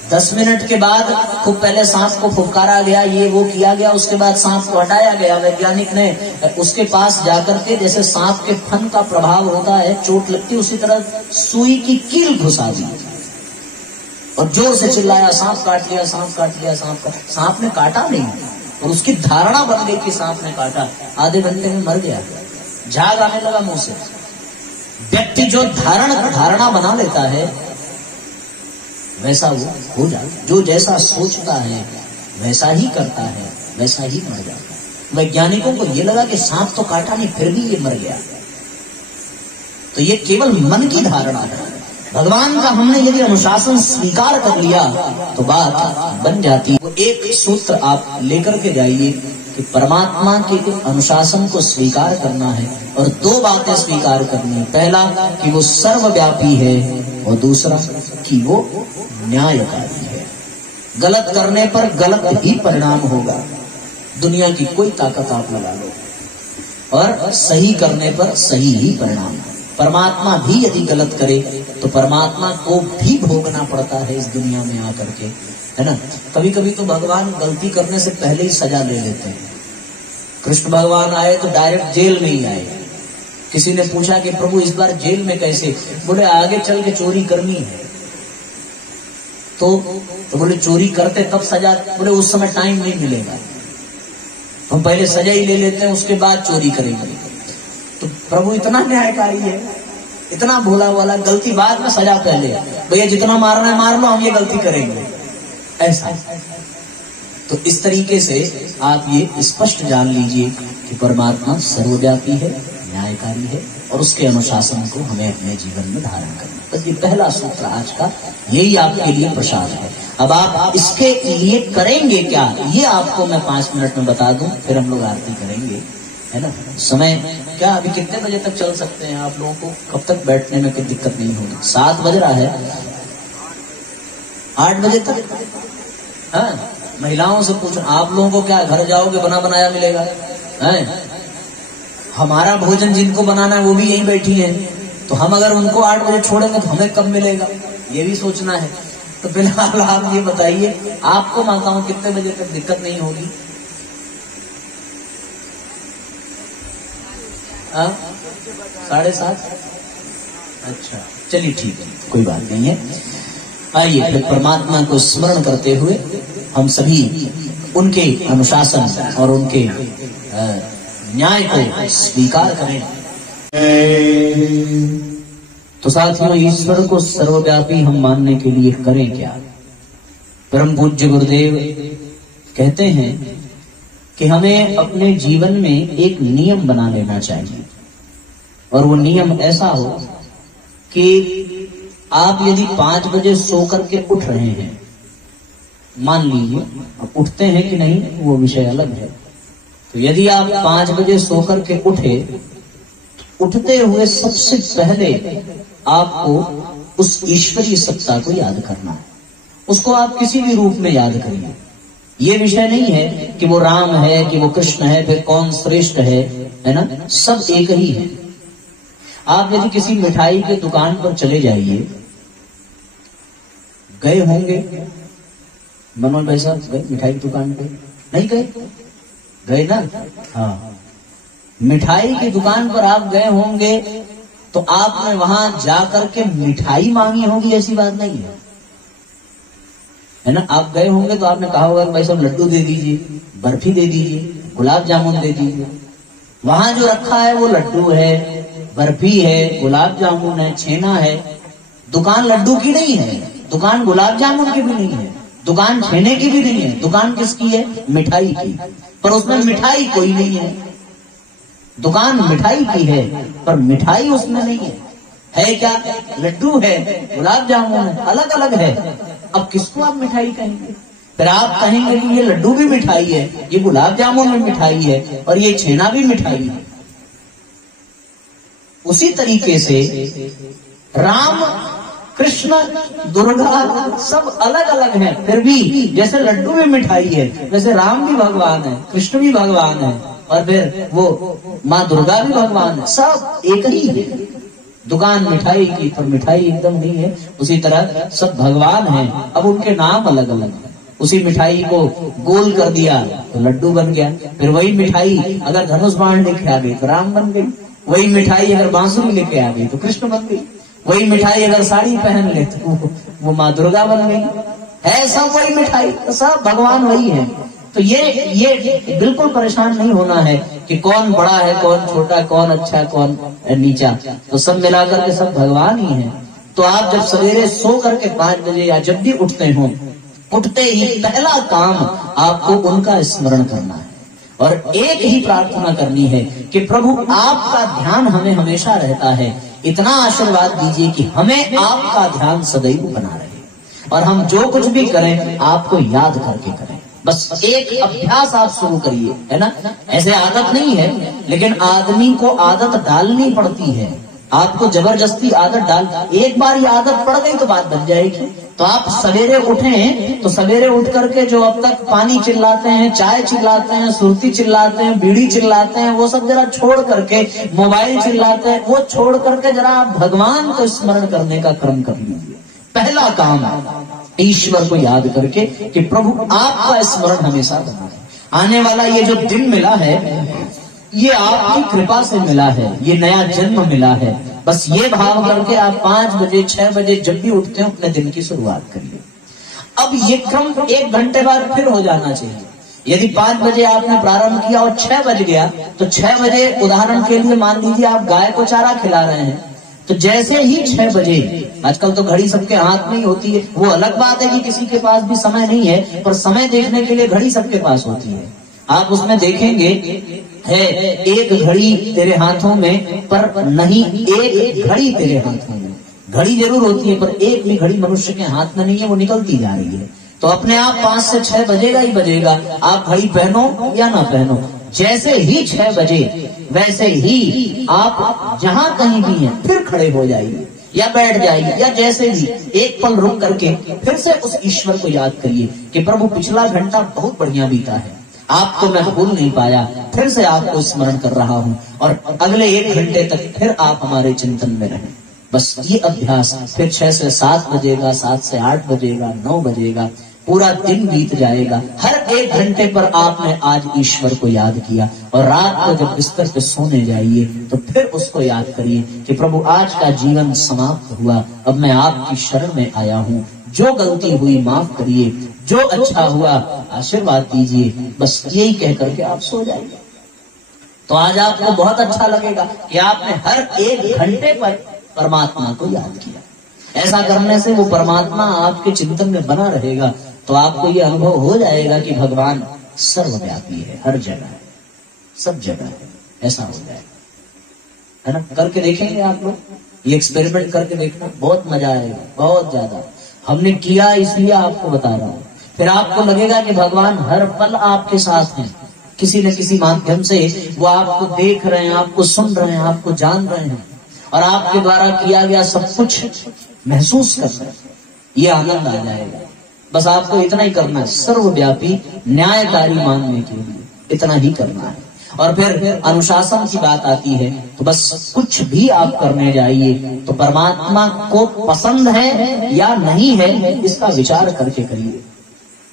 10 मिनट के बाद खूब पहले सांप को फुफकारा गया, ये वो किया गया। उसके बाद सांप को हटाया गया। वैज्ञानिक ने उसके पास जाकर के, जैसे सांप के फन का प्रभाव होता है, चोट लगती, उसी तरह सुई की कील घुसा दी और जोर से चिल्लाया, सांप काट लिया, सांप काट लिया, सांप काट। सांप ने काटा नहीं, और उसकी धारणा बन गई कि सांप ने काटा। आधे घंटे में मर गया, झाग आने लगा मुंह से। व्यक्ति जो धारणा बना लेता है वैसा वो हो जाता। जो जैसा सोचता है वैसा ही करता है, वैसा ही मर जाता है। वैज्ञानिकों को ये लगा कि सांप तो काटा नहीं, फिर भी ये मर गया। तो ये केवल मन की धारणा है। भगवान का हमने यदि अनुशासन स्वीकार कर लिया तो बात बन जाती है। वो एक सूत्र आप लेकर के जाइए कि परमात्मा के अनुशासन को स्वीकार करना है, और 2 बातें स्वीकार करनी है। पहला कि वो सर्वव्यापी है, और दूसरा कि वो न्यायकारी है। गलत करने पर गलत ही परिणाम होगा, दुनिया की कोई ताकत आप लगा लो, और सही करने पर सही ही परिणाम। परमात्मा भी यदि गलत करे तो परमात्मा को भी भोगना पड़ता है इस दुनिया में आकर के, है ना। कभी कभी तो भगवान गलती करने से पहले ही सजा ले लेते हैं। कृष्ण भगवान आए तो डायरेक्ट जेल में ही आए। किसी ने पूछा कि प्रभु इस बार जेल में कैसे? बोले आगे चल के चोरी करनी है। तो बोले चोरी करते तब सजा? बोले उस समय टाइम नहीं मिलेगा, हम पहले सजा ही ले लेते हैं, उसके बाद चोरी करेंगे। तो प्रभु इतना न्यायकारी है, इतना भोला वाला, गलती बाद में सजा पहले। भैया जितना मारना है मार लो, हम ये गलती करेंगे, ऐसा। तो इस तरीके से आप ये स्पष्ट जान लीजिए कि परमात्मा सर्वव्यापी है, न्यायकारी है, और उसके अनुशासन को हमें अपने जीवन में धारण करना। बस ये पहला सूत्र आज का, यही आपके लिए प्रसाद है। अब आप इसके लिए करेंगे क्या, ये आपको मैं 5 मिनट में बता दूं, फिर हम लोग आरती करेंगे, है ना। समय क्या अभी कितने बजे तक चल सकते हैं आप लोगों को? कब तक बैठने में कोई दिक्कत नहीं होगी? 7 बज रहा है, 8 बजे तक। हाँ, महिलाओं से पूछो, आप लोगों को क्या घर जाओगे बना बनाया मिलेगा? है हमारा भोजन जिनको बनाना है वो भी यहीं बैठी हैं, तो हम अगर उनको 8 बजे छोड़ेंगे तो हमें कब मिलेगा, ये भी सोचना है। तो फिलहाल आप ये बताइए, आपको माताओं कितने बजे तक दिक्कत नहीं होगी? 7:30? अच्छा, चलिए ठीक है, कोई बात नहीं है। आइए फिर परमात्मा को स्मरण करते हुए हम सभी उनके अनुशासन और उनके न्याय को स्वीकार करें। तो साथियों, ईश्वर को सर्वव्यापी हम मानने के लिए करें क्या? परम पूज्य गुरुदेव कहते हैं कि हमें अपने जीवन में एक नियम बना लेना चाहिए, और वो नियम ऐसा हो कि आप यदि 5 बजे सो करके उठ रहे हैं, मान लीजिए, अब उठते हैं कि नहीं वो विषय अलग है, तो यदि आप 5 बजे सो करके उठे, उठते हुए सबसे पहले आपको उस ईश्वरीय सत्ता को याद करना है। उसको आप किसी भी रूप में याद करिए। ये विषय नहीं है कि वो राम है कि वो कृष्ण है, फिर कौन श्रेष्ठ है ना, सब एक ही है। आप यदि किसी मिठाई के दुकान पर चले जाइए, गए होंगे मनोज भाई साहब, गए मिठाई की दुकान पे? नहीं गए? गए ना? हाँ, मिठाई की दुकान पर आप गए होंगे तो आपने वहां जाकर के मिठाई मांगी होगी, ऐसी बात नहीं है ना। आप गए होंगे तो आपने कहा होगा भाई साहब लड्डू दे दीजिए, बर्फी दे दीजिए, गुलाब जामुन दे दीजिए। वहां जो रखा है वो लड्डू है, बर्फी है, गुलाब जामुन है, छेना है। दुकान लड्डू की नहीं है, दुकान गुलाब जामुन की भी नहीं है, दुकान छेने की भी नहीं है। दुकान किसकी है? मिठाई की। पर उसमें मिठाई कोई नहीं है। दुकान मिठाई की है पर मिठाई उसमें नहीं है क्या? लड्डू है, गुलाब जामुन है, अलग अलग है। अब किसको आप मिठाई कहेंगे? फिर आप कहेंगे कि ये लड्डू भी मिठाई है, ये गुलाब जामुन भी मिठाई है और ये छेना भी मिठाई है। उसी तरीके से राम, कृष्ण, दुर्गा सब अलग अलग हैं, फिर भी जैसे लड्डू भी मिठाई है, वैसे राम भी भगवान है, कृष्ण भी भगवान है, और फिर वो माँ दुर्गा भी भगवान है। सब एक ही है। दुकान मिठाई की पर मिठाई एकदम नहीं है। उसी तरह सब भगवान हैं, अब उनके नाम अलग अलग है। उसी मिठाई को गोल कर दिया तो लड्डू बन गया। फिर वही मिठाई अगर धनुष बाण लेके आ गई तो राम बन गई। वही मिठाई अगर बांसुरी लेके आ गई तो कृष्ण बन गई। वही मिठाई अगर साड़ी पहन ले तो वो माँ दुर्गा बन गई। है सब वही मिठाई, सब भगवान वही है। तो ये बिल्कुल परेशान नहीं होना है कि कौन बड़ा है, कौन छोटा, कौन अच्छा, कौन नीचा। तो सब मिलाकर के सब भगवान ही है। तो आप जब सवेरे सो करके 5 बजे या जब भी उठते हो, उठते ही पहला काम आपको उनका स्मरण करना है और एक ही प्रार्थना करनी है कि प्रभु आपका ध्यान हमें हमेशा रहता है। इतना आशीर्वाद दीजिए कि हमें आपका ध्यान सदैव बना रहे और हम जो कुछ भी करें आपको याद करके करें। बस एक अभ्यास आप शुरू करिए, है ना। ऐसे आदत नहीं है, लेकिन आदमी को आदत डालनी पड़ती है। आपको जबरदस्ती आदत डाल, एक बार ये आदत पड़ गई तो बात बन जाएगी। तो आप सवेरे उठें तो सवेरे उठ करके जो अब तक पानी चिल्लाते हैं, चाय चिल्लाते हैं, सुरती चिल्लाते हैं, बीड़ी चिल्लाते हैं, वो सब जरा छोड़ करके, मोबाइल चिल्लाते हैं, वो छोड़ करके जरा आप भगवान को स्मरण करने का क्रम कर लीजिए। पहला काम ईश्वर को याद करके कि प्रभु आपका स्मरण हमेशा बना है। आने वाला ये जो दिन मिला है ये आपकी कृपा से मिला है, ये नया जन्म मिला है। बस ये भाव करके आप 5 बजे 6 बजे जब भी उठते हो अपने दिन की शुरुआत करिए। अब ये क्रम 1 घंटे बाद फिर हो जाना चाहिए। यदि 5 बजे आपने प्रारंभ किया और 6 बज गया तो 6 बजे उदाहरण के लिए मान लीजिए आप गाय को चारा खिला रहे हैं, तो जैसे ही 6 बजे, आजकल तो घड़ी सबके हाथ में ही होती है, वो अलग बात है कि किसी के पास भी समय नहीं है, पर समय देखने के लिए घड़ी सबके पास होती है। आप उसमें देखेंगे है एक घड़ी तेरे हाथों में, पर नहीं एक घड़ी तेरे हाथों में। घड़ी जरूर होती है पर एक भी घड़ी मनुष्य के हाथ में नहीं है, वो निकलती जा रही है। तो अपने आप 5 से 6 बजेगा ही बजेगा, आप घड़ी पहनो या ना पहनो। जैसे ही 6 बजे वैसे ही आप जहां कहीं भी हैं फिर खड़े हो जाइए या बैठ जाइए या जैसे भी एक पल रुक करके फिर से उस ईश्वर को याद करिए कि प्रभु पिछला घंटा बहुत बढ़िया बीता है, आपको मैं भूल नहीं पाया, फिर से आपको स्मरण कर रहा हूं और अगले 1 घंटे तक फिर आप हमारे चिंतन में रहें। बस ये अभ्यास फिर 6 से 7 बजेगा, 7 से 8 बजेगा, 9 बजेगा, पूरा दिन बीत जाएगा। हर 1 घंटे पर आपने आज ईश्वर को याद किया और रात को जब बिस्तर पे सोने जाइए तो फिर उसको याद करिए कि प्रभु आज का जीवन समाप्त हुआ, अब मैं आपकी शरण में आया हूँ, जो गलती हुई माफ करिए, जो अच्छा हुआ आशीर्वाद दीजिए। बस यही कह करके आप सो जाइए। तो आज आपको बहुत अच्छा लगेगा कि आपने हर 1 घंटे पर परमात्मा को याद किया। ऐसा करने से वो परमात्मा आपके चिंतन में बना रहेगा, तो आपको ये अनुभव हो जाएगा कि भगवान सर्वव्यापी है, हर जगह है, सब जगह है। ऐसा हो जाएगा, है ना। करके देखेंगे आप लोग, ये एक्सपेरिमेंट करके देखना, बहुत मजा आएगा, बहुत ज्यादा। हमने किया इसलिए आपको बता रहा हूं। फिर आपको लगेगा कि भगवान हर पल आपके साथ हैं, किसी न किसी माध्यम से वो आपको देख रहे हैं, आपको सुन रहे हैं, आपको जान रहे हैं और आपके द्वारा किया गया सब कुछ महसूस कर रहे हैं। ये आनंद आ जाएगा। बस आपको इतना ही करना है, सर्वव्यापी न्यायकारी मानने के लिए इतना ही करना है। और फिर अनुशासन की बात आती है तो बस कुछ भी आप करने जाइए तो परमात्मा को पसंद है या नहीं है इसका विचार करके करिए।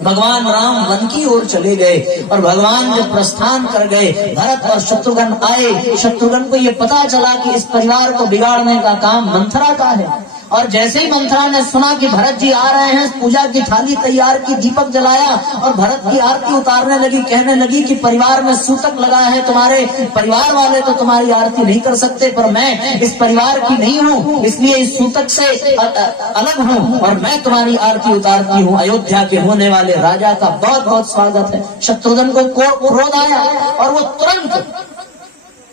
भगवान राम वन की ओर चले गए और भगवान जब प्रस्थान कर गए, भरत और शत्रुघ्न आए। शत्रुघ्न को ये पता चला कि इस परिवार को बिगाड़ने का काम मंथरा का है और जैसे ही मंथरा ने सुना कि भरत जी आ रहे हैं, पूजा की थाली तैयार की, दीपक जलाया और भरत की आरती उतारने लगी। कहने लगी कि परिवार में सूतक लगा है, तुम्हारे परिवार वाले तो तुम्हारी आरती नहीं कर सकते, पर मैं इस परिवार की नहीं हूँ, इसलिए इस सूतक से अलग हूँ और मैं तुम्हारी आरती उतारती हूँ। अयोध्या के होने वाले राजा का बहुत बहुत स्वागत है। शत्रुघ्न को क्रोध आया और वो तुरंत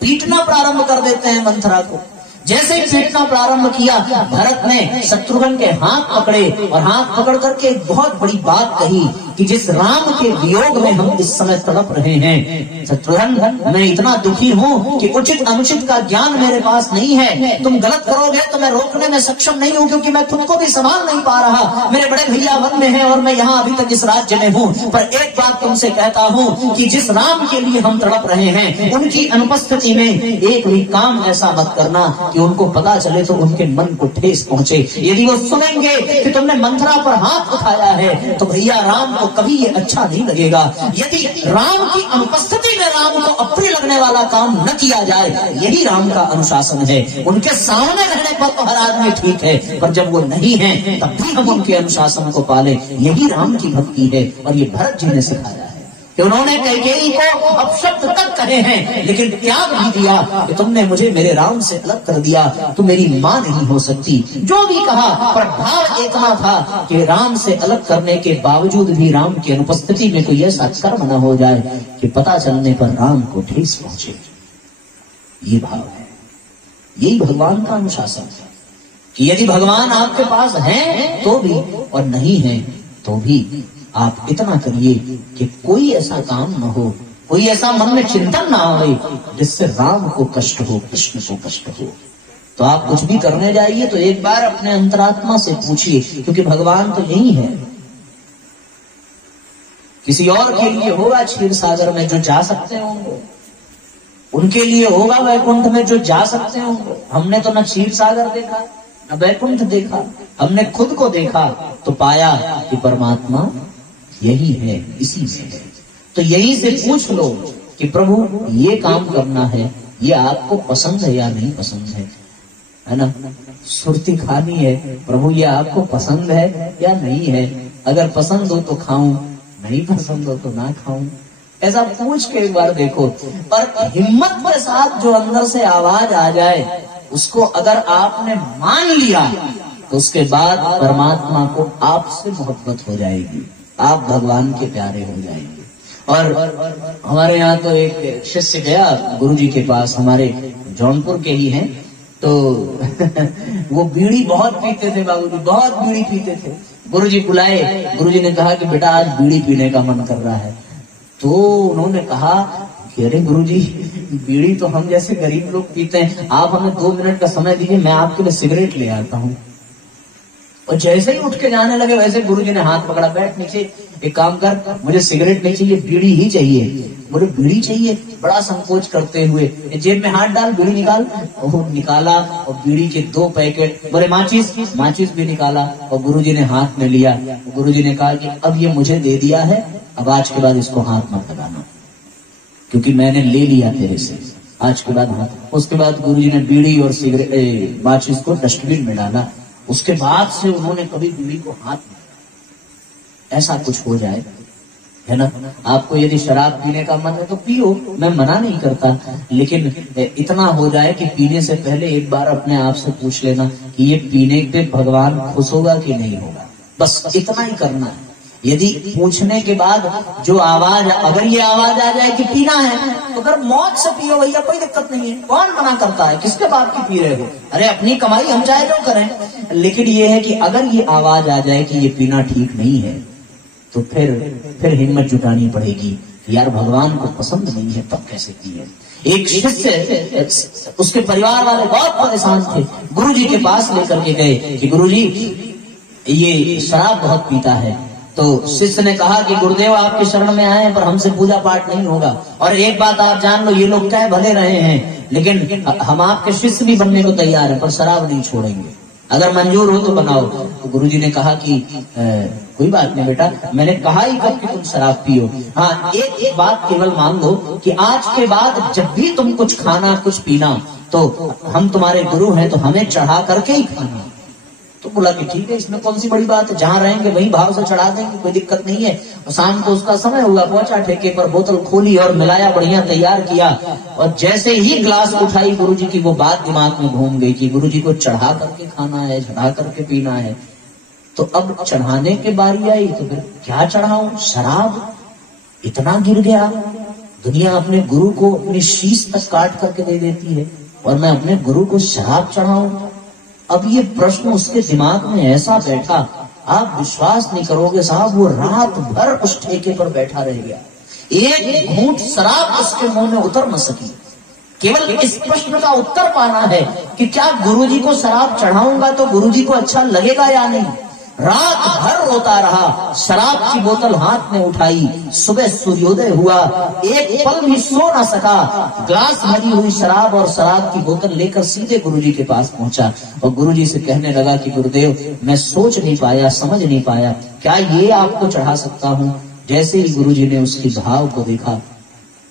पीटना प्रारंभ कर देते हैं मंथरा को। जैसे ही पीटना प्रारंभ किया, भरत ने शत्रुघ्न के हाथ पकड़े और हाथ पकड़ करके एक बहुत बड़ी बात कही कि जिस राम के वियोग में हम इस समय तड़प रहे हैं, शत्रुघ्न मैं इतना दुखी हूँ कि उचित अनुचित का ज्ञान मेरे पास नहीं है। तुम गलत करोगे तो मैं रोकने में सक्षम नहीं हूँ, क्योंकि मैं खुद को भी संभाल नहीं पा रहा। मेरे बड़े भैया वन में हैं और मैं यहाँ अभी तक इस राज्य में हूँ। पर एक बात तुमसे कहता हूँ कि जिस राम के लिए हम तड़प रहे हैं, उनकी अनुपस्थिति में एक भी काम ऐसा मत करना कि उनको पता चले तो उनके मन को ठेस पहुंचे। यदि वो सुनेंगे कि तुमने मंथरा पर हाथ उठाया है तो भैया राम को कभी ये अच्छा नहीं लगेगा। यदि राम की अनुपस्थिति में राम को अप्रिय लगने वाला काम न किया जाए, यही राम का अनुशासन है। उनके सामने रहने पर तो हर आदमी ठीक है, पर जब वो नहीं है तब भी हम उनके अनुशासन को पाले, यही राम की भक्ति है। और ये भरत जी ने सिखाया है कि उन्होंने कैकेयी को अपशब्द तक कहे हैं, लेकिन त्याग भी दिया कि तुमने मुझे मेरे राम से अलग कर दिया, तुम मेरी मां नहीं हो सकती। जो भी कहा, पर भाव इतना था कि राम से अलग करने के बावजूद भी राम की अनुपस्थिति में कोई ऐसा कर्म न हो जाए कि पता चलने पर राम को ठेस पहुंचे। ये भाव है, यही भगवान का अनुशासन है कि यदि भगवान आपके पास हैं तो भी और नहीं है तो भी आप इतना करिए कि कोई ऐसा काम न हो, कोई ऐसा मन में चिंतन ना आए जिससे राम को कष्ट हो, कृष्ण को कष्ट हो। तो आप कुछ भी करने जाइए तो एक बार अपने अंतरात्मा से पूछिए, क्योंकि भगवान तो यही है। किसी और के लिए होगा क्षीर सागर में जो जा सकते होंगे, उनके लिए होगा वैकुंठ में जो जा सकते होंगे। हमने तो न क्षीर सागर देखा न वैकुंठ देखा, हमने खुद को देखा तो पाया कि परमात्मा यही है, इसी से है। तो यही से पूछ लो कि प्रभु ये काम करना है, ये आपको पसंद है या नहीं पसंद है ना। सुरती खानी है, प्रभु ये आपको पसंद है या नहीं है। अगर पसंद हो तो खाऊं, नहीं पसंद हो तो ना खाऊं। ऐसा पूछ के एक बार देखो। और हिम्मत के साथ जो अंदर से आवाज आ जाए, उसको अगर आपने मान लिया तो उसके बाद परमात्मा को आपसे मोहब्बत हो जाएगी, आप भगवान के प्यारे हो जाएंगे। और हमारे यहाँ तो एक शिष्य गया गुरुजी के पास, हमारे जौनपुर के ही हैं, तो वो बीड़ी बहुत पीते थे बाबूजी, बहुत बीड़ी पीते थे। गुरुजी बुलाए, गुरुजी ने कहा कि बेटा आज बीड़ी पीने का मन कर रहा है। तो उन्होंने कहा कि अरे गुरुजी, बीड़ी तो हम जैसे गरीब लोग पीते हैं, आप हमें 2 मिनट का समय दीजिए, मैं आपके लिए सिगरेट ले आता हूँ। और जैसे ही उठ के जाने लगे वैसे गुरुजी ने हाथ पकड़ा, बैठ नीचे, एक काम कर, मुझे सिगरेट नहीं चाहिए, बीड़ी ही चाहिए। बोले बीड़ी चाहिए? बड़ा संकोच करते हुए जेब में हाथ डाल, बीड़ी निकाल। वो निकाला और बीड़ी के 2 पैकेट। बोले माचिस? माचिस भी निकाला और गुरुजी ने हाथ में लिया। गुरुजी ने कहा कि अब ये मुझे दे दिया है, अब आज के बाद इसको हाथ मत लगाना, क्योंकि मैंने ले लिया तेरे से, आज के बाद हाथ। उसके बाद गुरुजी ने बीड़ी और सिगरेट माचिस को डस्टबिन में डाला। उसके बाद से उन्होंने कभी बीड़ी को हाथ में, ऐसा कुछ हो जाए, है ना। आपको यदि शराब पीने का मन है तो पियो, मैं मना नहीं करता, लेकिन इतना हो जाए कि पीने से पहले एक बार अपने आप से पूछ लेना कि ये पीने पे भगवान खुश होगा कि नहीं होगा। बस इतना ही करना है। यदि पूछने के बाद जो आवाज, अगर ये आवाज आ जाए कि पीना है, तो अगर मौत से पियो भैया, कोई दिक्कत नहीं है, कौन मना करता है, किसके बाप की पी रहे हो, अरे अपनी कमाई हम चाहे जो करें। लेकिन ये है कि अगर ये आवाज आ जाए कि ये पीना ठीक नहीं है, तो फिर हिम्मत जुटानी पड़ेगी, यार भगवान को पसंद नहीं है, तब कैसे पिए। एक शिष्य, उसके परिवार वाले बहुत परेशान थे, गुरुजी के पास लेकर के गए कि गुरुजी ये शराब बहुत पीता है। तो शिष्य ने कहा कि गुरुदेव आपके शरण में आए हैं, पर हमसे पूजा पाठ नहीं होगा, और एक बात आप जान लो, ये लोग क्या भले रहे हैं, लेकिन हम आपके शिष्य भी बनने को तैयार है, पर शराब नहीं छोड़ेंगे, अगर मंजूर हो तो बनाओ। तो गुरुजी ने कहा कि कोई बात नहीं बेटा, मैंने कहा ही कब कि तुम शराब पियो। हाँ, एक बात केवल मान लो कि आज के बाद जब भी तुम कुछ खाना कुछ पीना, तो हम तुम्हारे गुरु हैं, तो हमें चढ़ा करके ही खाना। तो बोला कि ठीक है, इसमें कौन सी बड़ी बात है, जहाँ रहेंगे वहीं भाव से चढ़ा देंगे, कोई दिक्कत नहीं है। और शाम को उसका समय हुआ, पहुंचा ठेके पर, बोतल खोली और मिलाया, बढ़िया तैयार किया, और जैसे ही ग्लास उठाई गुरुजी की, वो बात दिमाग में घूम गई कि गुरुजी को चढ़ा करके खाना है, चढ़ा करके पीना है। तो अब चढ़ाने के बारी आई, तो फिर क्या चढ़ाऊं, शराब इतना गिर गया, दुनिया अपने गुरु को अपनी शीश तक काट करके दे देती है, और मैं अपने गुरु को शराब चढ़ाऊं। अब ये प्रश्न उसके दिमाग में ऐसा बैठा, आप विश्वास नहीं करोगे साहब, वो रात भर उस ठेके पर बैठा रह गया, एक घूंट शराब उसके मुंह में उतर न सकी। केवल इस प्रश्न का उत्तर पाना है कि क्या गुरुजी को शराब चढ़ाऊंगा तो गुरुजी को अच्छा लगेगा या नहीं। रात भर रोता रहा, शराब की बोतल हाथ में उठाई, सुबह सूर्योदय हुआ, एक पल भी सो न सका, ग्लास भरी हुई शराब और शराब की बोतल लेकर सीधे गुरुजी के पास पहुंचा, और गुरुजी से कहने लगा कि गुरुदेव, मैं सोच नहीं पाया, समझ नहीं पाया, क्या ये आपको चढ़ा सकता हूँ। जैसे ही गुरुजी ने उसके भाव को देखा,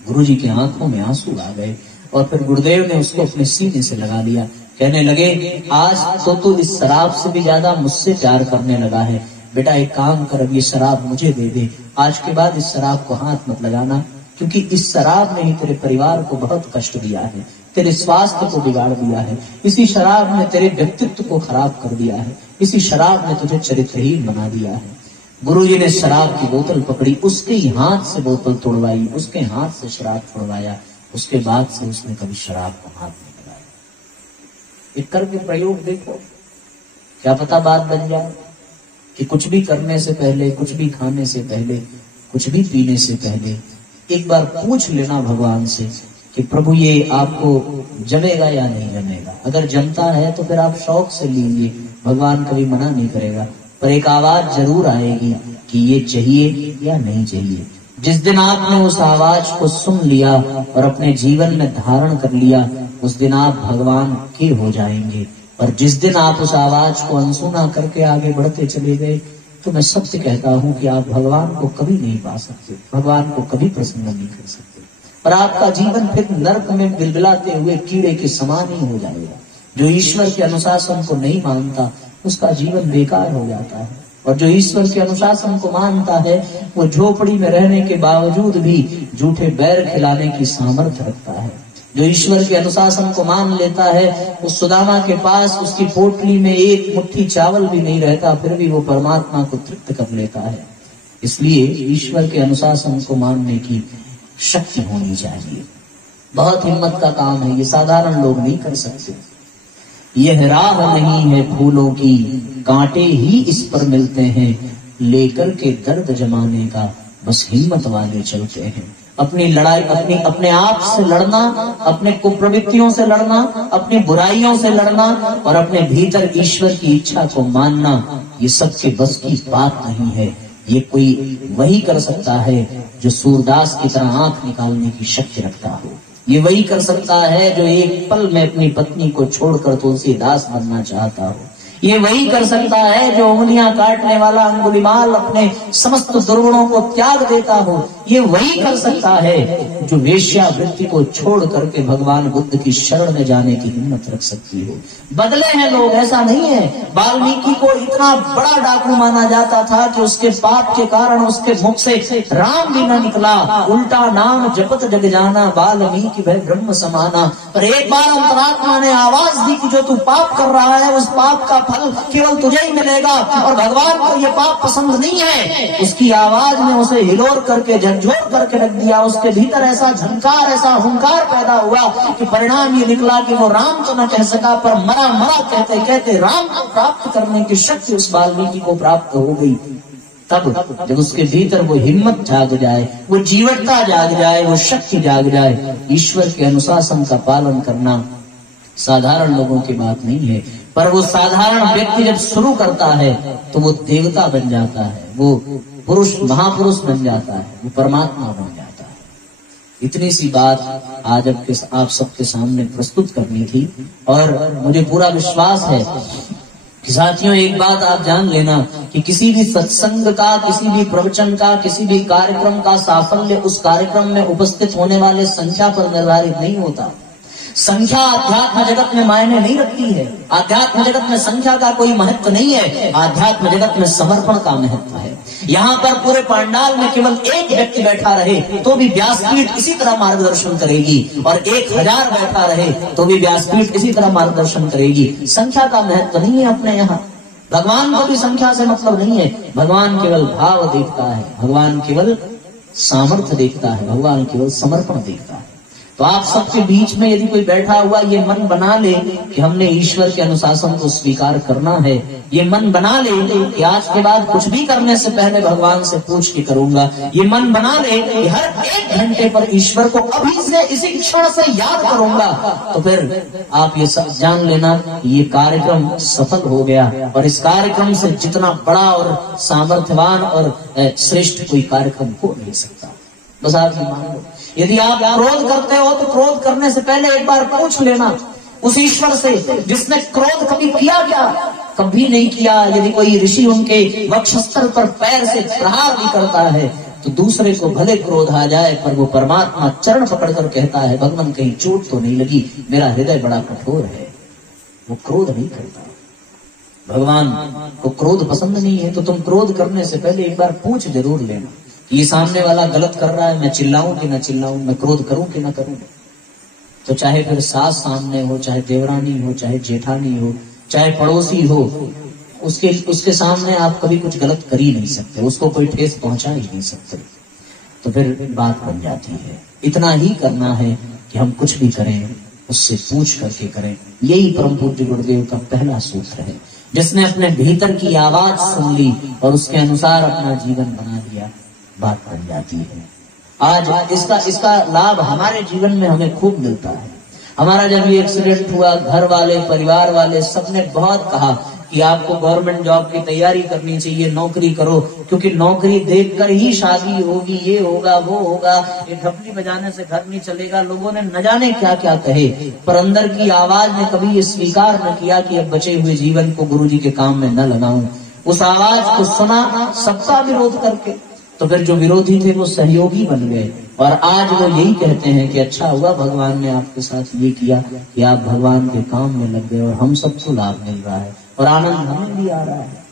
गुरुजी की आंखों में आंसू आ गए, और फिर गुरुदेव ने उसको अपने सीने से लगा लिया, कहने लगे, आज तो तू इस शराब से भी ज्यादा मुझसे प्यार करने लगा है, बेटा एक काम कर, अब ये शराब मुझे दे दे, आज के बाद इस शराब को हाथ मत लगाना, क्योंकि इस शराब ने ही तेरे परिवार को बहुत कष्ट दिया है, तेरे स्वास्थ्य को बिगाड़ दिया है, इसी शराब ने तेरे व्यक्तित्व को खराब कर दिया है, इसी शराब ने तुझे चरित्रहीन बना दिया है। गुरुजी ने शराब की बोतल पकड़ी, उसके ही हाथ से बोतल तोड़वाई, उसके हाथ से शराब तोड़वाया, उसके बाद से उसने कभी शराब को हाथ नहीं लगाया। एक करके प्रयोग देखो, क्या पता बात बन जाए कि कुछ भी करने से पहले, कुछ भी खाने से पहले, कुछ भी पीने से पहले एक बार पूछ लेना भगवान से कि प्रभु ये आपको जमेगा या नहीं जमेगा। अगर जमता है तो फिर आप शौक से लीजिए, भगवान कभी मना नहीं करेगा, पर एक आवाज जरूर आएगी कि ये चाहिए या नहीं चाहिए। जिस दिन आपने उस आवाज को सुन लिया और अपने जीवन में धारण कर लिया, उस दिन आप भगवान के हो जाएंगे। और जिस दिन आप उस आवाज को अनसुना करके आगे बढ़ते चले गए, तो मैं सबसे कहता हूं कि आप भगवान को कभी नहीं पा सकते, भगवान को कभी प्रसन्न नहीं कर सकते, और आपका जीवन फिर नरक में बिलबिलाते हुए कीड़े के समान ही हो जाएगा। जो ईश्वर के अनुशासन को नहीं मानता, उसका जीवन बेकार हो जाता है, और जो ईश्वर के अनुशासन को मानता है, वो झोपड़ी में रहने के बावजूद भी झूठे बैर खिलाने की सामर्थ्य रखता है। जो ईश्वर के अनुशासन को मान लेता है, उस सुदामा के पास उसकी पोटली में एक मुट्ठी चावल भी नहीं रहता, फिर भी वो परमात्मा को तृप्त कर लेता है। इसलिए ईश्वर के अनुशासन को मानने की शक्ति होनी चाहिए। बहुत हिम्मत का काम है, ये साधारण लोग नहीं कर सकते। यह राह नहीं है फूलों की, कांटे ही इस पर मिलते हैं, लेकर के दर्द जमाने का बस हिम्मत वाले चलते हैं। अपनी लड़ाई, अपने आप से लड़ना, अपने कुप्रवृत्तियों से लड़ना, अपनी बुराइयों से लड़ना, और अपने भीतर ईश्वर की इच्छा को मानना, ये सबके बस की बात नहीं है। ये कोई वही कर सकता है जो सूरदास की तरह आंख निकालने की शक्ति रखता हो। ये वही कर सकता है जो एक पल में अपनी पत्नी को छोड़कर तुलसीदास बनना चाहता हो। ये वही कर सकता है जो उंगलियां काटने वाला अंगुलीमाल अपने समस्त दुर्गुणों को त्याग देता हो। ये वही कर सकता है जो वेश्यावृत्ति को छोड़ करके भगवान बुद्ध की शरण में जाने की हिम्मत रख सकती हो। बदले हैं लोग, ऐसा नहीं है। वाल्मीकि को इतना बड़ा डाकू माना जाता था कि उसके पाप के कारण उसके मुख से राम भी न निकला, उल्टा नाम जपत जग जाना, वाल्मीकि भय ब्रह्म समाना। पर एक बार अंतरात्मा ने आवाज दी कि जो तू पाप कर रहा है, उस पाप का फल केवल तुझे ही मिलेगा। और भगवान को ये पाप पसंद नहीं है। उसकी आवाज ने उसे हिलोर करके झकझोर करके रख दिया। उसके भीतर ऐसा झंकार, ऐसा हुंकार पैदा हुआ कि परिणाम ये निकला कि वो राम तो न कह सका, पर मरा मरा कहते कहते राम को प्राप्त करने की शक्ति उस वाल्मीकि को प्राप्त हो गई। तब जब उसके भीतर वो हिम्मत जाग जाए, वो जीवटता जाग जाए, वो शक्ति जाग जाए, ईश्वर के अनुशासन का पालन करना साधारण लोगों की बात नहीं है। पर वो साधारण व्यक्ति जब शुरू करता है तो वो देवता बन जाता है, वो पुरुष महापुरुष बन जाता है, वो परमात्मा बन जाता है। इतनी सी बात आज आप सबके सामने प्रस्तुत करनी थी। और मुझे पूरा विश्वास है कि साथियों, एक बात आप जान लेना कि किसी भी सत्संग का, किसी भी प्रवचन का, किसी भी कार्यक्रम का साफल्य उस कार्यक्रम में उपस्थित होने वाले संख्या पर निर्धारित नहीं होता। संख्या आध्यात्म जगत में मायने नहीं रखती है। आध्यात्म जगत में संख्या का कोई महत्व नहीं है। आध्यात्म जगत में समर्पण का महत्व है। यहाँ पर पूरे पंडाल में केवल एक व्यक्ति बैठा रहे तो भी व्यासपीठ इसी तरह मार्गदर्शन करेगी, और 1000 बैठा रहे तो भी व्यासपीठ इसी तरह मार्गदर्शन करेगी। संख्या का महत्व नहीं है अपने यहाँ। भगवान को भी संख्या से मतलब नहीं है। भगवान केवल भाव देखता है, भगवान केवल सामर्थ्य देखता है, भगवान केवल समर्पण देखता है। तो आप सबके बीच में यदि कोई बैठा हुआ ये मन बना ले कि हमने ईश्वर के अनुशासन को स्वीकार करना है, ये मन बना ले कि आज के बाद कुछ भी करने से पहले भगवान से पूछ के करूंगा, ये मन बना ले कि हर 1 घंटे पर ईश्वर को अभी से इसी क्षण से याद करूंगा, तो फिर आप ये सब जान लेना ये कार्यक्रम सफल हो गया। और इस कार्यक्रम से जितना बड़ा और सामर्थ्यवान और श्रेष्ठ कोई कार्यक्रम हो नहीं सकता। बस आप ये मान लो, यदि आप क्रोध करते हो तो क्रोध करने से पहले एक बार पूछ लेना उस ईश्वर से जिसने क्रोध कभी किया क्या? कभी नहीं किया। यदि कोई ऋषि उनके वक्षस्थल पर पैर से प्रहार भी करता है तो दूसरे को भले क्रोध आ जाए, पर वो परमात्मा चरण पकड़कर कहता है, भगवान कहीं चोट तो नहीं लगी, मेरा हृदय बड़ा कठोर है। वो क्रोध नहीं करता। भगवान को क्रोध पसंद नहीं है तो तुम क्रोध करने से पहले एक बार पूछ जरूर लेना, ये सामने वाला गलत कर रहा है, मैं चिल्लाऊं कि ना चिल्लाऊं, मैं क्रोध करूं कि ना करूं। तो चाहे फिर सास सामने हो, चाहे देवरानी हो, चाहे जेठानी हो, चाहे पड़ोसी हो, उसके सामने आप कभी कुछ गलत कर ही नहीं सकते, उसको कोई ठेस पहुंचा ही नहीं सकते। तो फिर बात बन जाती है। इतना ही करना है कि हम कुछ भी करें उससे पूछ करके करें। यही परम पूज्य गुरुदेव का पहला सूत्र है, जिसने अपने भीतर की आवाज सुन ली और उसके अनुसार अपना जीवन बना दिया, बात बन जाती है। आज इसका लाभ हमारे जीवन में हमें खूब मिलता है। हमारा जब ये एक्सीडेंट हुआ, घर वाले, परिवार वाले सबने बहुत कहा कि आपको गवर्नमेंट जॉब की तैयारी करनी चाहिए, नौकरी करो, क्योंकि नौकरी देखकर ही शादी होगी, ये होगा, वो होगा, ये ढपली बजाने से घर नहीं चलेगा। लोगों ने न जाने क्या क्या कहे, पर अंदर की आवाज ने कभी ये स्वीकार न किया कि अब बचे हुए जीवन को गुरुजी के काम में न लगाऊं। उस आवाज को सुना, सबका विरोध करके, तो फिर जो विरोधी थे वो सहयोगी बन गए। और आज वो यही कहते हैं कि अच्छा हुआ भगवान ने आपके साथ ये किया कि आप भगवान के काम में लग गए और हम सबको लाभ मिल रहा है और आनंद हमें भी आ रहा है।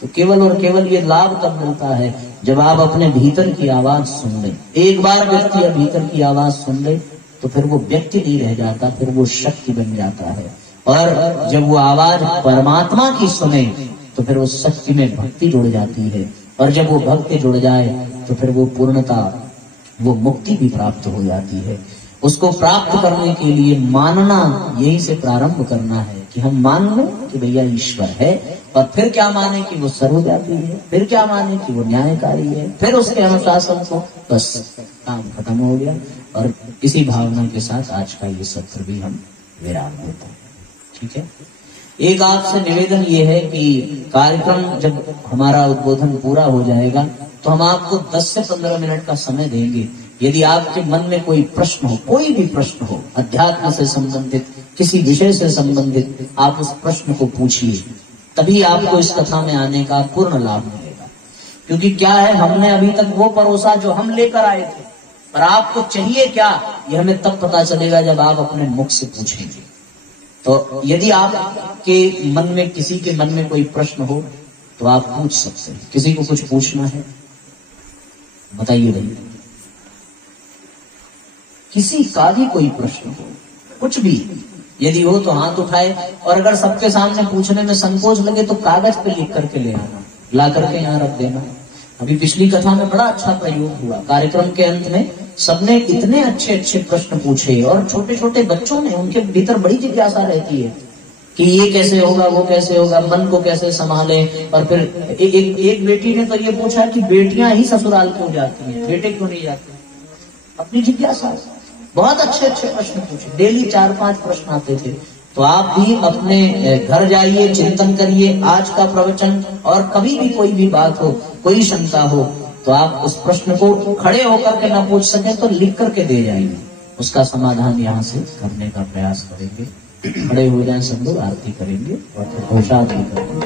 तो केवल और केवल ये लाभ तब मिलता है जब आप अपने भीतर की आवाज सुन ले। एक बार व्यक्ति भीतर की आवाज सुन ले तो फिर वो व्यक्ति नहीं रह जाता, फिर वो शक्ति बन जाता है। और जब वो आवाज परमात्मा की सुने तो फिर वो शक्ति में भक्ति जुड़ जाती है, और जब वो भक्ति जुड़ जाए तो फिर वो पूर्णता, वो मुक्ति भी प्राप्त हो जाती है। उसको प्राप्त करने के लिए मानना, यही से प्रारंभ करना है कि हम मान लें कि भैया ईश्वर है, और फिर क्या माने कि वो सर्वव्यापी है, फिर क्या माने कि वो न्यायकारी है, फिर उसके अनुशासन को, बस काम खत्म हो गया। और इसी भावना के साथ आज का ये सत्र भी हम विराम देते हैं। ठीक है। एक आपसे निवेदन ये है कि कार्यक्रम जब हमारा उद्बोधन पूरा हो जाएगा तो हम आपको 10 से 15 मिनट का समय देंगे। यदि आपके मन में कोई प्रश्न हो, कोई भी प्रश्न हो, अध्यात्म से संबंधित, किसी विषय से संबंधित, आप उस प्रश्न को पूछिए, तभी आपको इस कथा में आने का पूर्ण लाभ मिलेगा। क्योंकि क्या है, हमने अभी तक वो परोसा जो हम लेकर आए थे, पर आपको चाहिए क्या, ये हमें तब पता चलेगा जब आप अपने मुख से पूछेंगे। तो यदि आपके मन में, किसी के मन में कोई प्रश्न हो तो आप पूछ सकते हैं। किसी को कुछ पूछना है बताइए भाई, किसी का भी कोई प्रश्न हो, कुछ भी, यदि हो तो हाथ उठाए, और अगर सबके सामने पूछने में संकोच लगे तो कागज पे लिख करके ले आना, ला करके यहाँ रख देना। अभी पिछली कथा में बड़ा अच्छा प्रयोग हुआ। कार्यक्रम के अंत में सबने इतने अच्छे अच्छे प्रश्न पूछे, और छोटे छोटे बच्चों ने, उनके भीतर बड़ी जिज्ञासा रहती है कि ये कैसे होगा, वो कैसे होगा, मन को कैसे संभाले। और फिर एक बेटी ने तो ये पूछा कि बेटियां ही ससुराल क्यों जाती हैं, बेटे क्यों नहीं जाते। अपनी जिज्ञासा, बहुत अच्छे अच्छे प्रश्न पूछे, डेली 4-5 प्रश्न आते थे। तो आप भी अपने घर जाइए, चिंतन करिए आज का प्रवचन, और कभी भी कोई भी बात हो, कोई शंका हो, तो आप उस प्रश्न को खड़े होकर के ना पूछ सके तो लिख करके दे जाइए, उसका समाधान यहाँ से करने का प्रयास करेंगे। खड़े हो जाएं सब लोग, आरती करेंगे और फिर प्रसाद भी करेंगे।